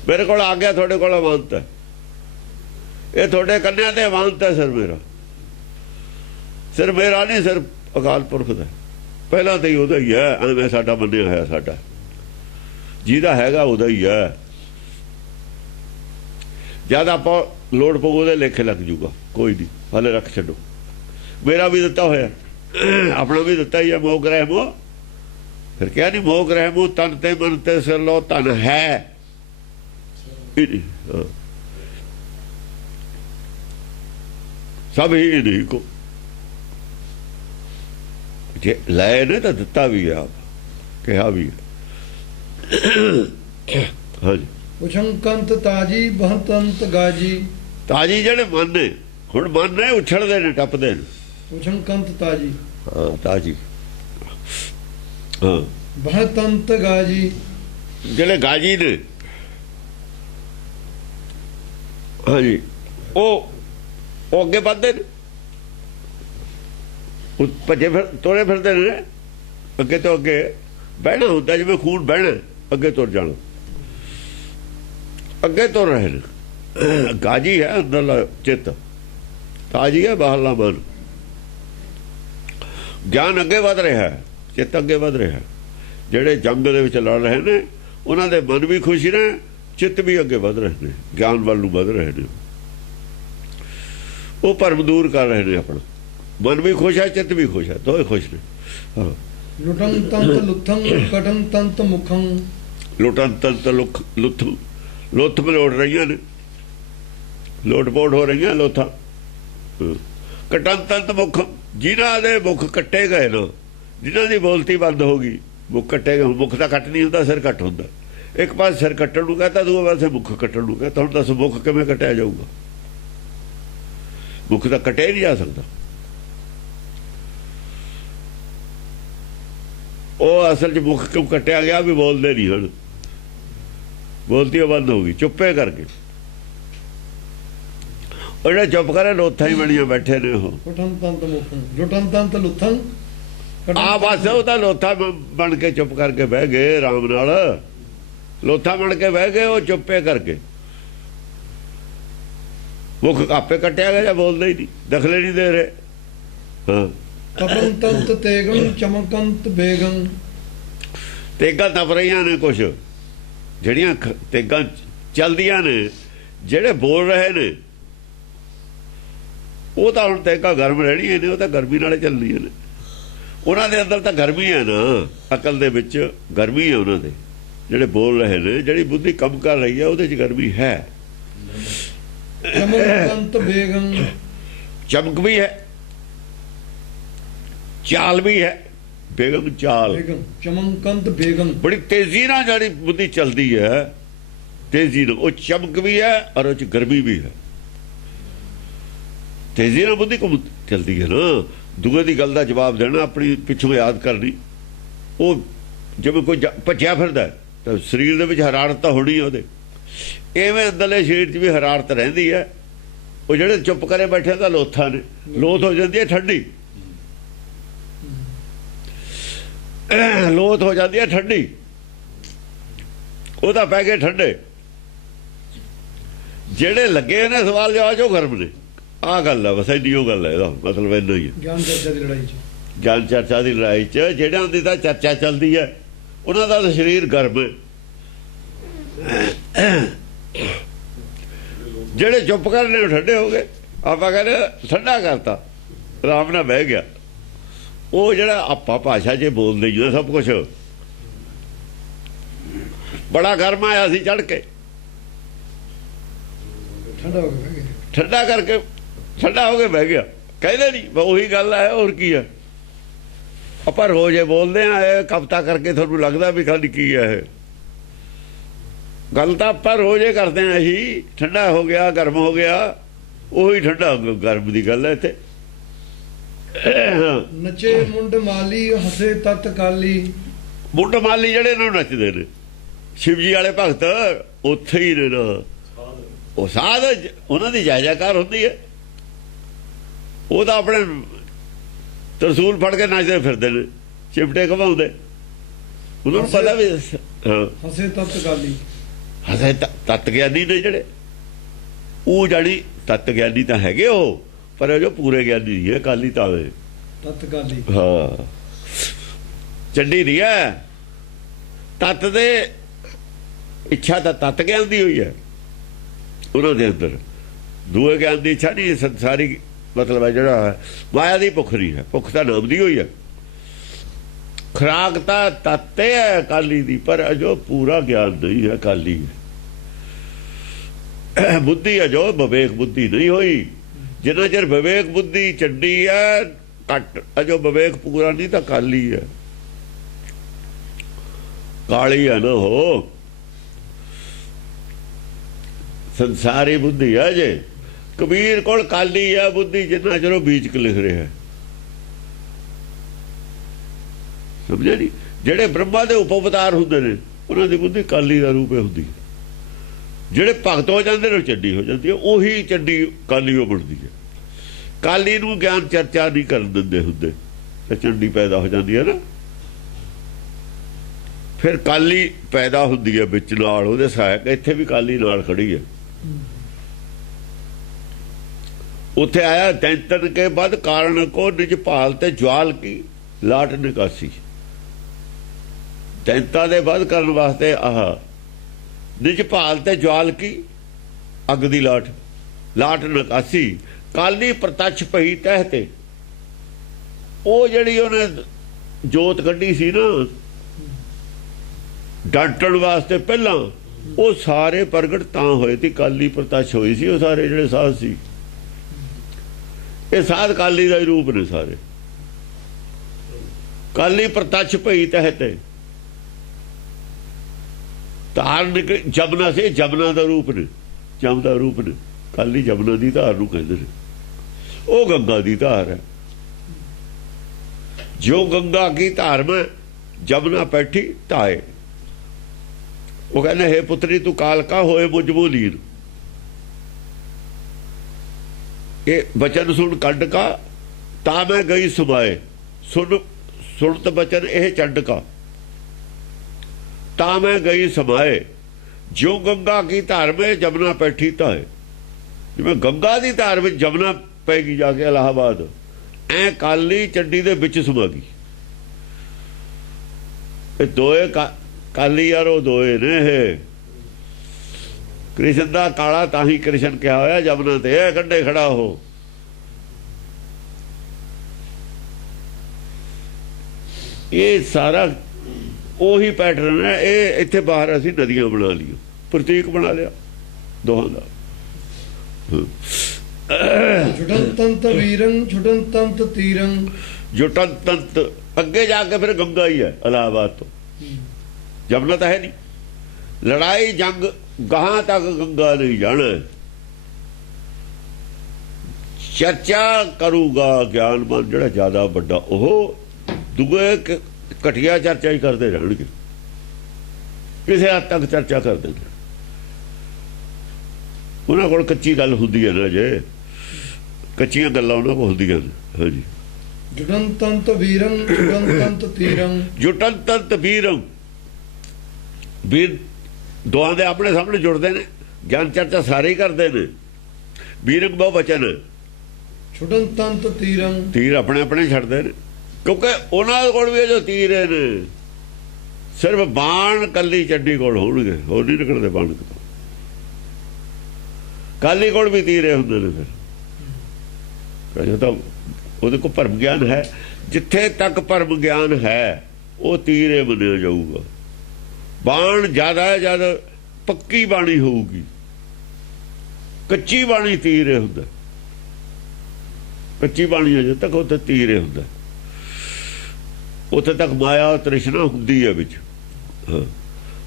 ਮੇਰੇ ਕੋਲ ਆ ਗਿਆ, ਤੁਹਾਡੇ ਕੋਲ ਅਮਾਨਤ ਹੈ, ਇਹ ਤੁਹਾਡੇ ਕੰਨਿਆਂ ਤੇ ਅਮਾਨਤ ਹੈ। ਸਿਰ ਮੇਰਾ, ਸਿਰ ਮੇਰਾ ਨਹੀਂ, ਸਿਰ ਅਕਾਲ ਪੁਰਖ ਦਾ। ਪਹਿਲਾਂ ਤਾਂ ਹੀ ਉਹਦਾ ਹੀ ਹੈ, ਐਵੇਂ ਸਾਡਾ ਮੰਨਿਆ ਹੋਇਆ। ਸਾਡਾ ਜਿਹਦਾ ਹੈਗਾ ਉਹਦਾ ਹੀ ਹੈ। ਜਦ ਆਪਾਂ ਲੋੜ ਪਊ ਉਹਦੇ ਲੇਖੇ ਲੱਗ ਜੂਗਾ, ਕੋਈ ਨਹੀਂ, ਹਾਲੇ ਰੱਖ ਛੱਡੋ। ਮੇਰਾ ਵੀ ਦਿੱਤਾ ਹੋਇਆ, ਆਪਣਾ ਵੀ ਦਿੱਤਾ ਹੀ ਹੈ। ਮੋਹ ਗ੍ਰਹਿ ਮੋਹ, ਫਿਰ ਕਿਹਾ ਨਹੀਂ ਮੋਹ ਗ੍ਰਹਿ ਮੋਹ ਤਨ ਤੇ ਮਨ ਤੇ ਸਿਰ ਲੋ ਤਨ ਹੈ। ਸਭ ਹੀ ਨਹੀਂ ਕੋ ਜੇ ਲੈ ਨੇ ਤਾਂ ਦਿੱਤਾ ਵੀ ਆ, ਕਿਹਾ ਵੀ। ਹਾਂਜੀ, ਉਛੰਕੰਤ ਤਾਜੀ ਬਹੰਤੰਤ ਗਾਜੀ। ਤਾਜੀ ਜਿਹੜੇ ਮਨ ਨੇ, ਹੁਣ ਮਨ ਨੇ ਉਛਲਦੇ ਨੇ, ਟੱਪਦੇ ਨੇ। ਉਛੰਕੰਤ ਤਾਜੀ, ਹਾਂ ਤਾਜੀ, ਹਾਂ। ਬਹੰਤੰਤ ਗਾਜੀ, ਜਿਹੜੇ ਗਾਜੀ ਨੇ, ਹਾਂਜੀ, ਉਹ ਅੱਗੇ ਵੱਧਦੇ ਨੇ। ਭੱਜੇ ਫਿਰ ਤੁਰੇ ਫਿਰਦੇ ਨੇ, ਅੱਗੇ ਤੋਂ ਅੱਗੇ ਬਹਿਣਾ ਹੁੰਦਾ, ਜਿਵੇਂ ਖੂਨ ਬਹਿਣਾ, ਅੱਗੇ ਤੁਰ ਜਾਣਾ, ਅੱਗੇ ਤੁਰ ਰਹੇ ਨੇ। ਗਾਜੀ ਹੈ ਅੰਦਰਲਾ ਚਿੱਤ, ਤਾਜੀ ਹੈ ਬਾਹਰਲਾ ਮਨ। ਗਿਆਨ ਅੱਗੇ ਵੱਧ ਰਿਹਾ ਹੈ, ਚਿੱਤ ਅੱਗੇ ਵੱਧ ਰਿਹਾ। ਜਿਹੜੇ ਜੰਗ ਦੇ ਵਿੱਚ ਲੜ ਰਹੇ ਨੇ ਉਹਨਾਂ ਦੇ ਮਨ ਵੀ ਖੁਸ਼ ਨੇ, ਚਿੱਤ ਵੀ ਅੱਗੇ ਵੱਧ ਰਹੇ ਨੇ, ਗਿਆਨ ਵੱਲ ਨੂੰ ਵੱਧ ਰਹੇ ਨੇ। ਉਹ ਭਰਮ ਦੂਰ ਕਰ ਰਹੇ ਨੇ ਆਪਣਾ। ਮਨ ਵੀ ਖੁਸ਼ ਹੈ, ਚਿੱਤ ਵੀ ਖੁਸ਼ ਹੈ, ਦੋਵੇਂ ਖੁਸ਼ ਨੇ। ਹਾਂ, ਲੁਟੰ ਤੰਤ ਲੁਥੰ ਕਟੰ ਤੰਤ ਮੁਖੰ। ਲੁਟੰ ਤੰਤ ਲੁੱਥ ਲੁੱਥ ਮਲੋੜ ਰਹੀਆਂ ਨੇ, ਲੋਟਪੋਟ ਹੋ ਰਹੀਆਂ ਲੋਥਾਂ। ਕਟੰ ਤੰਤ ਮੁਖ, ਜਿਨ੍ਹਾਂ ਦੇ ਮੁਖ ਕੱਟੇ ਗਏ ਨਾ, ਜਿਨ੍ਹਾਂ ਦੀ ਬੋਲਤੀ ਬੰਦ ਹੋ ਗਈ, ਮੁਖ ਕੱਟੇ ਗਏ। ਮੁਖ ਤਾਂ ਕੱਟ ਨਹੀਂ ਹੁੰਦਾ, ਸਿਰ ਕੱਟ ਹੁੰਦਾ। ਇੱਕ ਪਾਸੇ ਸਿਰ ਕੱਟਣ ਨੂੰ ਕਹਤਾ, ਦੂਏ ਪਾਸੇ ਮੁਖ ਕੱਟਣ ਨੂੰ ਕਹਤਾ। ਹੁਣ ਦੱਸ ਮੁਖ ਕਿਵੇਂ ਕੱਟਿਆ ਜਾਊਗਾ? ਮੁਖ ਤਾਂ ਕੱਟਿਆ ਹੀ ਨਹੀਂ ਜਾ ਸਕਦਾ। ਉਹ ਅਸਲ 'ਚ ਮੁਖ ਕਿਉਂ ਕੱਟਿਆ ਗਿਆ? ਵੀ ਬੋਲਦੇ ਨਹੀਂ ਹੁਣ, ਬੋਲਤੀ ਬੰਦ ਹੋ ਗਈ, ਚੁੱਪੇ ਕਰਕੇ। ਉਹ ਜਿਹੜੇ ਚੁੱਪ ਕਰੇ ਲੋਥਾਂ ਹੀ ਬਣੀਆਂ ਬੈਠੇ ਨੇ ਉਹ ਕੁਠਨ ਤੰਤ ਮੁਖਨ ਜੁਟਨ ਤੰਤ ਲੁੱਥਨ ਆ ਬਸ ਉਹ ਤਾਂ ਲੋਥਾ ਬਣ ਕੇ ਚੁੱਪ ਕਰਕੇ ਬਹਿ ਗਏ ਆਰਾਮ ਨਾਲ ਲੋਥਾ ਬਣ ਕੇ ਬਹਿ ਗਏ ਉਹ ਚੁੱਪੇ ਕਰਕੇ ਮੁਖ ਆਪੇ ਕੱਟਿਆ ਗਿਆ ਜਾਂ ਬੋਲਦੇ ਹੀ ਨਹੀਂ ਦਖਲੇ ਨਹੀਂ ਦੇ ਰਹੇ ਹਾਂ ਤਪਨ ਤੰਤ ਤੇਗੰ ਚਮਕੰਤ ਬੇਗੰ ਤੇਗਾਂ ਤਪ ਰਹੀਆਂ ਨੇ ਕੁਛ ਜਿਹੜੀਆਂ ਤੇਗਾਂ ਚੱਲਦੀਆਂ ਨੇ ਜਿਹੜੇ ਬੋਲ ਰਹੇ ਨੇ ਉਹ ਤਾਂ ਹੁਣ ਤੇਗਾਂ ਗਰਮ ਰਹਿਣੀਆਂ ਨੇ ਉਹ ਤਾਂ ਗਰਮੀ ਨਾਲੇ ਚੱਲਦੀਆਂ ਨੇ ਉਹਨਾਂ ਦੇ ਅੰਦਰ ਤਾਂ ਗਰਮੀ ਹੈ ਨਾ ਅਕਲ ਦੇ ਵਿੱਚ ਗਰਮੀ ਹੈ ਉਹਨਾਂ ਦੇ ਜਿਹੜੇ ਬੋਲ ਰਹੇ ਨੇ ਜਿਹੜੀ ਬੁੱਧੀ ਕੰਮ ਕਰ ਰਹੀ ਹੈ ਉਹਦੇ 'ਚ ਗਰਮੀ ਹੈ ਚਮਕੰਤ ਬੇਗੰ ਚਮਕ ਵੀ ਹੈ ਚਾਲ ਵੀ ਹੈ ਬੇਗਮ ਚਾਲ ਬੇਗੰ ਚਮਕੰਤ ਬੇਗੰ ਬੜੀ ਤੇਜ਼ੀ ਨਾਲ ਜਿਹੜੀ ਬੁੱਧੀ ਚੱਲਦੀ ਹੈ ਤੇਜ਼ੀ ਨਾਲ ਉਹ ਚਮਕ ਵੀ ਹੈ ਔਰ ਉਹ 'ਚ ਗਰਮੀ ਵੀ ਹੈ ਤੇਜ਼ੀ ਨਾਲ ਬੁੱਧੀ ਕੋ ਚੱਲਦੀ ਹੈ ਨਾ ਦੂਏ ਦੀ ਗੱਲ ਦਾ ਜਵਾਬ ਦੇਣਾ ਆਪਣੀ ਪਿੱਛੋਂ ਯਾਦ ਕਰਨੀ ਉਹ ਜਿਵੇਂ ਕੋਈ ਭੱਜਿਆ ਫਿਰਦਾ ਤਾਂ ਸਰੀਰ ਦੇ ਵਿੱਚ ਹਰਾਰਤ ਤਾਂ ਹੋਣੀ ਉਹਦੇ ਐਵੇਂ ਅੰਦਰਲੇ ਸਰੀਰ 'ਚ ਵੀ ਹਰਾਰਤ ਰਹਿੰਦੀ ਹੈ ਉਹ ਜਿਹੜੇ ਚੁੱਪ ਕਰੇ ਬੈਠੇ ਤਾਂ ਲੋਥਾਂ ਨੇ ਲੋਥ ਹੋ ਜਾਂਦੀ ਹੈ ਠੰਡੀ ਲੋਥ ਹੋ ਜਾਂਦੀ ਹੈ ਠੰਡੀ ਉਹ ਤਾਂ ਪੈ ਗਏ ਠੰਡੇ ਜਿਹੜੇ ਲੱਗੇ ਨੇ ਸਵਾਲ ਜਵਾਬ ਉਹ ਗਰਮ ਨੇ ਆਹ ਗੱਲ ਹੈ ਬਸ ਇੰਨੀ ਉਹ ਗੱਲ ਹੈ ਇਹਦਾ ਮਤਲਬ ਇੰਨਾ ਹੀ ਹੈ ਗਿਆਨ ਚਰਚਾ ਦੀ ਲੜਾਈ 'ਚ ਗਿਆਨ ਚਰਚਾ ਦੀ ਲੜਾਈ 'ਚ ਜਿਹੜਿਆਂ ਦੀ ਤਾਂ ਚਰਚਾ ਚੱਲਦੀ ਹੈ ਉਹਨਾਂ ਦਾ ਤਾਂ ਸਰੀਰ ਗਰਮ ਹੈ ਜਿਹੜੇ ਚੁੱਪ ਕਰਨੇ ਠੰਡੇ ਹੋ ਗਏ ਆਪਾਂ ਕਹਿੰਦੇ ਠੰਡਾ ਕਰਤਾ ਆਰਾਮ ਨਾਲ ਬਹਿ ਗਿਆ ਉਹ ਜਿਹੜਾ ਆਪਾਂ ਭਾਸ਼ਾ 'ਚ ਬੋਲਦੇ ਹੀ ਸਭ ਕੁਛ ਬੜਾ ਗਰਮ ਆਇਆ ਸੀ ਚੜ ਕੇ ਠੰਡਾ ਹੋ ਗਿਆ ਬਹਿ ਗਿਆ ਠੰਡਾ ਕਰਕੇ ਠੰਡਾ ਹੋ ਕੇ ਬਹਿ ਗਿਆ ਕਹਿੰਦੇ ਨਹੀਂ ਉਹੀ ਗੱਲ ਹੈ ਹੋਰ ਕੀ ਹੈ ਆਪਾਂ ਰੋਜ਼ ਇਹ ਬੋਲਦੇ ਆ ਇਹ ਕਵਿਤਾ ਕਰਕੇ ਤੁਹਾਨੂੰ ਲੱਗਦਾ ਵੀ ਖਾਲੀ ਕੀ ਹੈ ਇਹ ਗੱਲ ਤਾਂ ਆਪਾਂ ਰੋਜ਼ ਇਹ ਕਰਦੇ ਆ ਅਸੀਂ ਠੰਡਾ ਹੋ ਗਿਆ ਗਰਮ ਹੋ ਗਿਆ ਉਹੀ ਠੰਡਾ ਗਰਮ ਦੀ ਗੱਲ ਹੈ ਇੱਥੇ ਨਚੇ ਮੁੰਡ ਮਾਲੀ ਹਸੇ ਤਤ ਕਾਲੀ ਮੁੰਡ ਮਾਲੀ ਜਿਹੜੇ ਨੂੰ ਨੱਚਦੇ ਨੇ ਸ਼ਿਵਜੀ ਵਾਲੇ ਭਗਤ ਉੱਥੇ ਹੀ ਨੇ ਨਾ ਉਹ ਸਾਧ ਉਹਨਾਂ ਦੀ ਜਾਇਜਾਕਾਰ ਹੁੰਦੀ ਹੈ ਉਹ ਤਾਂ ਆਪਣੇ ਤਰਸੂਲ ਫੜ ਕੇ ਨੱਚਦੇ ਫਿਰਦੇ ਨੇ ਚਿਮਟੇ ਘਮਾਉਂਦੇ ਉਹਨਾਂ ਨੂੰ ਪਤਾ ਵੀ ਹਾਂ ਹਸੇ ਤਤ ਕਾਲੀ ਹਸੇ ਤਤ ਗਿਆਨੀ ਨੇ ਜਿਹੜੇ ਉਹ ਜਿਹੜੀ ਤਤ ਗਿਆਨੀ ਤਾਂ ਹੈਗੇ ਉਹ ਪਰ ਜੋ ਪੂਰੇ ਗਿਆਨੀ ਨਹੀਂ ਹੈ ਕਾਲੀ ਤਾਂ ਤਤ ਕਾਲੀ ਹਾਂ ਚੰਡੀ ਨਹੀਂ ਹੈ ਤਤ ਦੇ ਇੱਛਾ ਤਾਂ ਤਤ ਗਿਆਨ ਦੀ ਹੋਈ ਹੈ ਉਹਨਾਂ ਦੇ ਅੰਦਰ ਦੂਏ ਗਿਆਨ ਦੀ ਇੱਛਾ ਨਹੀਂ ਸੰਸਾਰੀ ਮਤਲਬ ਹੈ ਜਿਹੜਾ ਮਾਇਆ ਦੀ ਭੁੱਖ ਨਹੀਂ ਹੈ ਭੁੱਖ ਤਾਂ ਨਾਮ ਦੀ ਹੋਈ ਹੈ ਖੁਰਾਕ ਤਾਂ ਤੱਤੇ ਹੈ ਕਾਲੀ ਦੀ ਪਰ ਅਜੋ ਪੂਰਾ ਗਿਆਨ ਨਹੀਂ ਹੈ ਕਾਲੀ ਬੁੱਧੀ ਅਜੋ ਵਿਵੇਕ ਬੁੱਧੀ ਨਹੀਂ ਹੋਈ ਜਿੰਨਾ ਚਿਰ ਵਿਵੇਕ ਬੁੱਧੀ ਚੱਡੀ ਹੈ ਘੱਟ ਅਜੋ ਵਿਵੇਕ ਪੂਰਾ ਨਹੀਂ ਤਾਂ ਕਾਲੀ ਹੈ ਕਾਲੀ ਹੈ ਨਾ ਹੋ ਸੰਸਾਰੀ ਬੁੱਧੀ ਹੈ ਜੇ ਕਬੀਰ ਕੋਲ ਕਾਲੀ ਹੈ ਬੁੱਧੀ ਜਿੰਨਾ ਚਿਰ ਉਹ ਬੀਜ ਕੇ ਲਿਖ ਰਿਹਾ ਸਮਝਿਆ ਨਹੀਂ ਜਿਹੜੇ ਬ੍ਰਹਮਾ ਦੇ ਉਪ ਅਵਤਾਰ ਹੁੰਦੇ ਨੇ ਉਹਨਾਂ ਦੀ ਬੁੱਧੀ ਕਾਲੀ ਦਾ ਰੂਪ ਹੁੰਦੀ ਹੈ ਜਿਹੜੇ ਭਗਤ ਹੋ ਜਾਂਦੇ ਨੇ ਚੱਡੀ ਹੋ ਜਾਂਦੀ ਹੈ ਉਹੀ ਚੱਡੀ ਕਾਲੀ ਹੋ ਬਣਦੀ ਹੈ ਕਾਲੀ ਨੂੰ ਗਿਆਨ ਚਰਚਾ ਨਹੀਂ ਕਰਨ ਦਿੰਦੇ ਹੁੰਦੇ ਤੇ ਚੰਡੀ ਪੈਦਾ ਹੋ ਜਾਂਦੀ ਹੈ ਨਾ ਫਿਰ ਕਾਲੀ ਪੈਦਾ ਹੁੰਦੀ ਹੈ ਵਿੱਚ ਨਾਲ ਉਹਦੇ ਸਹਾਇਕ ਇੱਥੇ ਵੀ ਕਾਲੀ ਨਾਲ ਖੜੀ ਹੈ ਉੱਥੇ ਆਇਆ ਤੈਂਤਨ ਕੇ ਬਾਅਦ ਕਾਰਨ ਕੋ ਨਿਜ ਭਾਲ ਤੇ ਜਵਾਲ ਕੀ ਲਾਟ ਨਿਕਾਸੀ ਤੈਂਤਾ ਦੇ ਬਾਅਦ ਕਰਨ ਵਾਸਤੇ ਆਹ ਨਿਜ ਭਾਲ ਤੇ ਜਵਾਲ ਕੀ ਅੱਗ ਦੀ ਲਾਟ ਨਿਕਾਸੀ ਕਾਲੀ ਪ੍ਰਤੱਛ ਪਈ ਤਹਿ ਤੇ ਉਹ ਜਿਹੜੀ ਉਹਨੇ ਜੋਤ ਕੱਢੀ ਸੀ ਨਾ ਡਾਂਟਣ ਵਾਸਤੇ ਪਹਿਲਾਂ ਉਹ ਸਾਰੇ ਪ੍ਰਗਟ ਤਾਂ ਹੋਏ ਸੀ ਕਾਲੀ ਪ੍ਰਤੱਛ ਹੋਈ ਸੀ ਉਹ ਸਾਰੇ ਜਿਹੜੇ ਸਾਧ ਸੀ ਇਹ ਸਾਧ ਕਾਲੀ ਦਾ ਹੀ ਰੂਪ ਨੇ ਸਾਰੇ ਕਾਲੀ ਪ੍ਰਤੱਛ ਪਈ ਤਹਿ ਤੇ ਧਾਰਨ ਜਮਨਾ ਸੇ ਜਮਨਾ ਦਾ ਰੂਪ ਨੇ ਜਮ ਦਾ ਰੂਪ ਨੇ ਕਾਲੀ ਜਮਨਾ ਦੀ ਧਾਰ ਨੂੰ ਕਹਿੰਦੇ ਨੇ ਉਹ ਗੰਗਾ ਦੀ ਧਾਰ ਹੈ ਜੋ ਗੰਗਾ ਕੀ ਧਾਰ ਮੈਂ ਜਮਨਾ ਬੈਠੀ ਧਾਏ ਉਹ ਕਹਿੰਦੇ ਹੈ ਪੁੱਤਰੀ ਤੂੰ ਕਾਲਕਾ ਹੋਏ ਮੁਝਬੂ ਲੀਨ ਇਹ ਬਚਨ ਸੁਣ ਕੰਡ ਕਾ ਤਾਂ ਮੈਂ ਗਈ ਸਮਾਏ। ਸੁਣਤ ਬਚਨ ਇਹ ਚੰਡ ਕਾ ਤਾਂ ਮੈਂ ਗਈ ਸਮਾਏ। ਜਿਉ ਗੰਗਾ ਕੀ ਧਾਰ में ਜਮਨਾ ਪੈਠੀ ਤਾਏ। ਜਿਵੇਂ ਗੰਗਾ ਦੀ ਧਾਰ ਵਿੱਚ ਜਮਨਾ ਪੈਗੀ ਜਾ ਕੇ ਇਲਾਹਾਬਾਦ, ਐ ਕਾਲੀ ਚੰਡੀ ਦੇ ਵਿੱਚ ਸਮਾ ਗਈ। ਇਹ ਦੋਏ ਕਾਲੀ ਯਾਰ ਉਹ ਦੋਏ ਨੇ। ਇਹ ਕ੍ਰਿਸ਼ਨ ਦਾ ਕਾਲਾ ਤਾਂ ਹੀ ਕ੍ਰਿਸ਼ਨ ਕਿਹਾ ਹੋਇਆ ਜਮਨਾ ਤੇ ਇਹ ਕੰਢੇ ਖੜਾ ਹੋ। ਇਹ ਸਾਰਾ ਉਹੀ ਪੈਟਰਨ ਹੈ। ਇਹ ਇੱਥੇ ਬਾਹਰ ਅਸੀਂ ਨਦੀਆਂ ਬਣਾ ਲਈਆਂ, ਪ੍ਰਤੀਕ ਬਣਾ ਲਿਆ ਦੋਹਾਂ ਦਾ। ਛੁਟਨ ਤੰਤ ਵੀਰੰ ਛੁਟਨ ਤੰਤ ਤੀਰੰ। ਜੁਟਨ ਤੰਤ ਅੱਗੇ ਜਾ ਕੇ ਫਿਰ ਗੰਗਾ ਹੀ ਹੈ ਇਲਾਹਾਬਾਦ ਤੋਂ, ਜਮਨਾ ਤਾਂ ਹੈ ਨਹੀਂ। ਲੜਾਈ ਜੰਗ ਗਾਹਾਂ ਤੱਕ ਗੰਗਾ ਨਹੀਂ ਜਾਣਾ। ਚਰਚਾ ਕਰੂਗਾ ਗਿਆਨਵਾਨ ਜਿਹੜਾ ਜ਼ਿਆਦਾ ਵੱਡਾ, ਉਹ ਦੂਏ ਘਟੀਆ ਚਰਚਾ ਹੀ ਕਰਦੇ ਰਹਿਣਗੇ, ਕਿਸੇ ਹੱਦ ਤੱਕ ਚਰਚਾ ਕਰਦੇ ਨੇ। ਉਹਨਾਂ ਕੋਲ ਕੱਚੀ ਗੱਲ ਹੁੰਦੀ ਹੈ ਨਾ, ਜੇ ਕੱਚੀਆਂ ਗੱਲਾਂ ਉਹਨਾਂ ਕੋਲ ਹੁੰਦੀਆਂ ਨੇ। ਹਾਂਜੀ। ਜੁਟਨ ਤੰਤ ਵੀਰੰ ਜੁਟਨ ਤੰਤ ਤੀਰੰ। ਜੁਟਨ ਤੰਤ ਵੀਰੰ, ਵੀਰ ਦੋਹਾਂ ਦੇ ਆਪਣੇ ਸਾਹਮਣੇ ਜੁੜਦੇ ਨੇ, ਗਿਆਨ ਚਰਚਾ ਸਾਰੇ ਹੀ ਕਰਦੇ ਨੇ। ਵੀਰੰ ਬਹੁ ਵਚਨ। ਛੁਟਨ ਤੰਤ ਤੀਰੰ, ਤੀਰ ਆਪਣੇ ਆਪਣੇ ਛੱਡਦੇ ਨੇ, ਕਿਉਂਕਿ ਉਹਨਾਂ ਕੋਲ ਵੀ ਜੋ ਤੀਰ ਨੇ ਸਿਰਫ ਬਾਣ ਕੱਲੀ ਚੱਡੀ ਕੋਲ ਹੋਣਗੇ, ਹੋਰ ਨਹੀਂ ਨਿਕਲਦੇ ਬਾਣ ਕਿਤੋਂ। ਕਾਲੀ ਕੋਲ ਵੀ ਤੀਰੇ ਹੁੰਦੇ ਨੇ। ਫਿਰ ਤਾਂ ਉਹਦੇ ਕੋਲ ਭਰਮ ਗਿਆਨ ਹੈ। ਜਿੱਥੇ ਤੱਕ ਭਰਮ ਗਿਆਨ ਹੈ ਉਹ ਤੀਰੇ ਮੰਨਿਆ ਜਾਊਗਾ। ਬਾਣ ਜ਼ਿਆਦਾ ਜ਼ਿਆਦਾ ਪੱਕੀ ਬਾਣੀ ਹੋਊਗੀ, ਕੱਚੀ ਬਾਣੀ ਤੀਰੇ ਹੁੰਦਾ। ਕੱਚੀ ਬਾਣੀ ਅਜੇ ਤੱਕ ਉੱਥੇ ਤੀਰੇ ਹੁੰਦਾ, ਉੱਥੇ ਤੱਕ ਮਾਇਆ ਤ੍ਰਿਸ਼ਨਾ ਹੁੰਦੀ ਹੈ ਵਿੱਚ।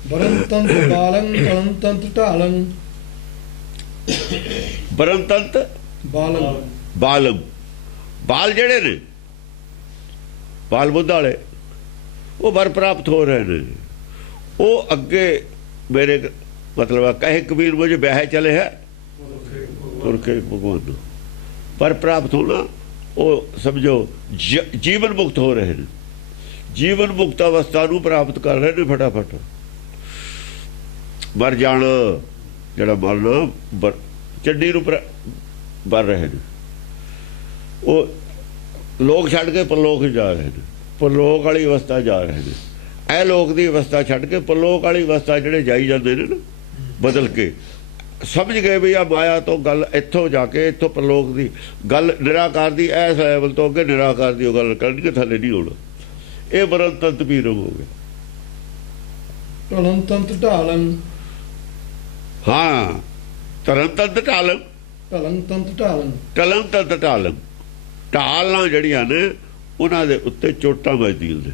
ਬਰਨ ਤੰਤ ਬਾਲੰ ਤਲੰ ਤੰਤ ਢਾਲੰ। ਬਰਨ ਤੰਤ ਬਾਲੰ, ਬਾਲਮ, ਬਾਲ ਜਿਹੜੇ ਨੇ ਬਾਲ ਬੁੱਧ ਵਾਲੇ, ਉਹ ਵਰ ਪ੍ਰਾਪਤ ਹੋ ਰਹੇ ਨੇ। ਉਹ ਅੱਗੇ ਮੇਰੇ ਮਤਲਬ ਕਹੇ ਕਬੀਰ ਮੁਝੇ ਵਿਆਹ ਚਲੇ ਹੈ ਤੁਰਕੇ ਭਗਵਾਨ ਪਰ ਪ੍ਰਾਪਤ ਹੋਣਾ। ਉਹ ਸਮਝੋ ਜੀਵਨ ਮੁਕਤ ਹੋ ਰਹੇ ਨੇ, ਜੀਵਨ ਮੁਕਤ ਅਵਸਥਾ ਨੂੰ ਪ੍ਰਾਪਤ ਕਰ ਰਹੇ ਨੇ ਫਟਾਫਟ। ਮਰ ਜਾਣਾ ਜਿਹੜਾ ਮਰਨਾ ਚੱਡੀ ਨੂੰ ਮਰ ਰਹੇ ਨੇ। ਉਹ ਲੋਕ ਛੱਡ ਕੇ ਪਰਲੋਕ ਜਾ ਰਹੇ ਨੇ, ਪਰਲੋਕ ਵਾਲੀ ਅਵਸਥਾ ਜਾ ਰਹੇ ਨੇ। ਇਹ ਲੋਕ ਦੀ ਅਵਸਥਾ ਛੱਡ ਕੇ ਪਰਲੋਕ ਵਾਲੀ ਅਵਸਥਾ ਜਿਹੜੇ ਜਾਈ ਜਾਂਦੇ ਨੇ ਨਾ, ਬਦਲ ਕੇ ਸਮਝ ਗਏ ਵੀ ਆ ਮਾਇਆ ਤੋਂ ਗੱਲ ਇੱਥੋਂ ਜਾ ਕੇ ਇੱਥੋਂ ਪਰਲੋਕ ਦੀ ਗੱਲ ਨਿਰਾਕਾਰ ਦੀ ਐਸ ਲੈਵਲ ਤੋਂ ਅੱਗੇ ਨਿਰਾਕਾਰ ਦੀ ਉਹ ਗੱਲ ਕਰਨਗੇ, ਥੱਲੇ ਨਹੀਂ ਹੋਣਾ। ਇਹ ਬਰਨ ਤੰਤ ਵੀਰ ਹੋ ਗਿਆ। ਢਲੰ ਤੰਤ ਢਾਲੰ। ਹਾਂ, ਤਰਨ ਤੰਤ ਢਾਲੰ, ਢਲੰ ਤੰਤ ਢਾਲੰ। ਟਲੰ ਤੰਤ ਢਾਲੰ। ਢਾਲਾਂ ਜਿਹੜੀਆਂ ਨੇ ਉਹਨਾਂ ਦੇ ਉੱਤੇ ਚੋਟਾਂ ਵੱਜਦੀਆਂ ਨੇ।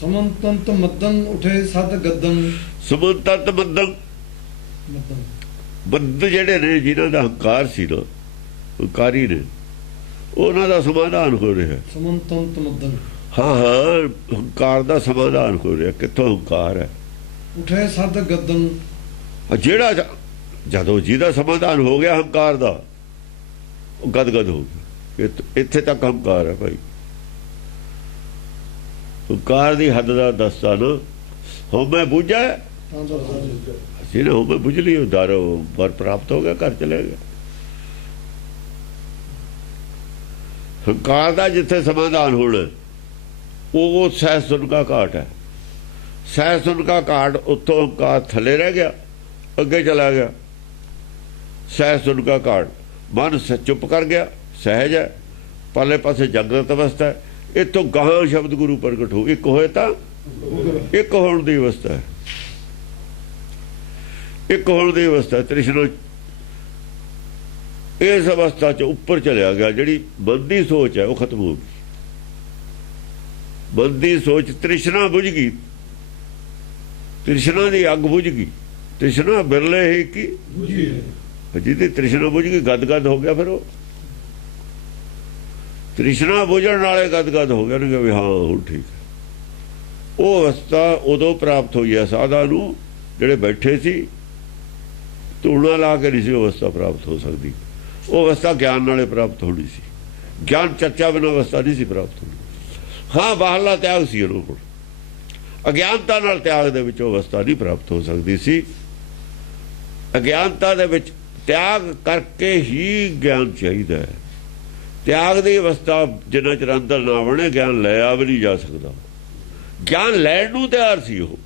ਸਮਨ ਤੰਤ ਮੱਦਨ ਉਠੇ ਸਦ ਗੱਦਨ। ਸਮਨ ਤੰਤ ਮੱਦਨ, ਬੰਦ ਜਿਹੜੇ ਨੇ ਜਿਨ੍ਹਾਂ ਦਾ ਹੰਕਾਰ ਸੀ ਨਾ, ਹੰਕਾਰੀ ਨੇ, ਉਹਨਾਂ ਦਾ ਸਮਾਧਾਨ ਹੋ ਰਿਹਾ। ਸਮਨ ਤੰਤ ਮੱਦਨ। ਹਾਂ ਹਾਂ, ਹੰਕਾਰ ਦਾ ਸਮਾਧਾਨ ਹੋ ਰਿਹਾ। ਕਿੱਥੋਂ ਹੰਕਾਰ ਹੈ? ਉਠੇ ਸਦ ਗੱਦਨ। ਜਿਹੜਾ ਜਦੋਂ ਜਿਹਦਾ ਸਮਾਧਾਨ ਹੋ ਗਿਆ ਹੰਕਾਰ ਦਾ, ਉਹ ਗਦਗਦ ਹੋ ਗਿਆ। ਇੱਥੇ ਤੱਕ ਹੰਕਾਰ ਹੈ ਭਾਈ। ਹੰਕਾਰ ਦੀ ਹੱਦ ਦਾ ਦੱਸਦਾ ਨਾ। ਹਉਮੈ ਬੁਝੈ, ਅਸੀਂ ਨਾ ਹਉਮੈ ਬੁਝ ਲਈ, ਉਦਾਰੋ ਵਰ ਪ੍ਰਾਪਤ ਹੋ ਗਿਆ, ਘਰ ਚਲੇ ਗਿਆ। ਹੰਕਾਰ ਦਾ ਜਿੱਥੇ ਸਮਾਧਾਨ ਹੋਣਾ ਉਹ ਸਹਿ ਸੁਨ ਕਾ ਘਾਟ ਹੈ। ਸਹਿ ਸੁਨ ਕਾ ਘਾਟ, ਉੱਥੋਂ ਹੰਕਾਰ ਥੱਲੇ ਰਹਿ ਗਿਆ, ਅੱਗੇ ਚਲਾ ਗਿਆ। ਸਹਿ ਸੁਨ ਕਾ ਘਾਟ, ਮਨ ਚੁੱਪ ਕਰ ਗਿਆ, ਸਹਿਜ ਹੈ। ਪਰਲੇ ਪਾਸੇ ਜਾਗਰਤ ਅਵਸਥਾ ਹੈ। ਇੱਥੋਂ ਗਾਹਾਂ ਸ਼ਬਦ ਗੁਰੂ ਪ੍ਰਗਟ ਹੋ, ਇੱਕ ਹੋਏ ਤਾਂ ਇੱਕ ਹੋਣ ਦੀ ਅਵਸਥਾ ਹੈ। ਇੱਕ ਹੋਣ ਦੀ ਅਵਸਥਾ ਤ੍ਰਿਸ਼ਨਾ, ਇਸ ਅਵਸਥਾ ਚ ਉੱਪਰ ਚਲਿਆ ਗਿਆ। ਜਿਹੜੀ ਮਨ ਦੀ ਸੋਚ ਹੈ ਉਹ ਖਤਮ ਹੋ ਗਈ। ਮਨ ਦੀ ਸੋਚ, ਤ੍ਰਿਸ਼ਨਾ ਬੁਝ ਗਈ, ਤ੍ਰਿਸ਼ਨਾ ਦੀ ਅੱਗ ਬੁਝ ਗਈ। ਤ੍ਰਿਸ਼ਨਾ ਬਿਰਲੇ ਹੀ ਕੀ ਜਿਹਦੀ ਤ੍ਰਿਸ਼ਨਾ ਬੁਝ ਗਈ, ਗਦਗਦ ਹੋ ਗਿਆ। ਫਿਰ ਉਹ ਤ੍ਰਿਸ਼ਨਾ ਬੁਝਣ ਵਾਲੇ ਗਦਗਦ ਹੋ ਗਏ ਨੇ ਕਿ ਹਾਂ ਹੁਣ ਠੀਕ ਹੈ। ਉਹ ਅਵਸਥਾ ਉਦੋਂ ਪ੍ਰਾਪਤ ਹੋਈ ਹੈ ਸਾਧਾਂ ਨੂੰ, ਜਿਹੜੇ ਬੈਠੇ ਸੀ ਧੂਣਾ ਲਾ ਕੇ ਨਹੀਂ ਸੀ ਅਵਸਥਾ ਪ੍ਰਾਪਤ ਹੋ ਸਕਦੀ। ਉਹ ਅਵਸਥਾ ਗਿਆਨ ਨਾਲੇ ਪ੍ਰਾਪਤ ਹੋਣੀ ਸੀ। ਗਿਆਨ ਚਰਚਾ ਬਿਨਾਂ ਅਵਸਥਾ ਨਹੀਂ ਸੀ ਪ੍ਰਾਪਤ ਹੋਣੀ। ਹਾਂ, ਬਾਹਰਲਾ ਤਿਆਗ ਸੀ ਉਹਨੂੰ ਕੋਲ, ਅਗਿਆਨਤਾ ਨਾਲ ਤਿਆਗ ਦੇ ਵਿੱਚ ਅਵਸਥਾ ਨਹੀਂ ਪ੍ਰਾਪਤ ਹੋ ਸਕਦੀ ਸੀ। ਅਗਿਆਨਤਾ ਦੇ ਵਿੱਚ ਤਿਆਗ ਕਰਕੇ ਹੀ ਗਿਆਨ ਚਾਹੀਦਾ ਹੈ। ਤਿਆਗ ਦੀ ਅਵਸਥਾ ਜਿੰਨਾ ਚਿਰ ਅੰਦਰ ਨਾ ਬਣੇ, ਗਿਆਨ ਲਿਆ ਵੀ ਨਹੀਂ ਜਾ ਸਕਦਾ। ਗਿਆਨ ਲੈਣ ਨੂੰ ਤਿਆਰ ਸੀ ਉਹ।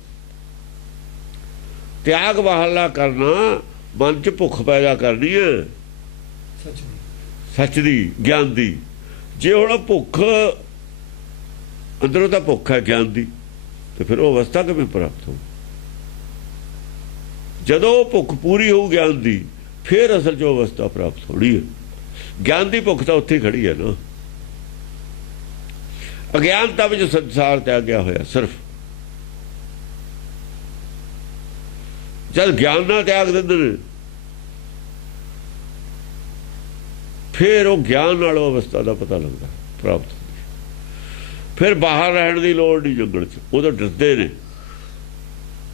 ਤਿਆਗ ਬਾਹਰਲਾ ਕਰਨਾ ਮਨ 'ਚ ਭੁੱਖ ਪੈਦਾ ਕਰਨੀ ਹੈ ਸੱਚ ਦੀ, ਗਿਆਨ ਦੀ। ਜੇ ਹੁਣ ਭੁੱਖ ਅੰਦਰੋਂ ਤਾਂ ਭੁੱਖ ਹੈ ਗਿਆਨ ਦੀ, ਤੇ ਫਿਰ ਉਹ ਅਵਸਥਾ ਕਿਵੇਂ ਪ੍ਰਾਪਤ ਹੋ? ਜਦੋਂ ਉਹ ਭੁੱਖ ਪੂਰੀ ਹੋਊ ਗਿਆਨ ਦੀ, ਫਿਰ ਅਸਲ 'ਚ ਉਹ ਅਵਸਥਾ ਪ੍ਰਾਪਤ ਹੋਣੀ ਹੈ। ਗਿਆਨ ਦੀ ਭੁੱਖ ਤਾਂ ਉੱਥੇ ਖੜੀ ਹੈ ਨਾ। ਅਗਿਆਨਤਾ ਵਿੱਚ ਸੰਸਾਰ ਤਿਆਗਿਆ ਹੋਇਆ ਸਿਰਫ। ਜਦ ਗਿਆਨ ਨਾਲ ਤਿਆਗ ਦਿੰਦੇ ਨੇ, ਫਿਰ ਉਹ ਗਿਆਨ ਨਾਲ ਉਹ ਅਵਸਥਾ ਦਾ ਪਤਾ ਲੱਗਦਾ, ਪ੍ਰਾਪਤ ਹੁੰਦੀ। ਫਿਰ ਬਾਹਰ ਰਹਿਣ ਦੀ ਲੋੜ ਨਹੀਂ ਜੰਗਲ 'ਚ। ਉਦੋਂ ਡਰਦੇ ਨੇ,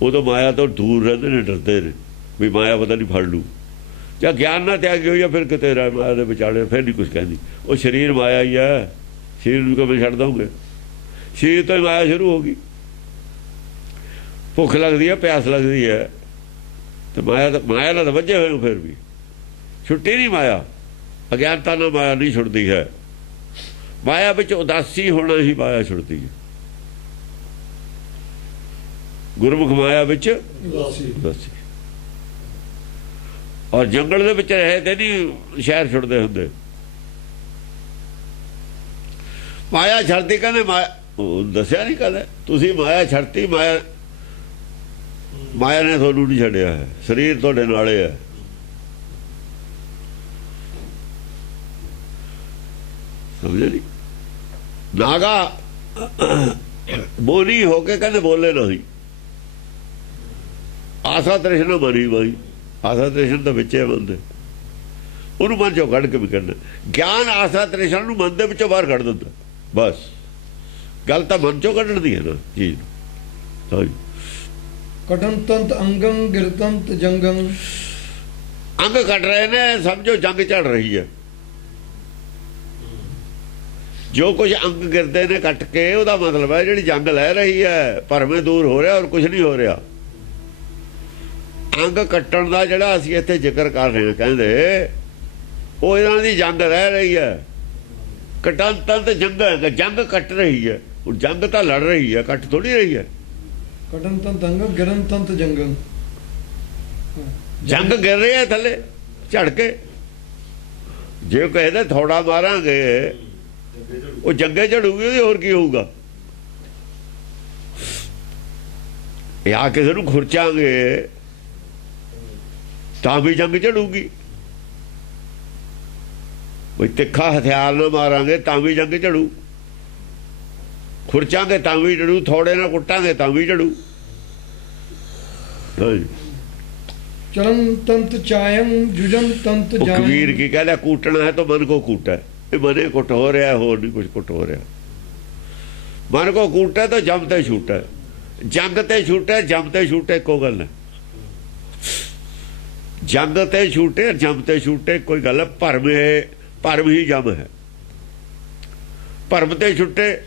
ਉਦੋਂ ਮਾਇਆ ਤੋਂ ਦੂਰ ਰਹਿੰਦੇ ਨੇ, ਡਰਦੇ ਨੇ ਵੀ ਮਾਇਆ ਪਤਾ ਨਹੀਂ ਫੜ ਲੂ। ਜਾਂ ਗਿਆਨ ਨਾਲ ਤਿਆਗੀ ਹੋਈ ਆ, ਫਿਰ ਕਿਤੇ ਮਾਇਆ ਦੇ ਵਿਚਾਲੇ, ਫਿਰ ਨਹੀਂ ਕੁਛ ਕਹਿੰਦੀ। ਉਹ ਸਰੀਰ ਮਾਇਆ ਹੀ ਹੈ, ਸਰੀਰ ਨੂੰ ਕਿਵੇਂ ਛੱਡ ਦਊਂਗੇ? ਸਰੀਰ ਤੋਂ ਹੀ ਮਾਇਆ ਸ਼ੁਰੂ ਹੋ ਗਈ। ਭੁੱਖ ਲੱਗਦੀ ਹੈ, ਪਿਆਸ ਲੱਗਦੀ ਹੈ, ਤੇ ਮਾਇਆ ਨਾਲ ਤਾਂ ਵੱਜੇ ਹੋਏ ਫਿਰ ਵੀ ਛੁੱਟੀ ਨਹੀਂ ਮਾਇਆ। ਅਗਿਆਨਤਾ ਨਾਲ ਮਾਇਆ ਨਹੀਂ ਛੁੱਟਦੀ ਹੈ। ਮਾਇਆ ਵਿੱਚ ਉਦਾਸੀ ਹੋਣਾ ਹੀ ਮਾਇਆ ਛੁੱਟਦੀ ਹੈ। ਗੁਰਮੁਖ ਮਾਇਆ ਵਿੱਚ ਉਦਾਸੀ। ਔਰ ਜੰਗਲ ਦੇ ਵਿੱਚ ਰਹੇ ਤੇ ਨਹੀਂ ਸ਼ਹਿਰ ਛੁੱਟਦੇ ਹੁੰਦੇ। ਮਾਇਆ ਛੱਡਦੀ, ਕਹਿੰਦੇ ਮਾਇਆ ਦੱਸਿਆ ਨਹੀਂ ਕਹਿੰਦੇ ਤੁਸੀਂ ਮਾਇਆ ਛੱਡਤੀ। ਮਾਇਆ ਨੇ ਤੁਹਾਨੂੰ ਨਹੀਂ ਛੱਡਿਆ ਹੈ, ਸਰੀਰ ਤੁਹਾਡੇ ਨਾਲੇ ਹੈ। ਸਮਝੇ ਨਹੀਂ? ਨਾਗਾ ਬੋਲੀ ਹੋ ਕੇ ਕਹਿੰਦੇ ਬੋਲੇ ਨਹੀਂ। ਆਸਾ ਤ੍ਰਿਸ਼ਨਾ ਮਰੀ ਬਾਈ। ਆਸਾ ਤ੍ਰਿਸ਼ਨਾ ਤਾਂ ਵਿੱਚੇ ਬੰਦੇ, ਉਹਨੂੰ ਮਨ ਚੋਂ ਕੱਢ ਕੇ ਵੀ ਕਰਨਾ। ਗਿਆਨ ਆਸਾ ਤ੍ਰਿਸ਼ਨਾ ਨੂੰ ਮਨ ਦੇ ਵਿੱਚੋਂ ਬਾਹਰ ਕੱਢ ਦਿੰਦਾ। ਬਸ ਗੱਲ ਤਾਂ ਮਨ ਚੋਂ ਕੱਢਣ ਦੀ ਹੈ ਨਾ ਚੀਜ਼ ਨੂੰ। ਕਟਨ ਤੰਤ ਅੰਗੰ ਗਿਰਤੰਤ ਜੰਗੰ। ਅੰਗ ਕੱਟ ਰਹੇ ਨੇ, ਸਮਝੋ ਜੰਗ ਚੜ ਰਹੀ ਹੈ। ਜੋ ਕੁਝ ਅੰਗ ਗਿਰਦੇ ਨੇ ਕੱਟ ਕੇ, ਉਹਦਾ ਮਤਲਬ ਹੈ ਜਿਹੜੀ ਜੰਗ ਲੈ ਰਹੀ ਹੈ, ਭਰਮੇ ਦੂਰ ਹੋ ਰਿਹਾ, ਔਰ ਕੁਝ ਨਹੀਂ ਹੋ ਰਿਹਾ। ਅੰਗ ਕੱਟਣ ਦਾ ਜਿਹੜਾ ਅਸੀਂ ਇੱਥੇ ਜ਼ਿਕਰ ਕਰ ਰਹੇ ਹਾਂ, ਕਹਿੰਦੇ ਉਹ ਇਹਨਾਂ ਦੀ ਜੰਗ ਰਹਿ ਰਹੀ ਹੈ। ਕਟਨ ਤੰਤ ਜੰਗ ਹੈ, ਜੰਗ ਕੱਟ ਰਹੀ ਹੈ। ਉਹ ਜੰਗ ਤਾਂ ਲੜ ਰਹੀ ਹੈ, ਕੱਟ ਥੋੜੀ ਰਹੀ ਹੈ। ਕਟਨ ਤੰਤ ਅੰਗੰ ਗਿਰਨ ਤੰਤ ਜੰਗੰ। ਜੰਗ ਗਿਰ ਰਹੀ ਹੈ ਥੱਲੇ ਝੜ ਕੇ। ਜੇ ਕਹਿੰਦੇ ਥੋੜਾ ਮਾਰਾਂਗੇ, ਉਹ ਜੰਗੇ ਝੜੂਗੀ, ਉਹਦੀ ਹੋਰ ਕੀ ਹੋਊਗਾ? ਜਾਂ ਕਿਸੇ ਨੂੰ ਖੁਰਚਾਂਗੇ ਤਾਂ ਵੀ ਜੰਗ ਝੜੂਗੀ। ਕੋਈ ਤਿੱਖਾ ਹਥਿਆਰ ਨਾਲ ਮਾਰਾਂਗੇ ਤਾਂ ਵੀ ਜੰਗ ਝੜੂ। ਖੁਰਚਾਂਗੇ ਤਾਂ ਵੀ ਝੜੂ, ਥੋੜੇ ਨਾਲ ਕੁੱਟਾਂਗੇ ਤਾਂ ਵੀ ਝੜੂ। ਚਲਨ ਤੰਤ ਚਾਯੰ ਜੁਜਨ ਤੰਤ ਜਾਯੰ। ਕਬੀਰ ਕੀ ਕਹਿੰਦਾ, ਕੂਟਣਾ ਹੈ ਤਾਂ ਮਨ ਕੋ ਕੂਟਾ। ਇਹ ਮਨੇ ਕੁੱਟ ਹੋ ਰਿਹਾ, ਹੋਰ ਨਹੀਂ ਕੁਝ ਕੁੱਟ ਹੋ ਰਿਹਾ। ਮਨ ਕੋ ਕੂਟਾ ਤਾਂ ਜਮ ਤੇ ਛੂਟਾ। ਜੰਗ ਤੇ ਛੂਟੇ, ਜਮ ਤੇ ਛੂਟੇ ਇੱਕੋ ਗੱਲ ਹੈ। ਜੰਗ ਤੇ ਛੂਟੇ, ਜਮ ਤੇ ਛੂਟੇ ਕੋਈ ਗੱਲ ਹੈ। ਭਰਮ ਹੀ ਜਮ ਹੈ। ਭਰਮ ਤੇ ਛੁੱਟੇ,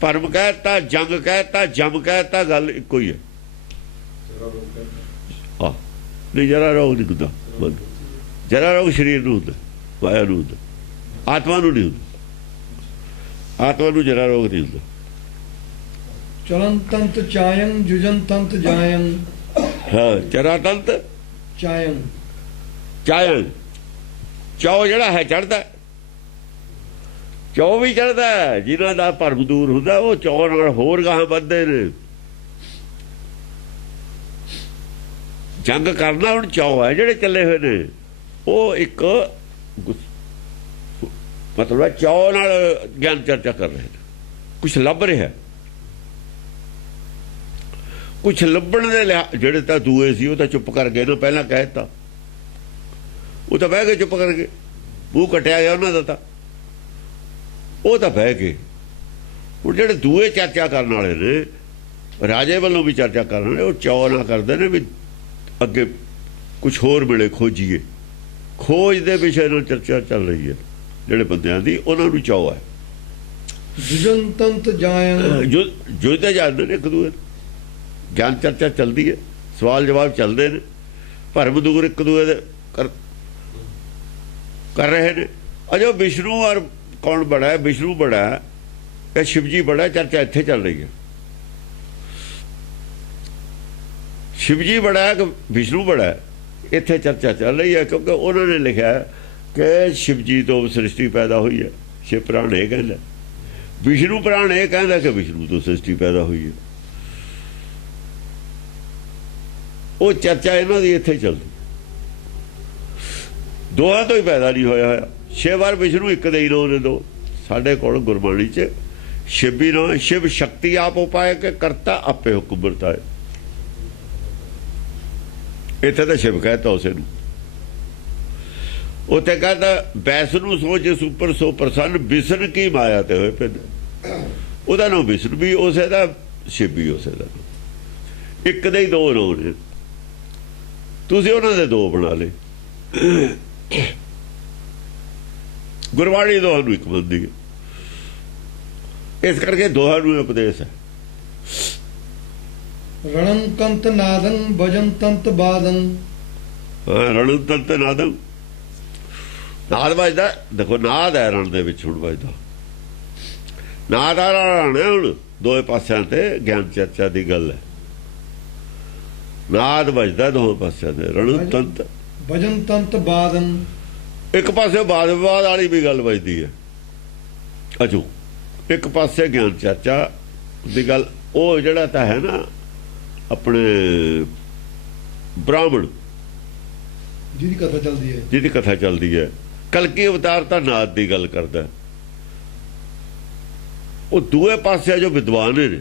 ਭਰਮ ਕਹਿਤਾ, ਜੰਗ ਕਹਿਤਾ, ਜਮ ਕਹਿਤਾ, ਗੱਲ ਇੱਕੋ ਹੀ ਹੈ। ਨਹੀਂ, ਜਰਾ ਰੋਗ ਨਹੀਂ ਹੁੰਦਾ। ਜਰਾ ਰੋਗ ਸਰੀਰ ਨੂੰ ਹੁੰਦਾ, ਮਾਇਆ ਨੂੰ ਹੁੰਦਾ, ਆਤਮਾ ਨੂੰ ਨਹੀਂ ਹੁੰਦਾ। ਆਤਮਾ ਨੂੰ ਜਰਾ ਰੋਗ ਨਹੀਂ ਹੁੰਦਾ। ਚਲਨ ਤੰਤ ਚਾਯੰ ਜੁਜਨ ਤੰਤ ਜਾਯੰ। ਹਾਂ, ਚਰਾ ਤੰਤ ਚਾਯੰ। ਚਾਯੰ, ਚੌ ਜਿਹੜਾ ਹੈ ਚੜਦਾ। ਚੌ ਵੀ ਚੜਦਾ। ਜਿਹਨਾਂ ਦਾ ਭਰਮ ਦੂਰ ਹੁੰਦਾ, ਉਹ ਚੌ ਨਾਲ ਹੋਰ ਗਾਹਾਂ ਵੱਧਦੇ ਨੇ। ਜੰਗ ਕਰਨਾ ਹੁਣ ਚੌ ਹੈ ਜਿਹੜੇ ਚੱਲੇ ਹੋਏ ਨੇ। ਉਹ ਇੱਕ ਮਤਲਬ ਹੈ ਚੌ ਨਾਲ ਗਿਆਨ ਚਰਚਾ ਕਰ ਰਹੇ ਨੇ। ਕੁਛ ਲੱਭ ਰਿਹਾ, ਕੁਛ ਲੱਭਣ ਦੇ ਜਿਹੜੇ ਤਾਂ ਦੂਏ ਸੀ ਉਹ ਤਾਂ ਚੁੱਪ ਕਰ ਗਏ ਨਾ। ਪਹਿਲਾਂ ਕਹਿ ਦਿੱਤਾ, ਉਹ ਤਾਂ ਬਹਿ ਗਏ ਚੁੱਪ ਕਰ ਗਏ। ਮੂੰਹ ਕੱਟਿਆ ਗਿਆ ਉਹਨਾਂ ਦਾ, ਤਾਂ ਉਹ ਤਾਂ ਬਹਿ ਗਏ। ਹੁਣ ਜਿਹੜੇ ਦੂਏ ਚਰਚਾ ਕਰਨ ਵਾਲੇ ਨੇ, ਰਾਜੇ ਵੱਲੋਂ ਵੀ ਚਰਚਾ ਕਰਨ ਵਾਲੇ, ਉਹ ਚੌ ਨਾ ਕਰਦੇ ਨੇ ਵੀ ਅੱਗੇ ਕੁਛ ਹੋਰ ਮਿਲੇ, ਖੋਜੀਏ। ਖੋਜ ਦੇ ਵਿਸ਼ੇ ਨਾਲ ਚਰਚਾ ਚੱਲ ਰਹੀ ਹੈ। ਜਿਹੜੇ ਬੰਦਿਆਂ ਦੀ ਉਹਨਾਂ ਨੂੰ ਚਾਅ ਹੈ ਜੁਜਨ ਤੰਤ ਜਾਇੰ ਜੋ ਤਾਂ ਜਾਣਦੇ ਨੇ ਇੱਕ ਦੂਏ ਨੂੰ। ਗਿਆਨ ਚਰਚਾ ਚੱਲਦੀ ਹੈ, ਸਵਾਲ ਜਵਾਬ ਚੱਲਦੇ ਨੇ, ਭਰਮ ਦੂਰ ਇੱਕ ਦੂਏ ਦੇ ਕਰ ਰਹੇ ਨੇ। ਅਜੋ ਵਿਸ਼ਨੂੰ ਔਰ ਕੌਣ ਬੜਾ ਹੈ, ਵਿਸ਼ਨੂੰ ਬੜਾ ਹੈ ਜਾਂ ਸ਼ਿਵ ਜੀ ਬੜਾ ਹੈ, ਚਰਚਾ ਇੱਥੇ ਚੱਲ ਰਹੀ ਹੈ। ਸ਼ਿਵ ਜੀ ਬੜਾ ਹੈ ਕਿ ਵਿਸ਼ਨੂੰ ਬੜਾ ਹੈ, ਇੱਥੇ ਚਰਚਾ ਚੱਲ ਰਹੀ ਹੈ। ਕਿਉਂਕਿ ਉਹਨਾਂ ਨੇ ਲਿਖਿਆ ਕਿ ਸ਼ਿਵ ਜੀ ਤੋਂ ਸ੍ਰਿਸ਼ਟੀ ਪੈਦਾ ਹੋਈ ਹੈ। ਸ਼ਿਵ ਪੁਰਾਣ ਇਹ ਕਹਿੰਦਾ, ਵਿਸ਼ਨੂੰ ਪੁਰਾਣ ਇਹ ਕਹਿੰਦਾ ਕਿ ਵਿਸ਼ਨੂੰ ਤੋਂ ਸ੍ਰਿਸ਼ਟੀ ਪੈਦਾ ਹੋਈ ਹੈ। ਉਹ ਚਰਚਾ ਇਹਨਾਂ ਦੀ ਇੱਥੇ ਚੱਲਦੀ, ਦੋਹਾਂ ਤੋਂ ਹੀ ਪੈਦਾ ਨਹੀਂ ਹੋਇਆ। 6 ਵਾਰ ਵਿਸ਼ਨੂੰ ਇੱਕ ਦੇ ਹੀ ਨਾਮ ਨੇ ਦੋ। ਸਾਡੇ ਕੋਲ ਗੁਰਬਾਣੀ 'ਚ ਸ਼ਿਵੀ ਨਾਮ, ਸ਼ਿਵ ਸ਼ਕਤੀ ਆਪ ਉਪਾਏ ਕਿ ਕਰਤਾ ਆਪੇ ਹੁਕਮ ਵਰਤਾਏ। ਇੱਥੇ ਤਾਂ ਸ਼ਿਵ ਕਹਿਤਾ ਉਸੇ ਨੂੰ। ਉੱਥੇ ਕਹਿੰਦਾ ਬੈਸ ਨੂੰ ਸੋਚ ਇਸ ਉੱਪਰ ਸੋ ਪ੍ਰਸੰਨ, ਵਿਸ਼ਨ ਕੀ ਮਾਇਆ ਤੇ ਹੋਏ ਪਿੰਡ। ਉਹਦਾ ਨਾਮ ਵਿਸ਼ਨ ਵੀ ਉਸੇ ਦਾ, ਸ਼ਿਵ ਵੀ ਉਸੇ ਦਾ। ਇੱਕ ਦੇ ਹੀ ਦੋ ਨਾਮ ਨੇ, ਤੁਸੀਂ ਉਹਨਾਂ ਦੇ ਦੋ ਬਣਾ ਲਏ। ਗੁਰਬਾਣੀ ਦੋਹਾਂ ਨੂੰ ਇੱਕ ਮੰਨਦੀ ਹੈ, ਇਸ ਕਰਕੇ ਦੋਹਾਂ ਨੂੰ ਉਪਦੇਸ਼ ਹੈ। ਰਣੰ ਤੰਤ ਨਾਦੰ ਭਜਨ ਤੰਤ ਬਾਦੰ। ਰਣ ਤੰਤ ਨਾਦੰ, ਨਾਦ ਵੱਜਦਾ। ਦੇਖੋ ਨਾਦ ਹੈ ਰਣ ਦੇ ਵਿੱਚ ਹੁਣ ਵੱਜਦਾ। ਨਾਦ ਆ ਰਣ ਹੈ। ਹੁਣ ਦੋਵੇਂ ਪਾਸਿਆਂ ਤੇ ਗਿਆਨ ਚਰਚਾ ਦੀ ਗੱਲ ਹੈ। ਨਾਦ ਵੱਜਦਾ ਦੋਵੇਂ ਪਾਸਿਆਂ ਤੇ। ਰਣ ਤੰਤ ਭਜਨ ਤੰਤ ਬਾਦੰ। ਇੱਕ ਪਾਸੇ ਵਾਦ ਵਿਵਾਦ ਵਾਲੀ ਵੀ ਗੱਲ ਵੱਜਦੀ ਹੈ ਅਜੂ। ਇੱਕ ਪਾਸੇ ਗਿਆਨ ਚਰਚਾ ਦੀ ਗੱਲ। ਉਹ ਜਿਹੜਾ ਤਾਂ ਹੈ ਨਾ ਆਪਣੇ ਬ੍ਰਾਹਮਣ ਜਿਹਦੀ ਕਥਾ ਚੱਲਦੀ ਹੈ, ਜਿਹਦੀ ਕਥਾ ਚੱਲਦੀ ਹੈ, ਕਲਕੀ ਅਵਤਾਰ ਤਾਂ ਨਾਦ ਦੀ ਗੱਲ ਕਰਦਾ। ਉਹ ਦੂਏ ਪਾਸੇ ਜੋ ਵਿਦਵਾਨ ਨੇ,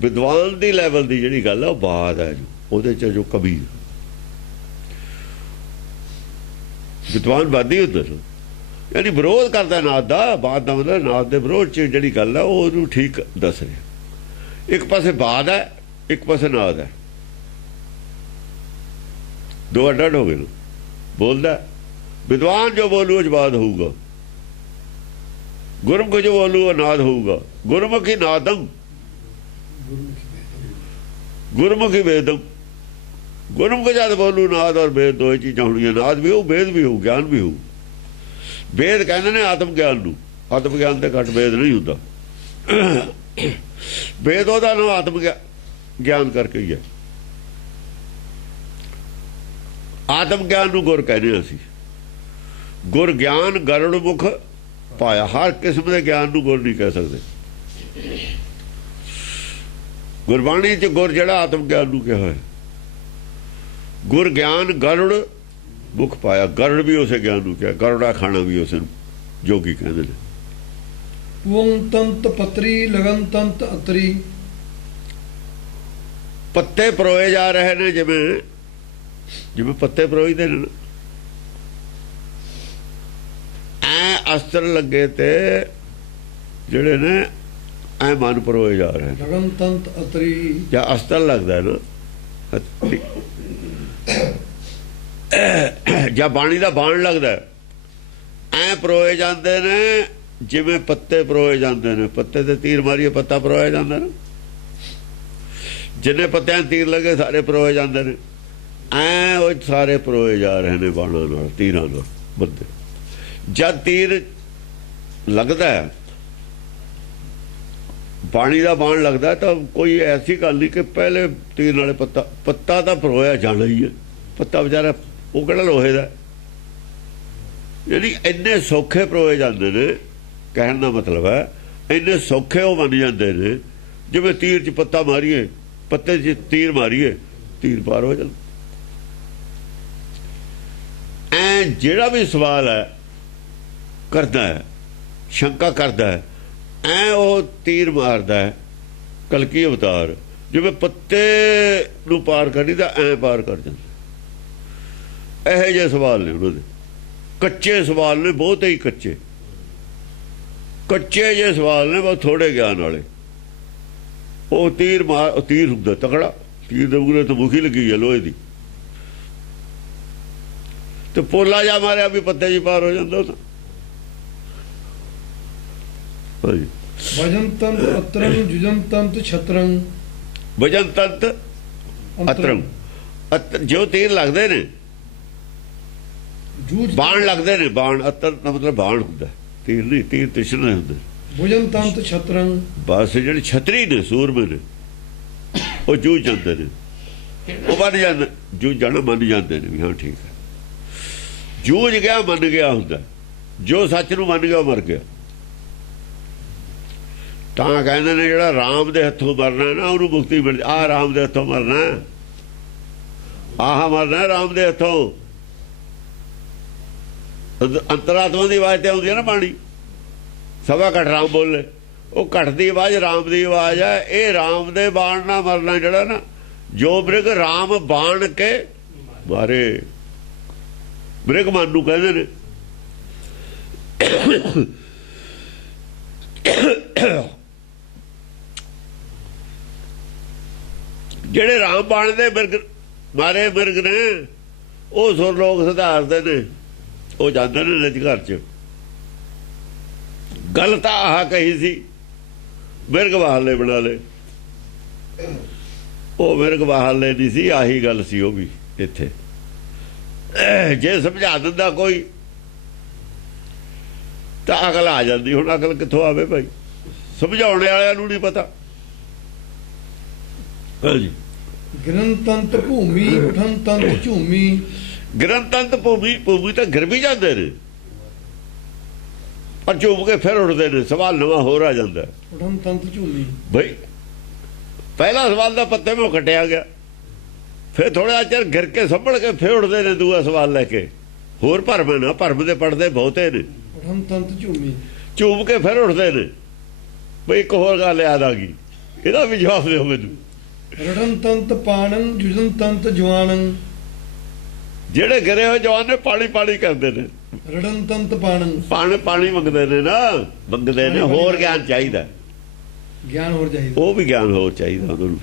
ਵਿਦਵਾਨ ਦੀ ਲੈਵਲ ਦੀ ਜਿਹੜੀ ਗੱਲ ਹੈ ਉਹ ਬਾਦ ਹੈ। ਉਹਦੇ ਚ ਜੋ ਕਬੀਰ ਵਿਦਵਾਨ ਵਾਦੀ ਉਧਰ ਯਾਨੀ ਵਿਰੋਧ ਕਰਦਾ ਨਾਦ ਦਾ। ਬਾਦ ਦਾ ਮਤਲਬ ਨਾਦ ਦੇ ਵਿਰੋਧ ਚ ਜਿਹੜੀ ਗੱਲ ਹੈ ਉਹ ਉਹਨੂੰ ਠੀਕ ਦੱਸ ਰਿਹਾ। ਇੱਕ ਪਾਸੇ ਬਾਦ ਹੈ, ਇੱਕ ਪਾਸੇ ਨਾਦ ਹੈ। ਦੋ ਅੱਡ ਹੋ ਗਏ। ਬੋਲਦਾ ਵਿਦਵਾਨ ਜੋ ਬੋਲੂ ਉਹ ਬਾਦ ਹੋਊਗਾ, ਗੁਰਮੁਖ ਜੋ ਬੋਲੂ ਉਹ ਨਾਦ ਹੋਊਗਾ। ਗੁਰਮੁਖੀ ਨਾਦਮ, ਗੁਰਮੁਖੀ ਵੇਦਮ। ਗੁਰਮੁਖ ਜਦ ਬੋਲੂ ਨਾਦ ਔਰ ਵੇਦ ਦੋ ਚੀਜ਼ਾਂ ਹੋਣਗੀਆਂ। ਨਾਦ ਵੀ ਹੋਊ, ਵੇਦ ਵੀ ਹੋਊ, ਗਿਆਨ ਵੀ ਹੋਊ। ਵੇਦ ਕਹਿੰਦੇ ਨੇ ਆਤਮ ਗਿਆਨ ਨੂੰ। ਆਤਮ ਗਿਆਨ ਤੇ ਘੱਟ ਵੇਦ ਨਹੀਂ ਹੁੰਦਾ। ਵੇਦ ਉਹਦਾ ਨਾਮ ਆਤਮ ਗਿਆਨ ਕਰਕੇ ਹੀ ਹੈ। ਆਤਮ ਗਿਆਨ ਨੂੰ ਗੁਰ ਕਹਿੰਦੇ ਅਸੀਂ। ਗੁਰ ਗਿਆਨ ਗਰੁੜ ਮੁਖ ਪਾਇਆ। ਹਰ ਕਿਸਮ ਦੇ ਗਿਆਨ ਨੂੰ ਗੁਰ ਨਹੀਂ ਕਹਿ ਸਕਦੇ। ਗੁਰਬਾਣੀ 'ਚ ਗੁਰ ਜਿਹੜਾ ਆਤਮ ਗਿਆਨ ਨੂੰ ਕਿਹਾ ਹੋਇਆ। ਗੁਰ ਗਿਆਨ ਗਰੁੜ ਮੁਖ ਪਾਇਆ। ਗਰੁੜ ਵੀ ਉਸੇ ਗਿਆਨ ਨੂੰ ਕਿਹਾ। ਗਰੁੜਾ ਖਾਣਾ ਵੀ ਉਸੇ ਨੂੰ ਜੋਗੀ ਕਹਿੰਦੇ ਨੇ। ਓਮ ਤੰਤ ਪਤਰੀ ਲਗਨ ਤੰਤ ਅਤਰੀ। ਪੱਤੇ ਪਰੋਏ ਜਾ ਰਹੇ ਨੇ, ਜਿਵੇਂ ਜਿਵੇਂ ਪੱਤੇ ਪਰੋਈਦੇ ਨੇ। ਐ ਅਸਤਰ ਲੱਗੇ ਤੇ ਜਿਹੜੇ ਨੇ ਐ ਮਨ ਪਰੋਏ ਜਾ ਰਹੇ ਨੇ। ਲਗਨ ਤੰਤ ਅਤਰੀ। ਜਾਂ ਅਸਤਰ ਲੱਗਦਾ ਨਾ, ਜਾਂ ਬਾਣੀ ਦਾ ਬਾਣ ਲੱਗਦਾ, ਐ ਪਰੋਏ ਜਾਂਦੇ ਨੇ ਜਿਵੇਂ ਪੱਤੇ ਪਰੋਏ ਜਾਂਦੇ ਨੇ। ਪੱਤੇ ਤੇ ਤੀਰ ਮਾਰੀਏ ਪੱਤਾ ਪਰੋਇਆ ਜਾਂਦਾ ਨਾ। ਜਿੰਨੇ ਪੱਤਿਆਂ ਤੀਰ ਲੱਗੇ ਸਾਰੇ ਪਰੋਏ ਜਾਂਦੇ ਨੇ। ਐ ਉਹ ਸਾਰੇ ਪਰੋਏ ਜਾ ਰਹੇ ਨੇ ਬਾਣਾਂ ਨਾਲ, ਤੀਰਾਂ ਨਾਲ ਬੰਦੇ। ਜਦ ਤੀਰ ਲੱਗਦਾ, ਬਾਣੀ ਦਾ ਬਾਣ ਲੱਗਦਾ, ਤਾਂ ਕੋਈ ਐਸੀ ਗੱਲ ਨਹੀਂ ਕਿ ਪਹਿਲੇ ਤੀਰ ਨਾਲੇ ਪੱਤਾ ਤਾਂ ਪਰੋਇਆ ਜਾਣਾ ਹੀ ਹੈ। ਪੱਤਾ ਵਿਚਾਰਾ ਉਹ ਕਿਹੜਾ ਲੋਹੇ ਦਾ। ਯਾਨੀ ਇੰਨੇ ਸੌਖੇ ਪਰੋਏ ਜਾਂਦੇ ਨੇ। ਕਹਿਣ ਦਾ ਮਤਲਬ ਹੈ ਇੰਨੇ ਸੌਖੇ ਉਹ ਬਣ ਜਾਂਦੇ ਨੇ ਜਿਵੇਂ ਤੀਰ 'ਚ ਪੱਤਾ ਮਾਰੀਏ, ਪੱਤੇ 'ਚ ਤੀਰ ਮਾਰੀਏ, ਤੀਰ ਪਾਰ ਹੋ ਜਾਂਦਾ। ਐ ਜਿਹੜਾ ਵੀ ਸਵਾਲ ਹੈ ਕਰਦਾ ਹੈ, ਸ਼ੰਕਾ ਕਰਦਾ ਹੈ, ਐ ਉਹ ਤੀਰ ਮਾਰਦਾ ਹੈ। ਕਲਕੀ ਅਵਤਾਰ ਜਿਵੇਂ ਪੱਤੇ ਨੂੰ ਪਾਰ ਕਰੀ ਤਾਂ ਐ ਪਾਰ ਕਰ ਜਾਂਦਾ। ਇਹੋ ਜਿਹੇ ਸਵਾਲ ਨੇ ਉਹਨਾਂ ਦੇ। ਕੱਚੇ ਸਵਾਲ ਨੇ, ਬਹੁਤ ਹੀ ਕੱਚੇ ਜਿਹੇ ਸਵਾਲ ਨੇ, ਬਹੁਤ ਥੋੜੇ ਗਿਆਨ ਵਾਲੇ। ਉਹ ਤੀਰ ਹੁੰਦਾ ਤਕੜਾ। ਤੀਰ ਦੇ ਮੂਹਰੇ ਤਾਂ ਮੁਖੀ ਲੱਗੀ ਹੈ ਲੋਹੇ ਦੀ, ਤੇ ਪੋਲਾ ਜਾ ਮਾਰਿਆ ਵੀ ਪੱਤੇ ਜੀ ਪਾਰ ਹੋ ਜਾਂਦਾ ਉਹ ਤਾਂ। ਹਾਂਜੀ ਵਜਨ ਤੰਤ ਅਤਰੰ ਜੁਜਨ ਤੰਤ ਛਤਰੰ। ਵਜਨ ਤੰਤ ਅਤਰੰ ਜੋ ਤੀਰ ਲੱਗਦੇ ਨੇ ਜੂਝ ਬਾਣ ਲੱਗਦੇ ਨੇ, ਬਾਣ ਅਤਰ ਦਾ ਮਤਲਬ ਬਾਣ ਹੁੰਦਾ, ਤੀਰ ਨਹੀਂ, ਤੀਰ ਤਿਸ਼ਨੇ ਹੁੰਦੇ। ਭੁਜਨ ਤੰਤ ਛਤਰੰ ਬਸ ਜਿਹੜੇ ਛਤਰੀ ਨੇ ਸੂਰਮੇ ਨੇ ਉਹ ਜੂਝ ਜਾਂਦੇ ਨੇ, ਉਹ ਮੰਨ ਜਾਂਦੇ, ਜੂਝ ਜਾਣਾ ਮੰਨ ਜਾਂਦੇ ਨੇ ਵੀ ਹਾਂ ਠੀਕ ਹੈ। ਜੂਝ ਗਿਆ ਮੰਨ ਗਿਆ ਹੁੰਦਾ, ਜੋ ਸੱਚ ਨੂੰ ਮੰਨ ਗਿਆ ਉਹ ਮਰ ਗਿਆ। ਤਾਂ ਕਹਿੰਦੇ ਨੇ ਜਿਹੜਾ ਰਾਮ ਦੇ ਹੱਥੋਂ ਮਰਨਾ ਨਾ ਉਹਨੂੰ ਮੁਕਤੀ ਮਿਲ। ਆਹ ਰਾਮ ਦੇ ਹੱਥੋਂ ਮਰਨਾ, ਆਹ ਮਰਨਾ ਰਾਮ ਦੇ ਹੱਥੋਂ। ਅੰਤਰਾਤਮਾ ਦੀ ਆਵਾਜ਼ ਤੇ ਆਉਂਦੀ ਹੈ ਨਾ ਬਾਣੀ, ਸਵਾ ਘਟ ਰਾਮ ਬੋਲੇ, ਉਹ ਘਟ ਦੀ ਆਵਾਜ਼ ਰਾਮ ਦੀ ਆਵਾਜ਼ ਹੈ। ਇਹ ਰਾਮ ਦੇ ਬਾਣ ਨਾਲ ਮਰਨਾ ਜਿਹੜਾ ਨਾ, ਜੋ ਮ੍ਰਿਗ ਰਾਮ ਬਾਣ ਕੇ ਮਾਰੇ, ਮ੍ਰਿਗ ਮਨ ਨੂੰ ਕਹਿੰਦੇ ਨੇ। ਜਿਹੜੇ ਰਾਮ ਬਾਣ ਦੇ ਮਿਰਗ ਮਾਰੇ ਮਿਰਗ ਨੇ ਉਹ ਸੁਰ ਲੋਕ ਸੁਧਾਰਦੇ ਨੇ, ਉਹ ਜਾਂਦੇ ਨੇ ਨਿਜ ਘਰ ਚ। ਗੱਲ ਤਾਂ ਆਹ ਕਹੀ ਸੀ ਮਿਰਗ ਬਹਾਲੇ ਬਣਾ ਲੈ, ਉਹ ਮਿਰਗ ਬਹਾਲੇ ਨਹੀਂ ਸੀ, ਆਹੀ ਗੱਲ ਸੀ ਉਹ ਵੀ। ਇੱਥੇ ਜੇ ਸਮਝਾ ਦਿੰਦਾ ਕੋਈ ਤਾਂ ਅਕਲ ਆ ਜਾਂਦੀ। ਹੁਣ ਅਕਲ ਕਿੱਥੋਂ ਆਵੇ ਭਾਈ, ਸਮਝਾਉਣ ਵਾਲਿਆਂ ਨੂੰ ਨਹੀਂ ਪਤਾ। ਹਾਂਜੀ ਗਿਰਨ ਤੰਤ ਭੂਮੀ ਉਠਨ ਤੰਤ ਝੂਮੀ। ਗਿਰਨ ਤੰਤ ਭੂਮੀ, ਭੂਮੀ ਤਾਂ ਗਿਰ ਵੀ ਜਾਂਦੇ ਨੇ ਪਰ ਝੂਮ ਕੇ ਫਿਰ ਉੱਠਦੇ ਨੇ। ਸਵਾਲ ਨਵਾਂ ਹੋਰ ਆ ਜਾਂਦਾ, ਉਠਨ ਤੰਤ ਝੂਮੀ। ਬਈ ਪਹਿਲਾ ਸਵਾਲ ਦਾ ਪੱਤੇ ਮੋਂ ਕੱਟਿਆ ਗਿਆ, ਫਿਰ ਥੋੜਾ ਚਿਰ ਗਿਰ ਕੇ ਸੰਭਲ ਕੇ ਫਿਰ ਉੱਠਦੇ ਨੇ ਦੂਆ ਸਵਾਲ ਲੈ ਕੇ। ਹੋਰ ਭਰਮ ਨਾ, ਭਰਮ ਦੇ ਪੜਦੇ ਬਹੁਤੇ ਨੇ। ਉਠਨ ਤੰਤ ਝੂਮੀ, ਝੂਮ ਕੇ ਫਿਰ ਉੱਠਦੇ ਨੇ। ਬਈ ਇੱਕ ਹੋਰ ਗੱਲ ਯਾਦ ਆ ਗਈ, ਇਹਦਾ ਵੀ ਜਵਾਬ ਦਿਓ ਮੈਨੂੰ। ਰੜਨ ਤੰਤ ਪਾਣਨ ਜੁਜਨ ਤੰਤ ਜਵਾਨੰ। ਜਿਹੜੇ ਗਿਰੇ ਹੋਏ ਜਵਾਨ ਨੇ ਪਾਣੀ ਪਾਣੀ ਕਰਦੇ ਨੇ। ਰੜਨ ਤੰਤ ਪਾਣਨ, ਪਾਣੀ ਪਾਣੀ ਮੰਗਦੇ ਨੇ ਨਾ, ਮੰਗਦੇ ਨੇ। ਹੋਰ ਗਿਆਨ ਚਾਹੀਦਾ, ਗਿਆਨ ਹੋਰ ਚਾਹੀਦਾ, ਉਹ ਵੀ ਗਿਆਨ ਹੋਰ ਚਾਹੀਦਾ ਉਹਨਾਂ ਨੂੰ।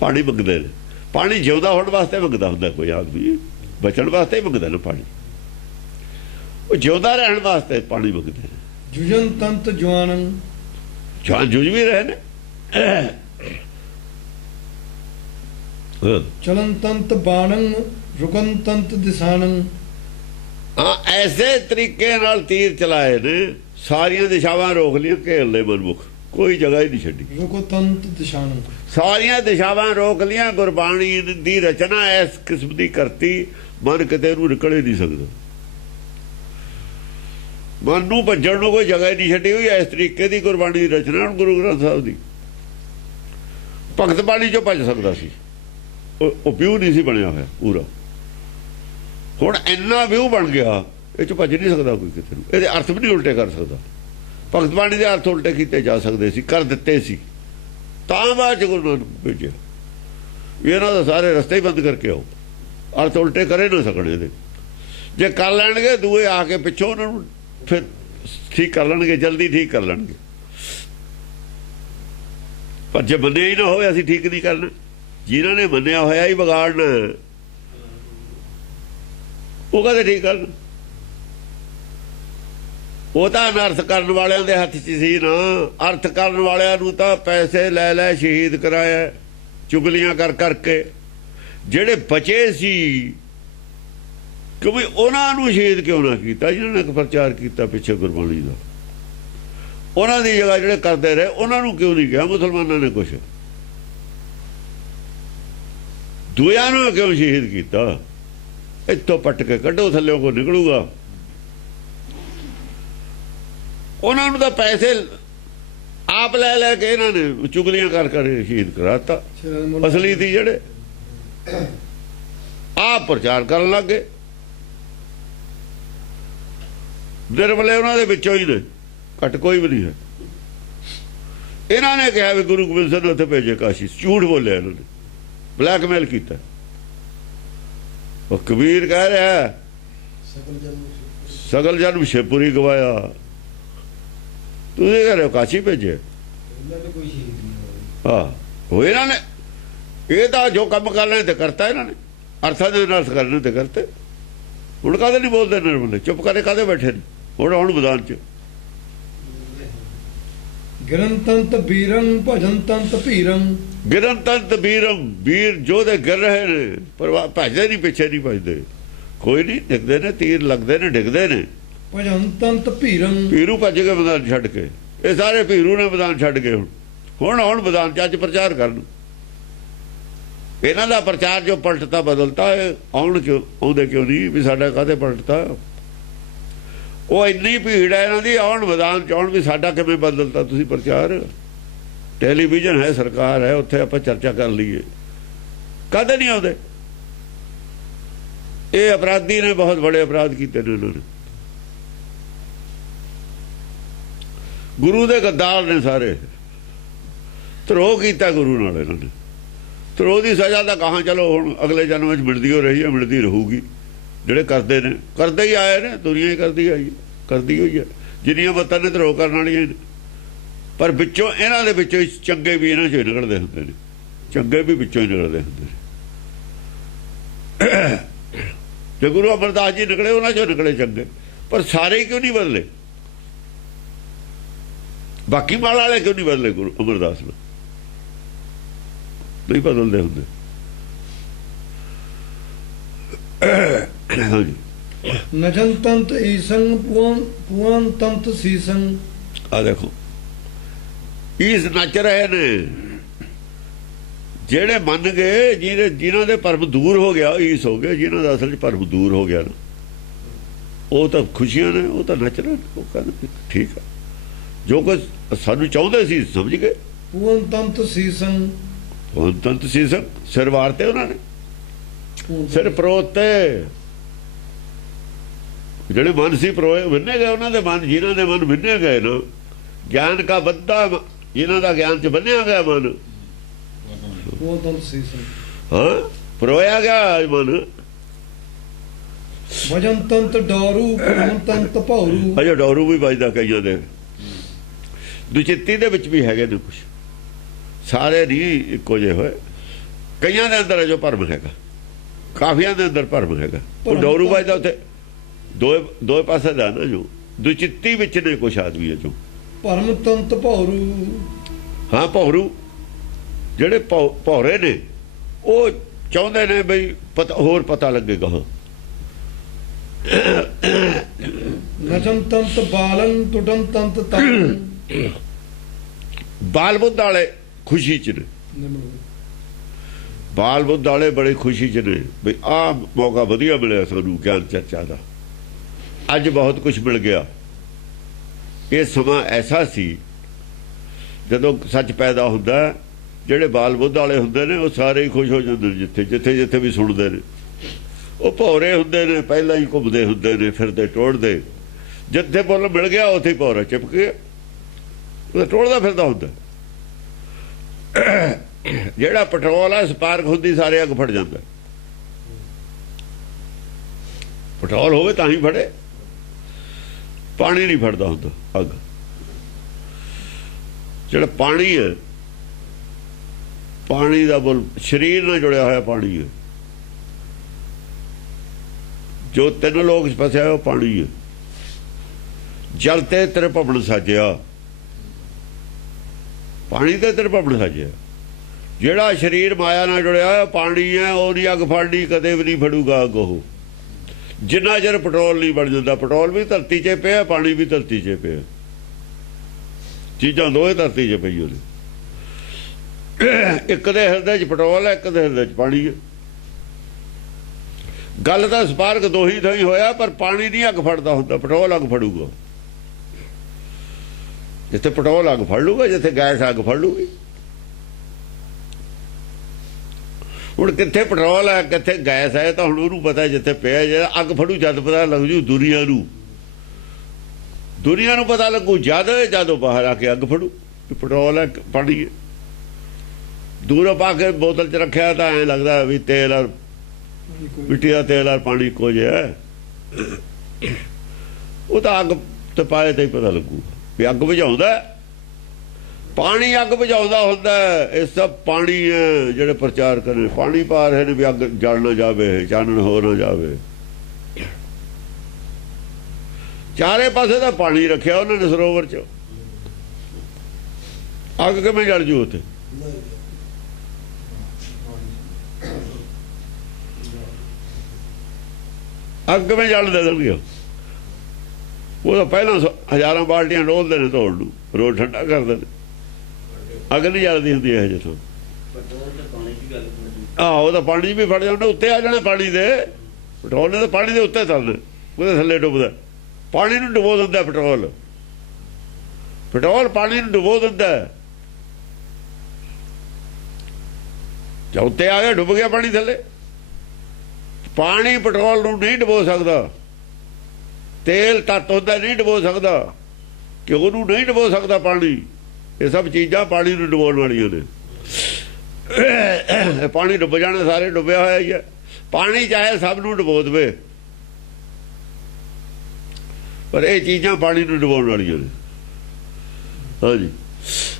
ਪਾਣੀ ਮੰਗਦੇ ਨੇ। ਪਾਣੀ ਜਿਉਂਦਾ ਹੋਣ ਵਾਸਤੇ ਮੰਗਦਾ ਹੁੰਦਾ ਕੋਈ ਆਦਮੀ, ਬਚਣ ਵਾਸਤੇ ਹੀ ਮੰਗਦਾ ਨਾ ਪਾਣੀ। ਉਹ ਜਿਉਂਦਾ ਰਹਿਣ ਵਾਸਤੇ ਪਾਣੀ ਮੰਗਦੇ ਨੇ। ਜੁਜਨ ਤੰਤ ਜਵਾਨੰ, ਜਵਾਨ ਜੂਝ ਵੀ ਰਹੇ ਨੇ। ਚਲਨ ਤੰਤ ਬਾਣੰ ਰੁਕਨ ਤੰਤ ਦਿਸਾਨੰ। ਹਾਂ ਐਸੇ ਤਰੀਕੇ ਨਾਲ ਤੀਰ ਚਲਾਏ ਨੇ, ਸਾਰੀਆਂ ਦਿਸ਼ਾਵਾਂ ਰੋਕ ਲਈਆਂ, ਘੇਰ ਲਏ ਮਨਮੁਖ, ਕੋਈ ਜਗ੍ਹਾ ਹੀ ਨਹੀਂ ਛੱਡੀ। ਰੁਕੋ ਤੰਤ ਦਿਸ਼ਾਨੰ, ਸਾਰੀਆਂ ਦਿਸ਼ਾਵਾਂ ਰੋਕ ਲੀਆਂ। ਗੁਰਬਾਣੀ ਦੀ ਰਚਨਾ ਇਸ ਕਿਸਮ ਦੀ ਕਰਤੀ, ਮਨ ਕਿਤੇ ਨੂੰ ਨਿਕਲ ਹੀ ਨਹੀਂ ਸਕਦਾ। ਮਨ ਨੂੰ ਭੱਜਣ ਨੂੰ ਕੋਈ ਜਗ੍ਹਾ ਹੀ ਨਹੀਂ ਛੱਡੀ ਹੋਈ। ਇਸ ਤਰੀਕੇ ਦੀ ਗੁਰਬਾਣੀ ਦੀ ਰਚਨਾ। ਗੁਰੂ ਗ੍ਰੰਥ ਸਾਹਿਬ ਦੀ ਭਗਤ ਬਾਣੀ ਚੋਂ ਭੱਜ ਸਕਦਾ ਸੀ, ਉਹ ਵਿਊ ਨਹੀਂ ਸੀ ਬਣਿਆ ਹੋਇਆ ਪੂਰਾ। ਹੁਣ ਇੰਨਾ ਵਿਊ ਬਣ ਗਿਆ, ਇਹ ਚ ਭੱਜ ਨਹੀਂ ਸਕਦਾ ਕੋਈ ਕਿਤੇ ਨੂੰ। ਇਹਦੇ ਅਰਥ ਵੀ ਨਹੀਂ ਉਲਟੇ ਕਰ ਸਕਦਾ। ਭਗਤ ਬਾਣੀ ਦੇ ਅਰਥ ਉਲਟੇ ਕੀਤੇ ਜਾ ਸਕਦੇ ਸੀ, ਕਰ ਦਿੱਤੇ ਸੀ, ਤਾਂ ਬਾਅਦ ਚ ਗੁਰੂ ਨਾਨਕ ਭੇਜਿਆ ਵੀ ਇਹਨਾਂ ਦਾ ਸਾਰੇ ਰਸਤੇ ਹੀ ਬੰਦ ਕਰਕੇ ਆਓ। ਅਰਥ ਉਲਟੇ ਕਰੇ ਨਾ ਸਕਣੇ ਇਹਦੇ। ਜੇ ਕਰ ਲੈਣਗੇ ਦੂਏ ਆ ਕੇ ਪਿੱਛੋਂ ਉਹਨਾਂ ਨੂੰ ਫਿਰ ਠੀਕ ਕਰ ਲੈਣਗੇ, ਜਲਦੀ ਠੀਕ ਕਰ ਲੈਣਗੇ। ਪਰ ਜੇ ਮੰਨਿਆ ਹੀ ਨਾ ਹੋਵੇ, ਅਸੀਂ ਠੀਕ ਨਹੀਂ ਕਰਨਾ। ਜਿਨ੍ਹਾਂ ਨੇ ਮੰਨਿਆ ਹੋਇਆ ਹੀ ਵਿਗਾੜਨਾ, ਉਹ ਕਦੇ ਠੀਕ ਕਰਨ। ਉਹ ਤਾਂ ਅਨਰਥ ਕਰਨ ਵਾਲਿਆਂ ਦੇ ਹੱਥ 'ਚ ਸੀ ਨਾ। ਅਰਥ ਕਰਨ ਵਾਲਿਆਂ ਨੂੰ ਤਾਂ ਪੈਸੇ ਲੈ ਲੈ ਸ਼ਹੀਦ ਕਰਾਇਆ, ਚੁਗਲੀਆਂ ਕਰ ਕਰਕੇ। ਜਿਹੜੇ ਬਚੇ ਸੀ ਕਿਉਂਕਿ ਉਹਨਾਂ ਨੂੰ ਸ਼ਹੀਦ ਕਿਉਂ ਨਾ ਕੀਤਾ ਜਿਹਨਾਂ ਨੇ ਪ੍ਰਚਾਰ ਕੀਤਾ ਪਿੱਛੇ ਗੁਰਬਾਣੀ ਦਾ। ਉਹਨਾਂ ਦੀ ਜਗ੍ਹਾ ਜਿਹੜੇ ਕਰਦੇ ਰਹੇ ਉਹਨਾਂ ਨੂੰ ਕਿਉਂ ਨਹੀਂ ਕਿਹਾ ਮੁਸਲਮਾਨਾਂ ਨੇ ਕੁਛ? ਦੂਜਿਆਂ ਨੂੰ ਕਿਉਂ ਸ਼ਹੀਦ ਕੀਤਾ? ਇੱਥੋਂ ਪੱਟ ਕੇ ਕੱਢੋ, ਥੱਲੇ ਕੋ ਨਿਕਲੂਗਾ। ਉਹਨਾਂ ਨੂੰ ਤਾਂ ਪੈਸੇ ਆਪ ਲੈ ਲੈ ਕੇ ਇਹਨਾਂ ਨੇ ਚੁਗਲੀਆਂ ਕਰ ਕਰ ਸ਼ਹੀਦ ਕਰਾਤਾ। ਅਸਲੀ ਸੀ ਜਿਹੜੇ ਆਪ ਪ੍ਰਚਾਰ ਕਰਨ ਲੱਗ ਗਏ। ਨਿਰਮਲੇ ਉਹਨਾਂ ਦੇ ਵਿੱਚੋਂ ਹੀ ਨੇ, ਘੱਟ ਕੋਈ ਵੀ ਨਹੀਂ ਹੈ। ਇਹਨਾਂ ਨੇ ਕਿਹਾ ਵੀ ਗੁਰੂ ਗੋਬਿੰਦ ਸਿੰਘ ਨੂੰ ਉੱਥੇ ਭੇਜੇ ਕਾਸ਼ੀ। ਝੂਠ ਬੋਲਿਆ ਇਹਨਾਂ ਨੇ, ਬਲੈਕਮੇਲ ਕੀਤਾ। ਉਹ ਕਬੀਰ ਕਹਿ ਰਿਹਾ ਸਗਲ ਜਨਮ ਸ਼ੇਪੁਰੀ ਗਵਾਇਆ, ਤੁਸੀਂ ਕਹਿ ਰਹੇ ਹੋ ਕਾਸ਼ੀ ਭੇਜੇ। ਹਾਂ ਉਹ ਇਹਨਾਂ ਨੇ ਇਹ ਤਾਂ ਜੋ ਕੰਮ ਕਰਨੇ ਤੇ ਕਰਤਾ ਇਹਨਾਂ ਨੇ, ਅਰਥਾਂ ਦੇ ਨਾਲ ਕਰਨੇ ਤੇ ਕਰਤੇ। ਹੁਣ ਕਾਹਦੇ ਨਹੀਂ ਬੋਲਦੇ ਨਿਰਮਲੇ, ਚੁੱਪ ਕਰਕੇ ਕਾਹਦੇ ਬੈਠੇ ਨੇ ਹੁਣ ਮੈਦਾਨ 'ਚ। ਗਿਰਨ ਤੰਤ ਬੀਰੰ ਭਜਨ ਤੰਤ ਭੀਰੰ। ਗਿਰਨ ਤੰਤ ਵੀਰਮ, ਵੀਰ ਜੋਧੇ ਗਿਰ ਰਹੇ ਨੇ ਪਰ ਭਜਦੇ ਨਹੀਂ, ਪਿੱਛੇ ਨਹੀਂ ਭਜਦੇ, ਕੋਈ ਨਹੀਂ ਡਿੱਗਦੇ ਨੇ, ਤੀਰ ਲੱਗਦੇ ਨੇ ਡਿੱਗਦੇ ਨੇ। ਭਜਨ ਤੰਤ ਭੀਰੰ, ਭੀਰੂ ਭੱਜ ਗਏ ਮੈਦਾਨ ਛੱਡ ਕੇ, ਇਹ ਸਾਰੇ ਭੀਰੂ ਨੇ ਮੈਦਾਨ ਛੱਡ ਕੇ ਹੁਣ ਮੈਦਾਨ 'ਚ ਅੱਜ ਪ੍ਰਚਾਰ ਕਰਨ। ਇਹਨਾਂ ਦਾ ਪ੍ਰਚਾਰ ਜੋ ਪਲਟਤਾ ਬਦਲਤਾ, ਆਉਂਦੇ ਕਿਉਂ ਨਹੀਂ ਵੀ ਸਾਡਾ ਕਾਹਦੇ ਪਲਟਤਾ। ਉਹ ਇੰਨੀ ਭੀੜ ਹੈ ਇਹਨਾਂ ਦੀ, ਆਉਣ ਮੈਦਾਨ 'ਚ ਆਉਣ ਵੀ ਸਾਡਾ ਕਿਵੇਂ ਬਦਲਤਾ ਤੁਸੀਂ ਪ੍ਰਚਾਰ। ਟੈਲੀਵਿਜ਼ਨ ਹੈ, ਸਰਕਾਰ ਹੈ, ਉੱਥੇ ਆਪਾਂ ਚਰਚਾ ਕਰ ਲਈਏ, ਕਦੇ ਨਹੀਂ ਆਉਂਦੇ। ਇਹ ਅਪਰਾਧੀ ਨੇ, ਬਹੁਤ ਬੜੇ ਅਪਰਾਧ ਕੀਤੇ ਨੇ ਉਹਨਾਂ ਨੇ, ਗੁਰੂ ਦੇ ਗੱਦਾਰ ਨੇ ਸਾਰੇ। ਧਰੋਹ ਕੀਤਾ ਗੁਰੂ ਨਾਲ ਇਹਨਾਂ ਨੇ, ਧਰੋਹ ਦੀ ਸਜ਼ਾ ਤਾਂ ਕਹਾਂ ਚਲੋ ਹੁਣ ਅਗਲੇ ਜਨਮ ਵਿੱਚ ਮਿਲਦੀ ਹੋ ਰਹੀ ਹੈ, ਮਿਲਦੀ ਰਹੂਗੀ। ਜਿਹੜੇ ਕਰਦੇ ਨੇ ਕਰਦੇ ਹੀ ਆਏ ਨੇ, ਦੁਨੀਆ ਹੀ ਕਰਦੀ ਆਈ, ਕਰਦੀ ਹੋਈ ਹੈ। ਜਿੰਨੀਆਂ ਮੱਤਾਂ ਨੇ ਧਰੋਹ ਕਰਨ ਵਾਲੀਆਂ ਨੇ, ਪਰ ਵਿੱਚੋਂ ਇਹਨਾਂ ਦੇ ਵਿੱਚੋਂ ਚੰਗੇ ਵੀ ਇਹਨਾਂ 'ਚੋਂ ਨਿਕਲਦੇ ਹੁੰਦੇ ਨੇ, ਚੰਗੇ ਵੀ ਵਿੱਚੋਂ ਹੀ ਨਿਕਲਦੇ ਹੁੰਦੇ ਨੇ। ਜੇ ਗੁਰੂ ਅਮਰਦਾਸ ਜੀ ਨਿਕਲੇ, ਉਹਨਾਂ 'ਚੋਂ ਨਿਕਲੇ ਚੰਗੇ, ਪਰ ਸਾਰੇ ਕਿਉਂ ਨਹੀਂ ਬਦਲੇ? ਬਾਕੀ ਮਾਲ ਵਾਲੇ ਕਿਉਂ ਨਹੀਂ ਬਦਲੇ? ਗੁਰੂ ਅਮਰਦਾਸ ਨੂੰ ਨਹੀਂ ਬਦਲਦੇ ਹੁੰਦੇ। ਹਾਂਜੀ, ਨਜਨ ਤੰਤ ਈਸੰ ਪੁਆਨ ਤੰਤ ਸੀਸੰ। ਆ ਦੇਖੋ, ਈਸ ਨੱਚ ਰਹੇ ਨੇ ਜਿਹੜੇ ਮੰਨ ਗਏ, ਜਿਨ੍ਹਾਂ ਦੇ ਭਰਮ ਦੂਰ ਹੋ ਗਿਆ ਈਸ ਹੋ ਗਏ। ਜਿਨ੍ਹਾਂ ਦਾ ਅਸਲ 'ਚ ਭਰਮ ਦੂਰ ਹੋ ਗਿਆ ਨਾ, ਉਹ ਤਾਂ ਖੁਸ਼ੀਆਂ ਨੇ, ਉਹ ਤਾਂ ਨੱਚ ਰਹੇ, ਉਹ ਕਹਿੰਦੇ ਠੀਕ ਆ, ਜੋ ਕੁਝ ਸਾਨੂੰ ਚਾਹੁੰਦੇ ਸੀ ਸਮਝ ਗਏ। ਪੁਆਨ ਤੰਤ ਸੀਸੰ, ਪੁਆਨ ਤੰਤ ਸੀਸੰ, ਸਿਰ ਵਾਰਤੇ ਉਹਨਾਂ ਨੇ, ਸਿਰ ਪਰੋਤੇ। ਜਿਹੜੇ ਮਨ ਸੀ ਪਰੋਏ ਬੰਨੇ ਗਏ, ਉਹਨਾਂ ਦੇ ਮਨ, ਜਿਨ੍ਹਾਂ ਦੇ ਮਨ ਬੰਨੇ ਗਏ ਨਾ, ਗਿਆਨ ਕਾ ਬੱਧਾ, ਜਿਨ੍ਹਾਂ ਦਾ ਗਿਆਨ 'ਚ ਬੰਨਿਆ ਗਿਆ ਮਨ, ਹਾਂ ਪਰੋਇਆ ਗਿਆ ਮਨ। ਭਜਨ ਤੰਤ ਡਾਰੂ, ਭਜਨ ਤੰਤ ਭੌਰੂ। ਅਜੇ ਡਾਰੂ ਵੀ ਵੱਜਦਾ ਕਈਆਂ ਦੇ, ਦੁਚਿੱਤੀ ਦੇ ਵਿੱਚ ਵੀ ਹੈਗੇ ਨੇ ਕੁਛ, ਸਾਰੇ ਨਹੀਂ ਇੱਕੋ ਜਿਹੇ ਹੋਏ। ਕਈਆਂ ਦੇ ਅੰਦਰ ਜੋ ਭਰਮ ਹੈਗਾ, ਕਾਫੀਆਂ ਦੇ ਅੰਦਰ ਭਰਮ ਹੈਗਾ, ਉਹ ਡਾਰੂ ਵੱਜਦਾ ਉੱਥੇ। ਦੋ ਪਾਸੇ ਦਾ ਨਾ, ਜੋ ਦੁਚਿੱਤੀ ਵਿੱਚ ਨੇ ਕੁਛ ਆਦਮੀ ਜੋ ਭਰਮ ਤੰਤ ਭੌਰੂ। ਹਾਂ ਭੌਰੂ, ਜਿਹੜੇ ਭੌਰੇ ਨੇ, ਉਹ ਚਾਹੁੰਦੇ ਨੇ ਬਈ ਹੋਰ ਪਤਾ ਲੱਗੇਗਾ। ਨਚਨ ਤੰਤ ਬਾਲੰ ਟੁਟਨ ਤੰਤ ਤਨ। ਬਾਲ ਬੁੱਧ ਵਾਲੇ ਖੁਸ਼ੀ 'ਚ ਨੇ, ਬਾਲ ਬੁੱਧ ਵਾਲੇ ਬੜੇ ਖੁਸ਼ੀ 'ਚ ਨੇ ਬਈ ਆਹ ਮੌਕਾ ਵਧੀਆ ਮਿਲਿਆ ਸਾਨੂੰ ਗਿਆਨ ਚਰਚਾ ਦਾ, ਅੱਜ ਬਹੁਤ ਕੁਝ ਮਿਲ ਗਿਆ। ਇਹ ਸਮਾਂ ਐਸਾ ਸੀ ਜਦੋਂ ਸੱਚ ਪੈਦਾ ਹੁੰਦਾ, ਜਿਹੜੇ ਬਾਲ ਬੁੱਧ ਵਾਲੇ ਹੁੰਦੇ ਨੇ ਉਹ ਸਾਰੇ ਹੀ ਖੁਸ਼ ਹੋ ਜਾਂਦੇ ਨੇ, ਜਿੱਥੇ ਵੀ ਸੁਣਦੇ ਨੇ। ਉਹ ਭੌਰੇ ਹੁੰਦੇ ਨੇ, ਪਹਿਲਾਂ ਹੀ ਘੁੰਮਦੇ ਹੁੰਦੇ ਨੇ, ਫਿਰਦੇ ਟੋੜਦੇ, ਜਿੱਥੇ ਬੋਲ ਮਿਲ ਗਿਆ ਉੱਥੇ ਹੀ ਭੌਰਾ ਚਿਪਕ ਗਿਆ, ਉਹ ਟੋੜਦਾ ਫਿਰਦਾ ਹੁੰਦਾ। ਜਿਹੜਾ ਪੈਟਰੋਲ ਆ, ਸਪਾਰਕ ਹੁੰਦੀ, ਸਾਰੇ ਅੱਗ ਫੜ ਜਾਂਦਾ। ਪੈਟਰੋਲ ਹੋਵੇ ਤਾਂ ਹੀ ਫੜੇ, ਪਾਣੀ ਨਹੀਂ ਫੜਦਾ ਹੁੰਦਾ ਅੱਗ। ਜਿਹੜਾ ਪਾਣੀ ਹੈ, ਪਾਣੀ ਦਾ ਬੁੱਲ ਸਰੀਰ ਨਾਲ ਜੁੜਿਆ ਹੋਇਆ ਪਾਣੀ ਹੈ, ਜੋ ਤਿੰਨ ਲੋਕ ਫਸਿਆ ਉਹ ਪਾਣੀ ਹੈ। ਜਲ ਤੇ ਤੇਰੇ ਭਵਨ ਸਾਜਿਆ, ਪਾਣੀ ਤੇ ਤੇਰੇ ਭਵਨ ਸਾਜਿਆ। ਜਿਹੜਾ ਸਰੀਰ ਮਾਇਆ ਨਾਲ ਜੁੜਿਆ ਹੋਇਆ ਪਾਣੀ ਹੈ, ਉਹ ਨਹੀਂ ਅੱਗ ਫੜਨੀ, ਕਦੇ ਵੀ ਨਹੀਂ ਫੜੂਗਾ ਅੱਗ ਉਹ, ਜਿੰਨਾ ਚਿਰ ਪੈਟਰੋਲ ਨਹੀਂ ਬਣ ਜਾਂਦਾ। ਪੈਟਰੋਲ ਵੀ ਧਰਤੀ 'ਚ ਪਿਆ, ਪਾਣੀ ਵੀ ਧਰਤੀ 'ਚ ਪਿਆ, ਚੀਜ਼ਾਂ ਦੋਵੇਂ ਧਰਤੀ 'ਚ ਪਈਆਂ ਨੇ। ਇੱਕ ਦੇ ਹਿਰਦੇ 'ਚ ਪੈਟਰੋਲ ਹੈ, ਇੱਕ ਦੇ ਹਿਰਦੇ 'ਚ ਪਾਣੀ ਹੈ। ਗੱਲ ਤਾਂ ਸਪਾਰਕ ਦੋਹੀ ਥਾਈ ਹੋਇਆ, ਪਰ ਪਾਣੀ ਨਹੀਂ ਅੱਗ ਫੜਦਾ ਹੁੰਦਾ, ਪੈਟਰੋਲ ਅੱਗ ਫੜੂਗਾ। ਜਿੱਥੇ ਪੈਟਰੋਲ ਅੱਗ ਫੜ ਲੂਗਾ, ਜਿੱਥੇ ਗੈਸ ਅੱਗ ਫੜ ਲੂਗੀ। ਹੁਣ ਕਿੱਥੇ ਪੈਟਰੋਲ ਹੈ, ਕਿੱਥੇ ਗੈਸ ਹੈ, ਤਾਂ ਹੁਣ ਉਹਨੂੰ ਪਤਾ ਜਿੱਥੇ ਪਿਆ। ਜਿਹੜਾ ਅੱਗ ਫੜੂ ਜਦ ਪਤਾ ਲੱਗ ਜੂ ਦੁਨੀਆ ਨੂੰ ਪਤਾ ਲੱਗੂ ਜਦੋਂ ਬਾਹਰ ਆ ਕੇ ਅੱਗ ਫੜੂ ਪੈਟਰੋਲ ਹੈ ਪਾਣੀ ਹੈ। ਦੂਰੋਂ ਪਾ ਕੇ ਬੋਤਲ 'ਚ ਰੱਖਿਆ ਤਾਂ ਐਂ ਲੱਗਦਾ ਵੀ ਤੇਲ ਔਰ ਮਿੱਟੀ ਦਾ ਤੇਲ ਔਰ ਪਾਣੀ ਇੱਕੋ ਜਿਹਾ। ਉਹ ਤਾਂ ਅੱਗ ਤੇ ਪਾਏ ਤਾਂ ਹੀ ਪਤਾ ਲੱਗੂ ਵੀ ਅੱਗ ਬੁਝਾਉਂਦਾ। ਪਾਣੀ ਅੱਗ ਬੁਝਾਉਂਦਾ ਹੁੰਦਾ। ਇਹ ਸਭ ਪਾਣੀ ਹੈ ਜਿਹੜੇ ਪ੍ਰਚਾਰ ਕਰੇ, ਪਾਣੀ ਪਾ ਰਹੇ ਨੇ ਵੀ ਅੱਗ ਜਲ ਨਾ ਜਾਵੇ, ਚਾਨਣ ਹੋ ਨਾ ਜਾਵੇ। ਚਾਰੇ ਪਾਸੇ ਦਾ ਪਾਣੀ ਰੱਖਿਆ ਉਹਨਾਂ ਨੇ ਸਰੋਵਰ 'ਚ, ਅੱਗ ਕਿਵੇਂ ਜਲ ਜੂ ਉੱਥੇ? ਅੱਗ ਕਿਵੇਂ ਜਲ ਦੇ ਦੇਣਗੇ? ਉਹ ਤਾਂ ਪਹਿਲਾਂ ਹਜ਼ਾਰਾਂ ਬਾਲਟੀਆਂ ਡੋਲਦੇ ਨੇ ਧੋਣ ਨੂੰ, ਰੋਜ਼ ਠੰਡਾ ਕਰਦੇ ਨੇ, ਅੱਗ ਨਹੀਂ ਜਲਦੀ ਹੁੰਦੀ ਇਹ ਜਿੱਥੋਂ। ਆਹੋ ਉਹ ਤਾਂ ਪਾਣੀ ਵੀ ਫੜ ਜਾਂਦਾ, ਉੱਤੇ ਆ ਜਾਣਾ ਪਾਣੀ ਦੇ। ਪੈਟਰੋਲ ਨੇ ਤਾਂ ਪਾਣੀ ਦੇ ਉੱਤੇ ਚੱਲਣਾ, ਉਹਦੇ ਥੱਲੇ ਡੁੱਬਦਾ, ਪਾਣੀ ਨੂੰ ਡੁਬੋ ਦਿੰਦਾ ਪੈਟਰੋਲ। ਪੈਟਰੋਲ ਪਾਣੀ ਨੂੰ ਡੁਬੋ ਦਿੰਦਾ, ਜਾਂ ਉੱਤੇ ਆ ਗਿਆ ਡੁੱਬ ਗਿਆ ਪਾਣੀ ਥੱਲੇ। ਪਾਣੀ ਪੈਟਰੋਲ ਨੂੰ ਨਹੀਂ ਡੁਬੋ ਸਕਦਾ, ਤੇਲ ਤੱਤ ਹੁੰਦਾ ਨਹੀਂ ਡੁਬੋ ਸਕਦਾ, ਘਿਓ ਨੂੰ ਨਹੀਂ ਡੁਬੋ ਸਕਦਾ ਪਾਣੀ। ਇਹ ਸਭ ਚੀਜ਼ਾਂ ਪਾਣੀ ਨੂੰ ਡੁਬੋਣ ਵਾਲੀਆਂ ਨੇ। ਪਾਣੀ ਡੁੱਬ ਜਾਣਾ, ਸਾਰੇ ਡੁੱਬਿਆ ਹੋਇਆ ਹੀ ਹੈ। ਪਾਣੀ ਚਾਹੇ ਸਭ ਨੂੰ ਡੁਬੋ ਦੇਵੇ, ਪਰ ਇਹ ਚੀਜ਼ਾਂ ਪਾਣੀ ਨੂੰ ਡੁਬੋਣ ਵਾਲੀਆਂ ਨੇ। ਹਾਂਜੀ।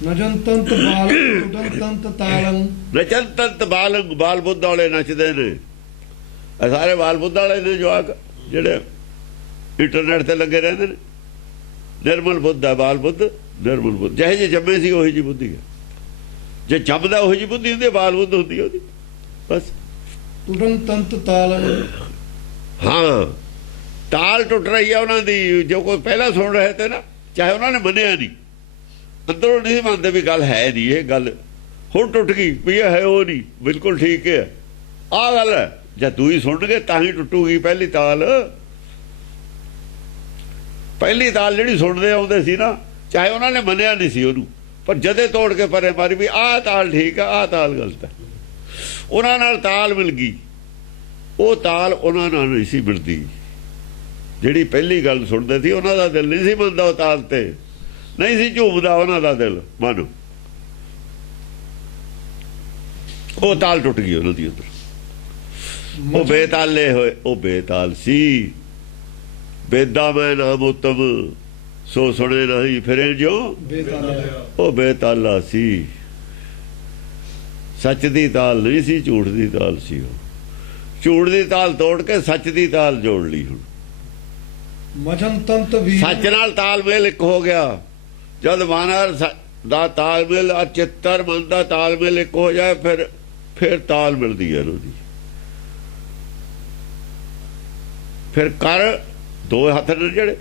ਨਜਨ ਤੰਤ ਬਾਲੰ ਟੁਟਨ ਤੰਤ ਤਾਲੰ। ਨਚਨ ਤੰਤ ਬਾਲੰ, ਬਾਲ ਬੁੱਧ ਵਾਲੇ ਨੱਚਦੇ ਨੇ। ਇਹ ਸਾਰੇ ਬਾਲ ਬੁੱਧ ਵਾਲੇ ਨੇ ਜਵਾਕ ਜਿਹੜੇ ਇੰਟਰਨੈਟ ਤੇ ਲੱਗੇ ਰਹਿੰਦੇ ਨੇ। ਨਿਰਮਲ ਬੁੱਧ ਹੈ ਬਾਲ ਬੁੱਧ, ਨਿਰਮਲ ਬੁੱਧ। ਜਿਹੇ ਜੇ ਜੰਮੇ ਸੀ ਉਹੀ ਜੀ ਬੁੱਧੀ ਹੈ, ਜੇ ਜੰਮਦਾ ਉਹੀ ਜੀ ਬੁੱਧੀ ਹੁੰਦੀ, ਬਾਲ ਬੁੱਧ ਹੁੰਦੀ ਉਹਦੀ ਬਸ। ਟੁਟਨ ਤੰਤ ਤਾਲੰ। ਹਾਂ, ਤਾਲ ਟੁੱਟ ਰਹੀ ਹੈ ਉਹਨਾਂ ਦੀ। ਜੋ ਕੋਈ ਪਹਿਲਾਂ ਸੁਣ ਰਹੇ ਤੇ ਨਾ, ਚਾਹੇ ਉਹਨਾਂ ਨੇ ਮੰਨਿਆ ਨਹੀਂ, ਅੰਦਰੋਂ ਨਹੀਂ ਮੰਨਦੇ ਵੀ ਗੱਲ ਹੈ ਨਹੀਂ, ਇਹ ਗੱਲ ਹੁਣ ਟੁੱਟ ਗਈ ਵੀ ਇਹ ਹੈ ਉਹ ਨਹੀਂ, ਬਿਲਕੁਲ ਠੀਕ ਹੈ ਆਹ ਗੱਲ ਹੈ। ਜਦ ਦੂਈ ਸੁਣਨਗੇ ਤਾਂ ਹੀ ਟੁੱਟੂਗੀ ਪਹਿਲੀ ਤਾਲ। ਪਹਿਲੀ ਤਾਲ ਜਿਹੜੀ ਸੁਣਦੇ ਆਉਂਦੇ ਸੀ ਨਾ, ਚਾਹੇ ਉਹਨਾਂ ਨੇ ਮੰਨਿਆ ਨਹੀਂ ਸੀ ਉਹਨੂੰ, ਪਰ ਜਦੇ ਤੋੜ ਕੇ ਪਰੇ ਮਾਰੀ ਵੀ ਆਹ ਤਾਲ ਠੀਕ ਆ, ਆਹ ਤਾਲ ਗਲਤ ਹੈ। ਉਹਨਾਂ ਨਾਲ ਤਾਲ ਮਿਲ ਗਈ, ਉਹ ਤਾਲ ਉਹਨਾਂ ਨਾਲ ਨਹੀਂ ਸੀ ਮਿਲਦੀ। ਜਿਹੜੀ ਪਹਿਲੀ ਗੱਲ ਸੁਣਦੇ ਸੀ ਉਹਨਾਂ ਦਾ ਦਿਲ ਨਹੀਂ ਸੀ ਮੰਨਦਾ, ਉਹ ਤਾਲ ਤੇ ਨਹੀਂ ਸੀ ਝੂਮਦਾ ਉਹਨਾਂ ਦਾ ਦਿਲ ਮਨ। ਉਹ ਤਾਲ ਟੁੱਟ ਗਈ ਉਹਨਾਂ ਦੀ ਅੰਦਰ। ਉਹ ਬੇਤਾਲੇ ਹੋਏ, ਉਹ ਬੇਤਾਲ ਸੀ। ਬੇਦਾ ਮੈਂ ਨਾਮ ਉਤਮ ਸੋ ਸੁਣੇ ਨਹੀਂ ਫਿਰੇ ਜੋ, ਉਹ ਬੇਤਾਲਾ ਸੀ। ਸੱਚ ਦੀ ਤਾਲ ਨਹੀਂ ਸੀ, ਝੂਠ ਦੀ ਤਾਲ ਸੀ। ਉਹ ਝੂਠ ਦੀ ਤਾਲ ਤੋੜ ਕੇ ਸੱਚ ਦੀ ਤਾਲ ਜੋੜ ਲਈ। ਹੁਣ ਮਜਨ ਤੰਤ ਵੀ ਸੱਚ ਨਾਲ ਤਾਲਮੇਲ ਇੱਕ ਹੋ ਗਿਆ। ਜਦ ਮਨ ਦਾ ਤਾਲਮੇਲ, ਚਿੱਤਰ ਮਨ ਦਾ ਤਾਲਮੇਲ ਇੱਕ ਹੋ ਜਾਏ, ਫਿਰ ਤਾਲ ਮਿਲਦੀ ਹੈ ਉਹਦੀ। ਫਿਰ ਕਰ ਦੋ ਹੱਥ ਨੇ ਜਿਹੜੇ,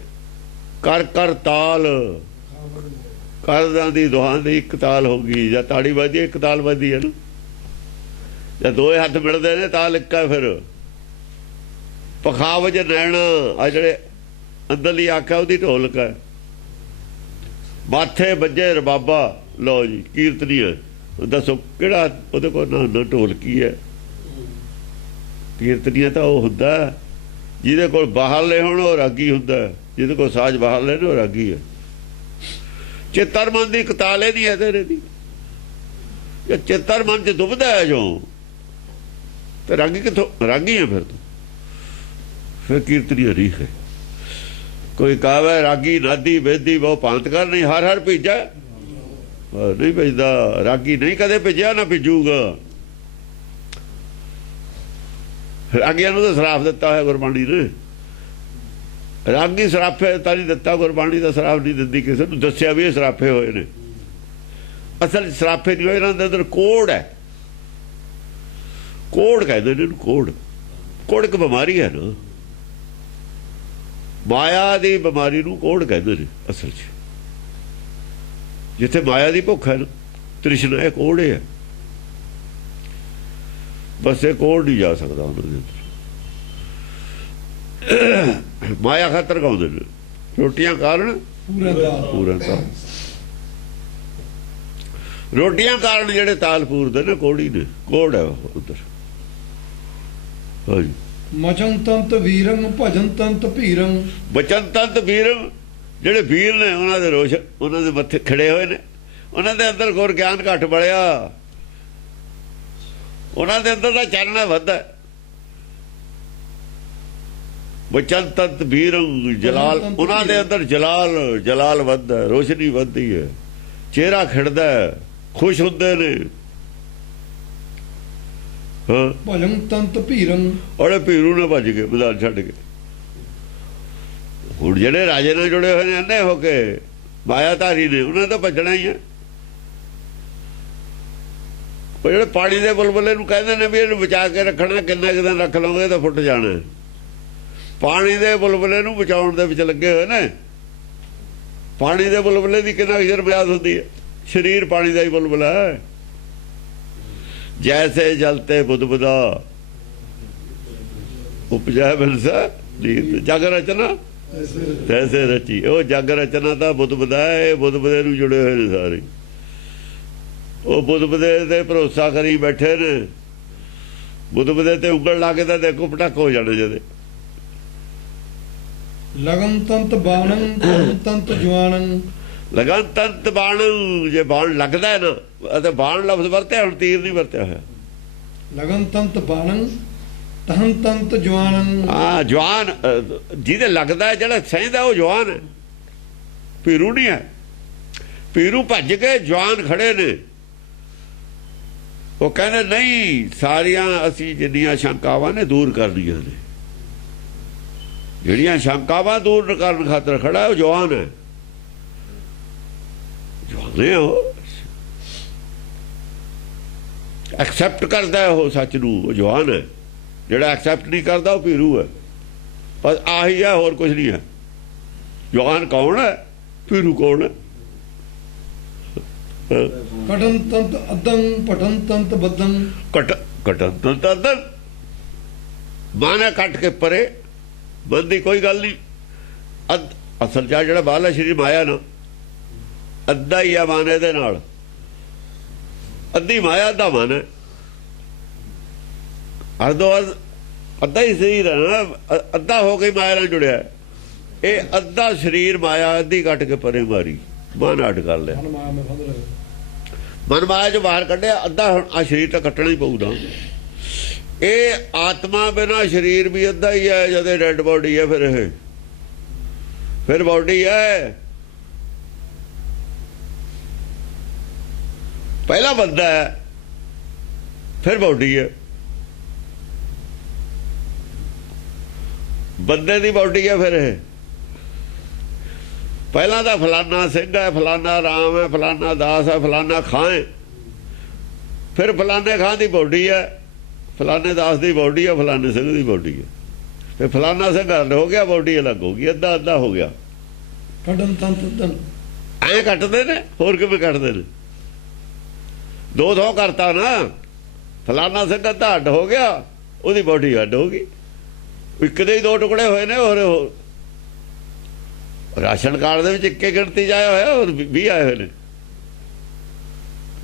ਕਰ ਕਰ ਤਾਲ, ਕਰਦਾਂ ਦੀ ਦੁਹਾਂ ਦੀ ਇੱਕ ਤਾਲ ਹੋ ਗਈ। ਜਾਂ ਤਾੜੀ ਵੱਜਦੀ ਇੱਕ ਤਾਲ ਵੱਜਦੀ ਹੈ ਨਾ, ਜਾਂ ਦੋਏ ਹੱਥ ਮਿਲਦੇ ਨੇ ਤਾਲ ਇੱਕ ਹੈ। ਫਿਰ ਪਖਾਵਜ ਨੈਣਾ, ਆ ਜਿਹੜੇ ਅੰਦਰਲੀ ਆਖਿਆ ਉਹਦੀ ਢੋਲਕ ਹੈ। ਮਾਥੇ ਵੱਜੇ ਰਬਾਬਾ, ਲਓ ਜੀ ਕੀਰਤਨੀ ਹੈ। ਦੱਸੋ ਕਿਹੜਾ ਉਹਦੇ ਕੋਲ ਨਾ ਢੋਲਕੀ ਹੈ? ਕੀਰਤਨੀਆ ਤਾਂ ਉਹ ਹੁੰਦਾ ਜਿਹਦੇ ਕੋਲ ਬਾਹਰਲੇ ਹੋਣ, ਉਹ ਰਾਗੀ ਹੁੰਦਾ। ਜਿਹਦੇ ਕੋਲ ਸਾਜ਼ ਬਾਹਰਲੇ ਨੇ ਉਹ ਰਾਗੀ ਹੈ। ਚਿੱਤਰ ਮਨ ਦੀ ਕਤਾਲੇ ਨਹੀਂ ਹੈ ਤੇਰੇ ਦੀ। ਜੇ ਚਿੱਤਰ ਮਨ ਚ ਡੁੱਬਦਾ ਹੈ ਜੋ, ਤੇ ਰਾਗੀ ਕਿੱਥੋਂ? ਰਾਗੀ ਹੈ ਫਿਰ ਤੂੰ, ਫਿਰ ਕੀਰਤਨੀ ਹਰੀ ਹੈ। ਕੋਈ ਕਹਾਵੇ ਰਾਗੀ ਨਾਦੀ ਵੇਦੀ ਬਹੁ ਭਾਂਤ ਕਰ, ਨਹੀਂ ਹਰ ਹਰ ਭੇਜਾ ਨਹੀਂ ਭੇਜਦਾ। ਰਾਗੀ ਨਹੀਂ ਕਦੇ ਭੇਜਿਆ, ਨਾ ਭੇਜੂਗਾ। ਰਾਗੀਆਂ ਨੂੰ ਤਾਂ ਸਰਾਪ ਦਿੱਤਾ ਹੋਇਆ ਗੁਰਬਾਣੀ ਨੇ। ਰਾਗੀ ਸਰਾਪੇ ਤਾਂ ਨਹੀਂ ਦਿੱਤਾ, ਗੁਰਬਾਣੀ ਦਾ ਸਰਾਪ ਨਹੀਂ ਦਿੰਦੀ ਕਿਸੇ ਨੂੰ। ਦੱਸਿਆ ਵੀ ਇਹ ਸਰਾਪੇ ਹੋਏ ਨੇ, ਅਸਲ ਸਰਾਪੇ ਨਹੀਂ ਹੋਏ। ਇਹਨਾਂ ਦੇ ਅੰਦਰ ਕੋੜ ਹੈ, ਕੋੜ ਕਹਿੰਦੇ ਨੇ ਇਹਨੂੰ। ਕੋੜ, ਕੋੜ ਇੱਕ ਬਿਮਾਰੀ ਹੈ ਨਾ, ਮਾਇਆ ਦੀ ਬਿਮਾਰੀ ਨੂੰ ਕੋੜ ਕਹਿੰਦੇ ਨੇ ਅਸਲ 'ਚ। ਜਿੱਥੇ ਮਾਇਆ ਦੀ ਭੁੱਖ ਹੈ ਨਾ, ਤ੍ਰਿਸ਼ਨਾ, ਇਹ ਕੋੜ ਹੈ। ਬਸ ਇਹ ਕੋੜ ਨਹੀਂ ਜਾ ਸਕਦਾ ਉਹਨਾਂ ਦੇ ਅੰਦਰ। ਮਾਇਆ ਖਾਤਰ ਗਾਉਂਦੇ ਨੇ, ਰੋਟੀਆਂ ਕਾਰਨ ਪੂਰਨ ਤਾਲ। ਰੋਟੀਆਂ ਕਾਰਨ ਜਿਹੜੇ ਤਾਲ ਪੂਰਦੇ ਨੇ ਕੋੜੀ ਨੇ, ਕੋੜ ਹੈ ਉਧਰ। ਹਾਂਜੀ। ਮਚਨ ਤੰਤ ਵੀਰੰ ਭਜਨ ਤੰਤ ਭੀਰੰ। ਬਚਨ ਤੰਤ ਵੀਰੰ, ਜਿਹੜੇ ਵੀਰ ਨੇ ਉਹਨਾਂ ਦੇ ਰੋਸ਼, ਉਹਨਾਂ ਦੇ ਮੱਥੇ ਖੜੇ ਹੋਏ ਨੇ। ਉਹਨਾਂ ਦੇ ਅੰਦਰ ਗੁਰ ਗਿਆਨ ਘੱਟ ਬੜਿਆ, ਉਹਨਾਂ ਦੇ ਅੰਦਰ ਦਾ ਚਾਨਣਾ ਵੱਧਦਾ। ਬਚਨ ਤੰਤ ਵੀਰੰ ਜਲਾਲ, ਉਹਨਾਂ ਦੇ ਅੰਦਰ ਜਲਾਲ ਵੱਧਦਾ, ਰੋਸ਼ਨੀ ਵੱਧਦੀ ਹੈ, ਚਿਹਰਾ ਖਿੜਦਾ, ਖੁਸ਼ ਹੁੰਦੇ ਨੇ। ਹਾਂ, ਭਜਨ ਤੰਤ ਭੀਰੰ। ਉਹਦੇ ਭੀਰੂ ਨੇ ਭੱਜ ਗਏ ਮੈਦਾਨ ਛੱਡ ਕੇ। ਹੁਣ ਜਿਹੜੇ ਰਾਜੇ ਨਾਲ ਜੁੜੇ ਹੋਏ ਨੇ ਅੰਨੇ ਹੋ ਕੇ ਮਾਇਆਧਾਰੀ ਨੇ, ਉਹਨਾਂ ਤਾਂ ਭੱਜਣਾ ਹੀ ਹੈ। ਉਹ ਜਿਹੜੇ ਪਾਣੀ ਦੇ ਬੁਲਬੁਲੇ ਨੂੰ ਕਹਿੰਦੇ ਨੇ ਵੀ ਇਹਨੂੰ ਬਚਾ ਕੇ ਰੱਖਣਾ, ਕਿੰਨਾ ਕੁ ਦਿਨ ਰੱਖ ਲਓਗੇ ਤਾਂ ਫੁੱਟ ਜਾਣਾ। ਪਾਣੀ ਦੇ ਬੁਲਬੁਲੇ ਨੂੰ ਬਚਾਉਣ ਦੇ ਵਿੱਚ ਲੱਗੇ ਹੋਏ ਨੇ। ਪਾਣੀ ਦੇ ਬੁਲਬੁਲੇ ਦੀ ਕਿੰਨਾ ਚਿਰ ਮਿਆਦ ਹੁੰਦੀ ਹੈ? ਸਰੀਰ ਪਾਣੀ ਦਾ ਹੀ ਬੁਲਬੁਲਾ ਹੈ। ਜੈਸੇ ਜਲਤੇ ਬੁੱਧਬੁਦਾ ਉਪਜੈ ਬਿਨਸਾ ਨੀਤ, ਜਗ ਰਚਨਾ ਤੈਸੇ ਰਚੀ। ਉਹ ਜਗ ਰਚਨਾ ਦਾ ਬੁੱਧਬੁਦਾ ਹੈ। ਬੁੱਧਬੁਦੇ ਨੂੰ ਜੁੜੇ ਹੋਏ ਨੇ ਸਾਰੇ। ਉਹ ਬੁੱਧਬੁਦੇ ਤੇ ਭਰੋਸਾ ਕਰੀ ਬੈਠੇ ਨੇ। ਬੁੱਧਬੁਦੇ ਤੇ ਉਂਗਲ ਲਾ ਕੇ ਤਾਂ ਦੇਖੋ ਪਟਾਕ ਹੋ ਜਾਣੇ ਜਦੇ। ਲਗਨ ਤੰਤ ਬਾਣੰ ਤੰਤ ਜਵਾਨੰ। ਲਗਨ ਤੰਤ ਬਾਣ, ਜੇ ਬਾਣ ਲੱਗਦਾ ਹੈ ਨਾ, ਅਤੇ ਬਾਣ ਲਫ਼ਜ਼ ਵਰਤਿਆ, ਹੁਣ ਤੀਰ ਨਹੀਂ ਵਰਤਿਆ ਹੋਇਆ। ਲਗਨ ਤੰਤ ਬਾਣੰ ਤਹੰ ਤੰਤ ਜਵਾਨੰ। ਹਾਂ, ਜਵਾਨ ਜਿਹਦੇ ਲੱਗਦਾ, ਜਿਹੜਾ ਸਹਿੰਦਾ ਉਹ ਜਵਾਨ ਹੈ, ਪੀਰੂ ਨਹੀਂ ਹੈ। ਪੀਰੂ ਭੱਜ ਕੇ ਜਵਾਨ ਖੜੇ ਨੇ। ਉਹ ਕਹਿੰਦੇ ਨਹੀਂ, ਸਾਰੀਆਂ ਅਸੀਂ ਜਿੰਨੀਆਂ ਸ਼ੰਕਾਵਾਂ ਨੇ ਦੂਰ ਕਰਨੀਆਂ ਨੇ। ਜਿਹੜੀਆਂ ਸ਼ੰਕਾਵਾਂ ਦੂਰ ਕਰਨ ਖਾਤਰ ਖੜਾ ਉਹ ਜਵਾਨ ਹੈ। ਜਵਾਨ ਹੈ, ਉਹ ਐਕਸੈਪਟ ਕਰਦਾ ਹੈ ਉਹ ਸੱਚ ਨੂੰ, ਉਹ ਜਵਾਨ ਹੈ। ਜਿਹੜਾ ਐਕਸੈਪਟ ਨਹੀਂ ਕਰਦਾ ਉਹ ਪੀਰੂ ਹੈ। ਬਸ ਆਹੀ ਹੈ, ਹੋਰ ਕੁਝ ਨਹੀਂ ਹੈ। ਜਵਾਨ ਕੌਣ ਹੈ? ਪੀਰੂ ਕੌਣ ਹੈ? ਕਟਨ ਤੰਤ ਅਦੰ ਪਟਨ ਤੰਤ ਬਦੰ। ਕਟਨ ਤੰਤ ਅਦੰ ਮਾਨਾ ਕੱਟ ਕੇ ਪਰੇ, ਬੰਦੀ ਕੋਈ ਗੱਲ ਨਹੀਂ। ਅਸਲ ਚ ਜਿਹੜਾ ਬਾਹਲਾ ਸ਼ਰੀਰ ਮਾਇਆ ਨਾ, ਅੱਧਾ ਹੀ ਆ ਮਨ ਇਹਦੇ ਨਾਲ। ਅੱਧੀ ਮਾਇਆ, ਅੱਧਾ ਮਨ ਹੈ। ਅੱਧਾ ਹੀ ਸਰੀਰ ਹੈ ਨਾ, ਅੱਧਾ ਹੋ ਕੇ ਮਾਇਆ ਨਾਲ ਜੁੜਿਆ। ਇਹ ਅੱਧਾ ਸਰੀਰ ਮਾਇਆ ਅੱਧੀ ਕੱਟ ਕੇ ਪਰੇ ਮਾਰੀ, ਮਨ ਅੱਡ ਕਰ ਲਿਆ। ਮਨ ਮਾਇਆ ਚੋਂ ਬਾਹਰ ਕੱਢਿਆ ਅੱਧਾ। ਹੁਣ ਆ ਸਰੀਰ ਤਾਂ ਕੱਟਣਾ ਹੀ ਪਊਗਾ। ਇਹ ਆਤਮਾ ਬਿਨਾ ਸਰੀਰ ਵੀ ਅੱਧਾ ਹੀ ਹੈ। ਜਦੋਂ ਡੈਡ ਬੋਡੀ ਹੈ, ਫਿਰ ਬੋਡੀ ਹੈ। ਪਹਿਲਾ ਬੰਦਾ ਹੈ, ਫਿਰ ਬੋਡੀ ਹੈ। ਬੰਦੇ ਦੀ ਬੋਡੀ ਹੈ, ਫਿਰ ਇਹ ਪਹਿਲਾਂ ਤਾਂ ਫਲਾਨਾ ਸਿੰਘ ਹੈ, ਫਲਾਨਾ ਰਾਮ ਹੈ, ਫਲਾਨਾ ਦਾਸ ਹੈ, ਫਲਾਨਾ ਖਾਂ ਹੈ। ਫਿਰ ਫਲਾਨੇ ਖਾਂ ਦੀ ਬੋਡੀ ਹੈ, ਫਲਾਨੇ ਦਾਸ ਦੀ ਬੋਡੀ ਹੈ, ਫਲਾਨੇ ਸਿੰਘ ਦੀ ਬੋਡੀ ਹੈ। ਫਿਰ ਫਲਾਨਾ ਸਿੰਘ ਅੱਡ ਹੋ ਗਿਆ, ਬੋਡੀ ਅਲੱਗ ਹੋ ਗਈ, ਅੱਧਾ ਅੱਧਾ ਹੋ ਗਿਆ। ਕਟਨ ਤੰਤ ਐਂ ਕੱਟਦੇ ਨੇ, ਹੋਰ ਕਿਵੇਂ ਕੱਟਦੇ ਨੇ? ਦੋ ਕਰਤਾ ਨਾ। ਫਲਾਨਾ ਸਿੰਘ ਅੱਧਾ ਅੱਡ ਹੋ ਗਿਆ, ਉਹਦੀ ਬੋਡੀ ਅੱਡ ਹੋ ਗਈ। ਇੱਕ ਦੇ ਹੀ ਦੋ ਟੁਕੜੇ ਹੋਏ ਨੇ। ਹੋਰ ਰਾਸ਼ਨ ਕਾਰਡ ਦੇ ਵਿੱਚ ਇੱਕੇ ਗਿਣਤੀ ਜਾਇਆ ਹੋਇਆ, ਹੋਰ 20 ਆਏ ਹੋਏ ਨੇ।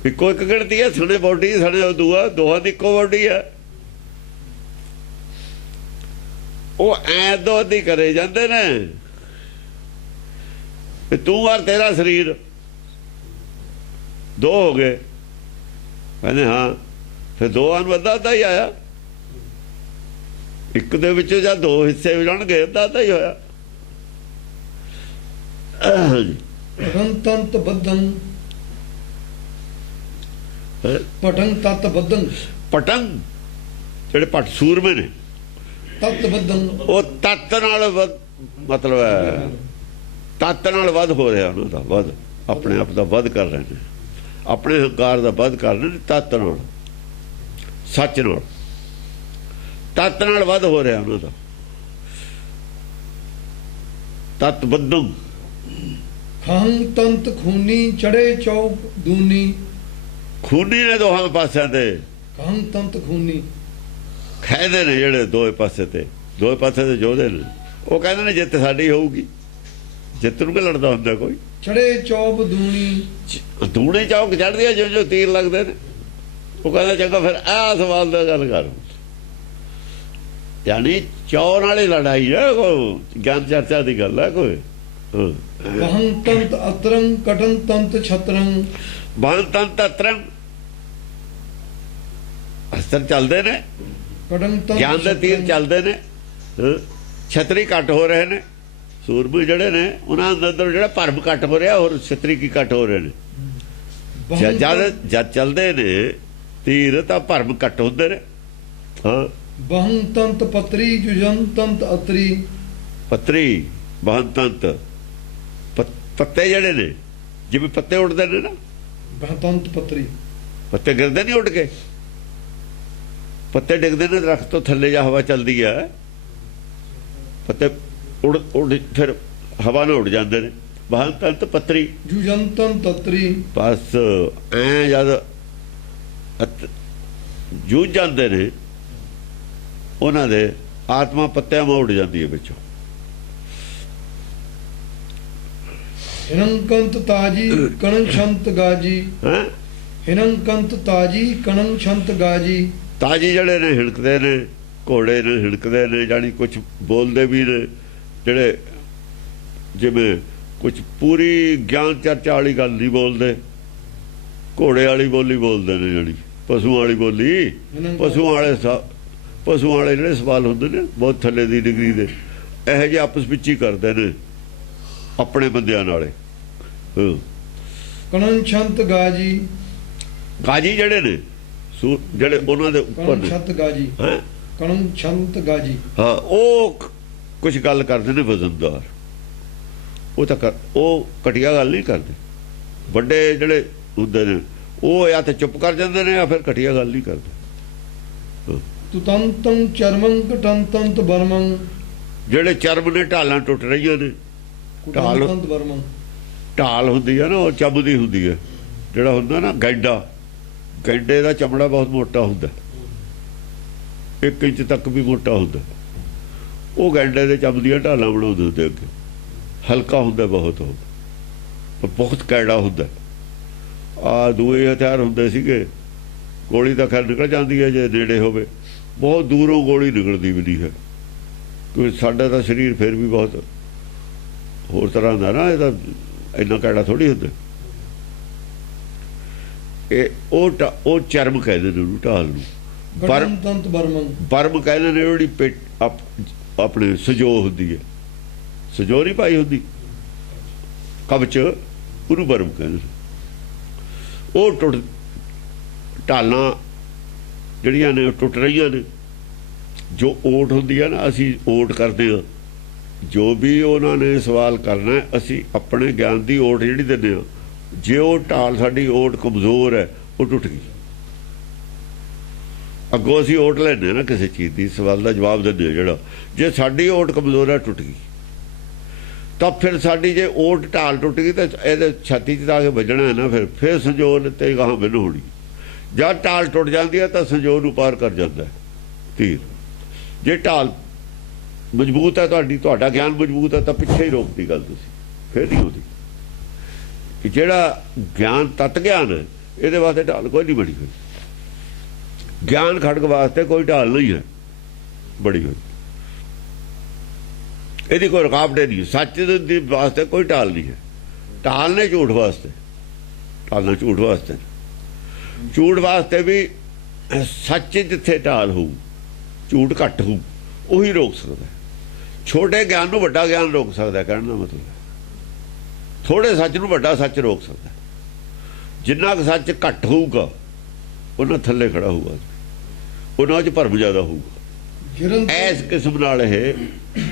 ਇੱਕੋ ਇੱਕ ਗਿਣਤੀ ਹੈ। ਸਣੇ ਬੋਡੀ, ਸਣੇ ਦੂਆ, ਦੋਹਾਂ ਦੀ ਇੱਕੋ ਬੋਡੀ ਹੈ। ਉਹ ਐ ਦੋ ਅੱਧੀ ਕਰੇ ਜਾਂਦੇ ਨੇ। ਤੂੰ ਔਰ ਤੇਰਾ ਸਰੀਰ ਦੋ ਹੋ ਗਏ। ਕਹਿੰਦੇ ਹਾਂ, ਫਿਰ ਦੋਆਂ ਨੂੰ ਅੱਧਾ ਅੱਧਾ ਹੀ ਆਇਆ। ਇੱਕ ਦੇ ਵਿੱਚੋਂ ਜਾਂ ਦੋ ਹਿੱਸੇ ਹੋ ਜਾਣਗੇ, ਅੱਧਾ ਅੱਧਾ ਹੀ ਹੋਇਆ। ਪਟਨ ਤੰਤ ਬਦੰ ਪਟਨ ਤਤ ਬਦੰ। ਪਟਨ ਜਿਹੜੇ ਪਟ ਸੂਰਮੇ ਨੇ, ਤਤ ਬਦੰ ਉਹ ਤਤ ਨਾਲ ਮਤਲਬ ਹੈ, ਤਤ ਨਾਲ ਵੱਧ ਹੋ ਰਿਹਾ ਉਹਨਾਂ ਦਾ। ਵੱਧ ਆਪਣੇ ਆਪ ਦਾ ਵੱਧ ਕਰ ਰਹੇ ਨੇ, ਆਪਣੇ ਹੰਕਾਰ ਦਾ ਵੱਧ ਕਰ ਰਹੇ ਨੇ। ਤਤ ਨਾਲ, ਸੱਚ ਨਾਲ, ਤਤ ਨਾਲ ਵੱਧ ਹੋ ਰਿਹਾ ਉਹਨਾਂ ਦਾ। ਤਤ ਬੱਦੂ ਖਾਂ ਤੰਤ ਖੂਨੀ ਚੜੇ ਚੌਕ ਦੂਨੀ। ਖੂਨੀ ਨੇ ਦੋਹਾਂ ਪਾਸਿਆਂ ਤੇ। ਖਾਂ ਤੰਤ ਖੂਨੀ ਖੈਦੇ ਨੇ ਜਿਹੜੇ ਦੋਏ ਪਾਸੇ ਤੇ, ਦੋਏ ਪਾਸੇ ਤੇ ਜੋਧੇ ਨੇ। ਉਹ ਕਹਿੰਦੇ ਨੇ ਜਿੱਤ ਸਾਡੀ ਹੋਊਗੀ। ਜਿੱਤ ਨੂੰ ਕਿ ਲੜਦਾ ਹੁੰਦਾ ਕੋਈ? ਚੜੇ ਚੌਕ ਦੂਣੀ। ਦੂਣੇ ਚੌਕ ਚੜ੍ਹਦੇ ਆ ਜੋ ਤੀਰ ਲੱਗਦੇ ਨੇ। ਉਹ ਕਹਿੰਦਾ ਚੰਗਾ ਫਿਰ ਆਹ ਸਵਾਲ ਦਾ ਗੱਲ ਕਰ। ਯਾਨੀ ਚੌਰ ਵਾਲੀ ਲੜਾਈ ਹੈ, ਕੋਈ ਗਿਆਨ ਚਰਚਾ ਦੀ ਗੱਲ ਹੈ ਕੋਈ। ਬਹੰ ਤੰਤ ਅਤਰੰ ਕਟਨ ਤੰਤ ਛਤਰੰ। ਬਹੰ ਤੰਤ ਅਤਰੰ ਅਸਰ ਚੱਲਦੇ ਨੇ, ਕਟਨ ਤੰਤ ਗਿਆਨ ਦੇ ਤੀਰ ਚੱਲਦੇ ਨੇ। ਛਤਰੀ ਘੱਟ ਹੋ ਰਹੇ ਨੇ। ਸੂਰਬੀ ਜਿਹੜੇ ਨੇ ਉਹਨਾਂ ਦੇ ਅੰਦਰ ਜਿਹੜਾ ਭਰਮ ਘੱਟ ਹੋ ਰਿਹਾ, ਹੋਰ ਛਤਰੀ ਕੀ ਘੱਟ ਹੋ ਰਹੇ ਨੇ। ਜਦ ਚੱਲਦੇ ਨੇ ਤੀਰ ਤਾਂ ਭਰਮ ਘੱਟ ਹੁੰਦੇ ਨੇ। ਹਾਂ, ਬਹੰ ਤੰਤ ਪਤਰੀ ਜੁਜਨ ਤੰਤ ਅਤਰੀ। ਪਤਰੀ ਬਹੰਤੰਤ ਪੱਤੇ ਜਿਹੜੇ ਨੇ ਜਿਵੇਂ ਪੱਤੇ ਉੱਡਦੇ ਨੇ ਨਾ, ਬਹਤੰਤ ਪੱਤਰੀ, ਪੱਤੇ ਗਿਰਦੇ ਨਹੀਂ ਉੱਡ ਕੇ, ਪੱਤੇ ਡਿੱਗਦੇ ਨੇ ਦਰਖਤ ਤੋਂ ਥੱਲੇ, ਜਾਂ ਹਵਾ ਚੱਲਦੀ ਹੈ, ਪੱਤੇ ਉੱਡ ਫਿਰ ਹਵਾ ਨਾਲ ਉੱਡ ਜਾਂਦੇ ਨੇ। ਬਹੰਤੰਤ ਪੱਤਰੀ ਜੁਜੰਤੰ ਤਤਰੀ, ਬਸ ਐ ਜਦ ਜੂਝ ਜਾਂਦੇ ਨੇ ਉਹਨਾਂ ਦੇ ਆਤਮਾ ਪੱਤਿਆਂ ਮਾ ਉੱਡ ਜਾਂਦੀ ਹੈ ਵਿੱਚੋਂ। ਹਿਨੰਕੰਤ ਤਾਜੀ ਕਣੰ ਛੰਤ ਗਾਜੀ, ਹੈ ਹਿਨੰਕੰਤ ਤਾਜੀ ਕਣੰ ਛੰਤ ਗਾਜੀ। ਤਾਜੀ ਜਿਹੜੇ ਨੇ ਹਿਣਕਦੇ ਨੇ, ਘੋੜੇ ਨੇ ਹਿਣਕਦੇ ਨੇ, ਜਾਣੀ ਕੁਝ ਬੋਲਦੇ ਵੀ ਨੇ, ਜਿਹੜੇ ਜਿਵੇਂ ਕੁਝ ਪੂਰੀ ਗਿਆਨ ਚਰਚਾ ਵਾਲੀ ਗੱਲ ਨਹੀਂ ਬੋਲਦੇ, ਘੋੜੇ ਵਾਲੀ ਬੋਲੀ ਬੋਲਦੇ ਨੇ, ਜਾਣੀ ਪਸ਼ੂਆਂ ਵਾਲੀ ਬੋਲੀ। ਪਸ਼ੂਆਂ ਵਾਲੇ ਜਿਹੜੇ ਸਵਾਲ ਹੁੰਦੇ ਨੇ ਬਹੁਤ ਥੱਲੇ ਦੀ ਡਿਗਰੀ ਦੇ, ਇਹੋ ਜਿਹੇ ਆਪਸ ਵਿੱਚ ਹੀ ਕਰਦੇ ਨੇ ਆਪਣੇ ਬੰਦਿਆਂ ਨਾਲੇ। ਕਣੰ ਛੰਤ ਗਾਜੀ, ਕਾਜੀ ਜਿਹੜੇ ਨੇ ਜਿਹੜੇ ਉਹਨਾਂ ਦੇ ਉੱਪਰ ਕਣੰ ਛੰਤ ਗਾਜੀ, ਹੈ ਕਣੰ ਛੰਤ ਗਾਜੀ। ਹਾਂ, ਉਹ ਕੁਝ ਗੱਲ ਕਰਦੇ ਨੇ ਵਜ਼ਨਦਾਰ, ਉਹ ਤਾਂ ਉਹ ਘਟੀਆ ਗੱਲ ਨਹੀਂ ਕਰਦੇ। ਵੱਡੇ ਜਿਹੜੇ ਹੁੰਦੇ ਨੇ ਉਹ ਜਾਂ ਤੇ ਚੁੱਪ ਕਰ ਜਾਂਦੇ ਨੇ ਜਾਂ ਫਿਰ ਘਟੀਆ ਗੱਲ ਨਹੀਂ ਕਰਦੇ। ਤੁਤੰਤੰ ਚਰਮੰ ਕਟੰਤੰਤ ਬਰਮੰ, ਜਿਹੜੇ ਚਰਮ ਨੇ ਢਾਲਾਂ ਟੁੱਟ ਰਹੀਆਂ ਨੇ, ਕੁਟੰਤੰਤ ਬਰਮੰ। ਢਾਲ ਹੁੰਦੀ ਹੈ ਨਾ, ਉਹ ਚੰਬਦੀ ਹੁੰਦੀ ਹੈ। ਜਿਹੜਾ ਹੁੰਦਾ ਨਾ ਗੈਂਡਾ, ਗੈਂਡੇ ਦਾ ਚਮੜਾ ਬਹੁਤ ਮੋਟਾ ਹੁੰਦਾ, 1 ਇੰਚ ਤੱਕ ਵੀ ਮੋਟਾ ਹੁੰਦਾ। ਉਹ ਗੈਂਡੇ ਦੇ ਚੰਬ ਦੀਆਂ ਢਾਲਾਂ ਬਣਾਉਂਦੇ ਹੁੰਦੇ ਅੱਗੇ, ਹਲਕਾ ਹੁੰਦਾ ਬਹੁਤ, ਉਹ ਬਹੁਤ ਕੈੜਾ ਹੁੰਦਾ। ਆ ਦੂਏ ਹਥਿਆਰ ਹੁੰਦੇ ਸੀਗੇ, ਗੋਲੀ ਤਾਂ ਖੈਰ ਨਿਕਲ ਜਾਂਦੀ ਹੈ ਜੇ ਨੇੜੇ ਹੋਵੇ, ਬਹੁਤ ਦੂਰੋਂ ਗੋਲੀ ਨਿਕਲਦੀ ਵੀ ਨਹੀਂ ਹੈ, ਕਿਉਂਕਿ ਸਾਡਾ ਤਾਂ ਸਰੀਰ ਫਿਰ ਵੀ ਬਹੁਤ ਹੋਰ ਤਰ੍ਹਾਂ ਦਾ ਨਾ, ਇਹ ਤਾਂ ਇੰਨਾ ਕੈੜਾ ਥੋੜ੍ਹੀ ਹੁੰਦਾ। ਇਹ ਉਹ ਚਰਮ ਕਹਿੰਦੇ ਨੇ ਉਹਨੂੰ, ਢਾਲ ਨੂੰ। ਗੜੰਤੰਤ ਬਰਮੰ, ਬਰਮ ਕਹਿੰਦੇ ਨੇ ਜਿਹੜੀ ਪੇਟ ਆਪਣੇ ਸਜੋ ਹੁੰਦੀ ਹੈ, ਸਜੋ ਨਹੀਂ ਪਾਈ ਹੁੰਦੀ ਕਬਚ, ਉਹਨੂੰ ਬਰਮ ਕਹਿੰਦੇ ਨੇ। ਉਹ ਟੁੱਟ ਢਾਲਾਂ ਜਿਹੜੀਆਂ ਨੇ ਉਹ ਟੁੱਟ ਰਹੀਆਂ ਨੇ। ਜੋ ਓਟ ਹੁੰਦੀ ਹੈ ਨਾ, ਅਸੀਂ ਓਟ ਕਰਦੇ ਹਾਂ, ਜੋ ਵੀ ਉਹਨਾਂ ਨੇ ਸਵਾਲ ਕਰਨਾ ਅਸੀਂ ਆਪਣੇ ਗਿਆਨ ਦੀ ਓਟ ਜਿਹੜੀ ਦਿੰਦੇ ਹਾਂ। ਜੇ ਉਹ ਢਾਲ ਸਾਡੀ ਓਟ ਕਮਜ਼ੋਰ ਹੈ, ਉਹ ਟੁੱਟ ਗਈ। ਅੱਗੋਂ ਅਸੀਂ ਓਟ ਲੈਂਦੇ ਹਾਂ ਨਾ ਕਿਸੇ ਚੀਜ਼ ਦੀ, ਸਵਾਲ ਦਾ ਜਵਾਬ ਦਿੰਦੇ ਹਾਂ ਜਿਹੜਾ, ਜੇ ਸਾਡੀ ਓਟ ਕਮਜ਼ੋਰ ਹੈ, ਟੁੱਟ ਗਈ, ਤਾਂ ਫਿਰ ਸਾਡੀ ਜੇ ਓਟ ਢਾਲ ਟੁੱਟ ਗਈ ਤਾਂ ਇਹਦੇ ਛਾਤੀ 'ਚ ਤਾਂ ਆ ਕੇ ਵੱਜਣਾ ਹੈ ਨਾ, ਫਿਰ ਸੰਜੋਗ ਤੇ ਗਾਹਾਂ ਮੈਨੂੰ ਹੋਣੀ। ਜਦ ਢਾਲ ਟੁੱਟ ਜਾਂਦੀ ਹੈ ਤਾਂ ਸੰਜੋਗ ਨੂੰ ਪਾਰ ਕਰ ਜਾਂਦਾ ਤੀਰ। ਜੇ ਢਾਲ ਮਜ਼ਬੂਤ ਹੈ ਤੁਹਾਡਾ ਗਿਆਨ ਮਜ਼ਬੂਤ ਹੈ, ਤਾਂ ਪਿੱਛੇ ਹੀ ਰੋਕਦੀ ਗੱਲ ਤੁਸੀਂ, ਫਿਰ ਨਹੀਂ ਹੁੰਦੀ। ਕਿ ਜਿਹੜਾ ਗਿਆਨ ਤਤ ਗਿਆਨ ਹੈ, ਇਹਦੇ ਵਾਸਤੇ ਢਾਲ ਕੋਈ ਨਹੀਂ ਬਣੀ ਹੋਈ। ਗਿਆਨ ਖੜਕ ਵਾਸਤੇ ਕੋਈ ਢਾਲ ਨਹੀਂ ਹੈ ਬੜੀ ਹੋਈ, ਇਹਦੀ ਕੋਈ ਰੁਕਾਵਟ ਨਹੀਂ। ਸੱਚ ਦੇ ਵਾਸਤੇ ਕੋਈ ਢਾਲ ਨਹੀਂ ਹੈ। ਢਾਲ ਨੇ ਝੂਠ ਵਾਸਤੇ, ਢਾਲਣਾ ਝੂਠ ਵਾਸਤੇ। ਝੂਠ ਵਾਸਤੇ ਵੀ ਸੱਚ ਜਿੱਥੇ ਢਾਲ ਹੋਊ, ਝੂਠ ਘੱਟ ਹੋਊ, ਉਹੀ ਰੋਕ ਸਕਦਾ। ਛੋਟੇ ਗਿਆਨ ਨੂੰ ਵੱਡਾ ਗਿਆਨ ਰੋਕ ਸਕਦਾ, ਕਹਿਣ ਦਾ ਮਤਲਬ। ਥੋੜੇ ਸੱਚ ਨੂੰ ਵੱਡਾ ਸੱਚ ਰੋਕ ਸਕਦਾ। ਜਿੰਨਾ ਕੁ ਸੱਚ ਘੱਟ ਹੋਊਗਾ ਉਹਨਾਂ ਥੱਲੇ ਖੜਾ ਹੋਊਗਾ, ਉਹਨਾਂ 'ਚ ਭਰਮ ਜ਼ਿਆਦਾ ਹੋਊਗਾ। ਐਸ ਕਿਸਮ ਨਾਲ ਇਹ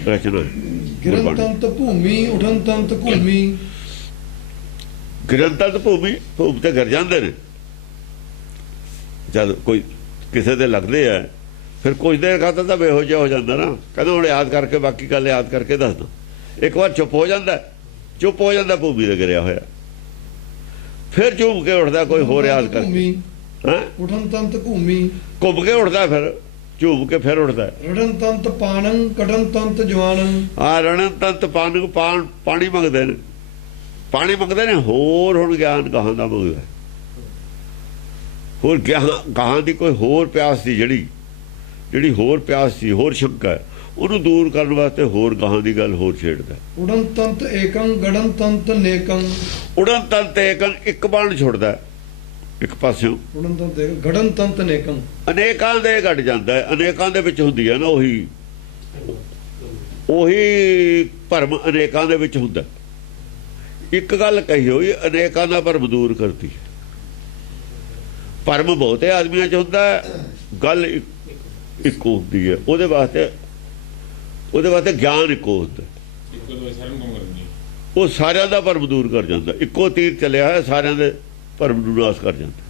ਰਚਨਾ। ਗਿਰੰਤੰਤ ਭੂਮੀ ਉਠੰਤੰਤ ਭੂਮੀ, ਗਿਰੰਤੰਤ ਭੂਮੀ, ਭੂਮ ਤੇ ਗਿਰ ਜਾਂਦੇ ਨੇ ਜਦ ਕੋਈ ਕਿਸੇ ਦੇ ਲੱਗਦੇ ਆ, ਫਿਰ ਕੁਝ ਦੇਰ ਖਾਤਰ ਤਾਂ ਬੇਹੋਸ਼ ਹੋ ਜਾਂਦਾ ਨਾ, ਕਹਿੰਦਾ ਹੁਣ ਯਾਦ ਕਰਕੇ ਬਾਕੀ ਗੱਲ ਯਾਦ ਕਰਕੇ ਦੱਸਦਾ। ਇੱਕ ਵਾਰ ਚੁੱਪ ਹੋ ਜਾਂਦਾ ਭੂਮੀ ਤੇ ਗਿਰਿਆ ਹੋਇਆ, ਫਿਰ ਝੂਮ ਕੇ ਉੱਠਦਾ ਕੋਈ ਹੋਰ ਯਾਦ ਕਰਕੇ। ਉਠੰਤੰਤ ਭੂਮੀ, ਘੁੰਮ ਕੇ ਉੱਠਦਾ, ਫਿਰ ਝੂਮ ਕੇ ਫਿਰ ਉੱਠਦਾ। ਰਣਤੰਤ ਪਾਣੰ ਕਟੰਤੰਤ ਜਵਾਨੰ, ਰਣਤੰਤ ਪਾਣੀ ਮੰਗਦੇ ਨੇ, ਪਾਣੀ ਮੰਗਦੇ ਨੇ ਹੋਰ। ਹੁਣ ਗਿਆਨ ਗਾਹਾਂ ਦਾ ਮੰਗਦਾ, ਹੋਰ ਗਾਹਾਂ ਦੀ ਕੋਈ ਹੋਰ ਪਿਆਸ ਸੀ, ਜਿਹੜੀ ਹੋਰ ਪਿਆਸ ਸੀ, ਹੋਰ ਸ਼ੰਕਾ, ਉਹਨੂੰ ਦੂਰ ਕਰਨ ਵਾਸਤੇ ਹੋਰ ਗਾਹਾਂ ਦੀ ਗੱਲ ਹੋਰ ਛੇੜਦਾ। ਉਡੰਤੰਤ ਏਕੰ ਗੜੰਤੰਤ ਨੇਕੰ, ਉਡੰਤੰਤ ਏਕੰ, ਇੱਕ ਬਾਣ ਛੁੱਟਦਾ ਇੱਕ ਪਾਸਿਓਂ, ਉਡੰਤੰਤ ਗੜੰਤੰਤ ਨੇਕੰ, ਅਨੇਕਾਂ ਦੇ ਘਟ ਜਾਂਦਾ ਹੈ। ਅਨੇਕਾਂ ਦੇ ਵਿੱਚ ਹੁੰਦੀ ਹੈ ਨਾ ਉਹੀ ਭਰਮ, ਅਨੇਕਾਂ ਦੇ ਵਿੱਚ ਹੁੰਦਾ। ਇੱਕ ਗੱਲ ਕਹੀ ਹੋਈ, ਅਨੇਕਾਂ ਦਾ ਭਰਮ ਦੂਰ ਕਰਦੀ। ਭਰਮ ਬਹੁਤੇ ਆਦਮੀਆਂ 'ਚ ਹੁੰਦਾ, ਗੱਲ ਇੱਕ ਹੁੰਦੀ ਹੈ। ਉਹਦੇ ਵਾਸਤੇ ਗਿਆਨ ਇੱਕੋ ਹੁੰਦਾ। ਇੱਕੋ ਦੋ ਸਾਰਿਆਂ ਨੂੰ ਕੰਮ ਕਰਨੀ। ਉਹ ਸਾਰਿਆਂ ਦਾ ਭਰਮ ਦੂਰ ਕਰ ਜਾਂਦਾ। ਇੱਕੋ ਤੀਰ ਚੱਲਿਆ ਹੈ, ਸਾਰਿਆਂ ਦੇ ਭਰਮ ਨੂੰ ਨਾਸ ਕਰ ਜਾਂਦਾ।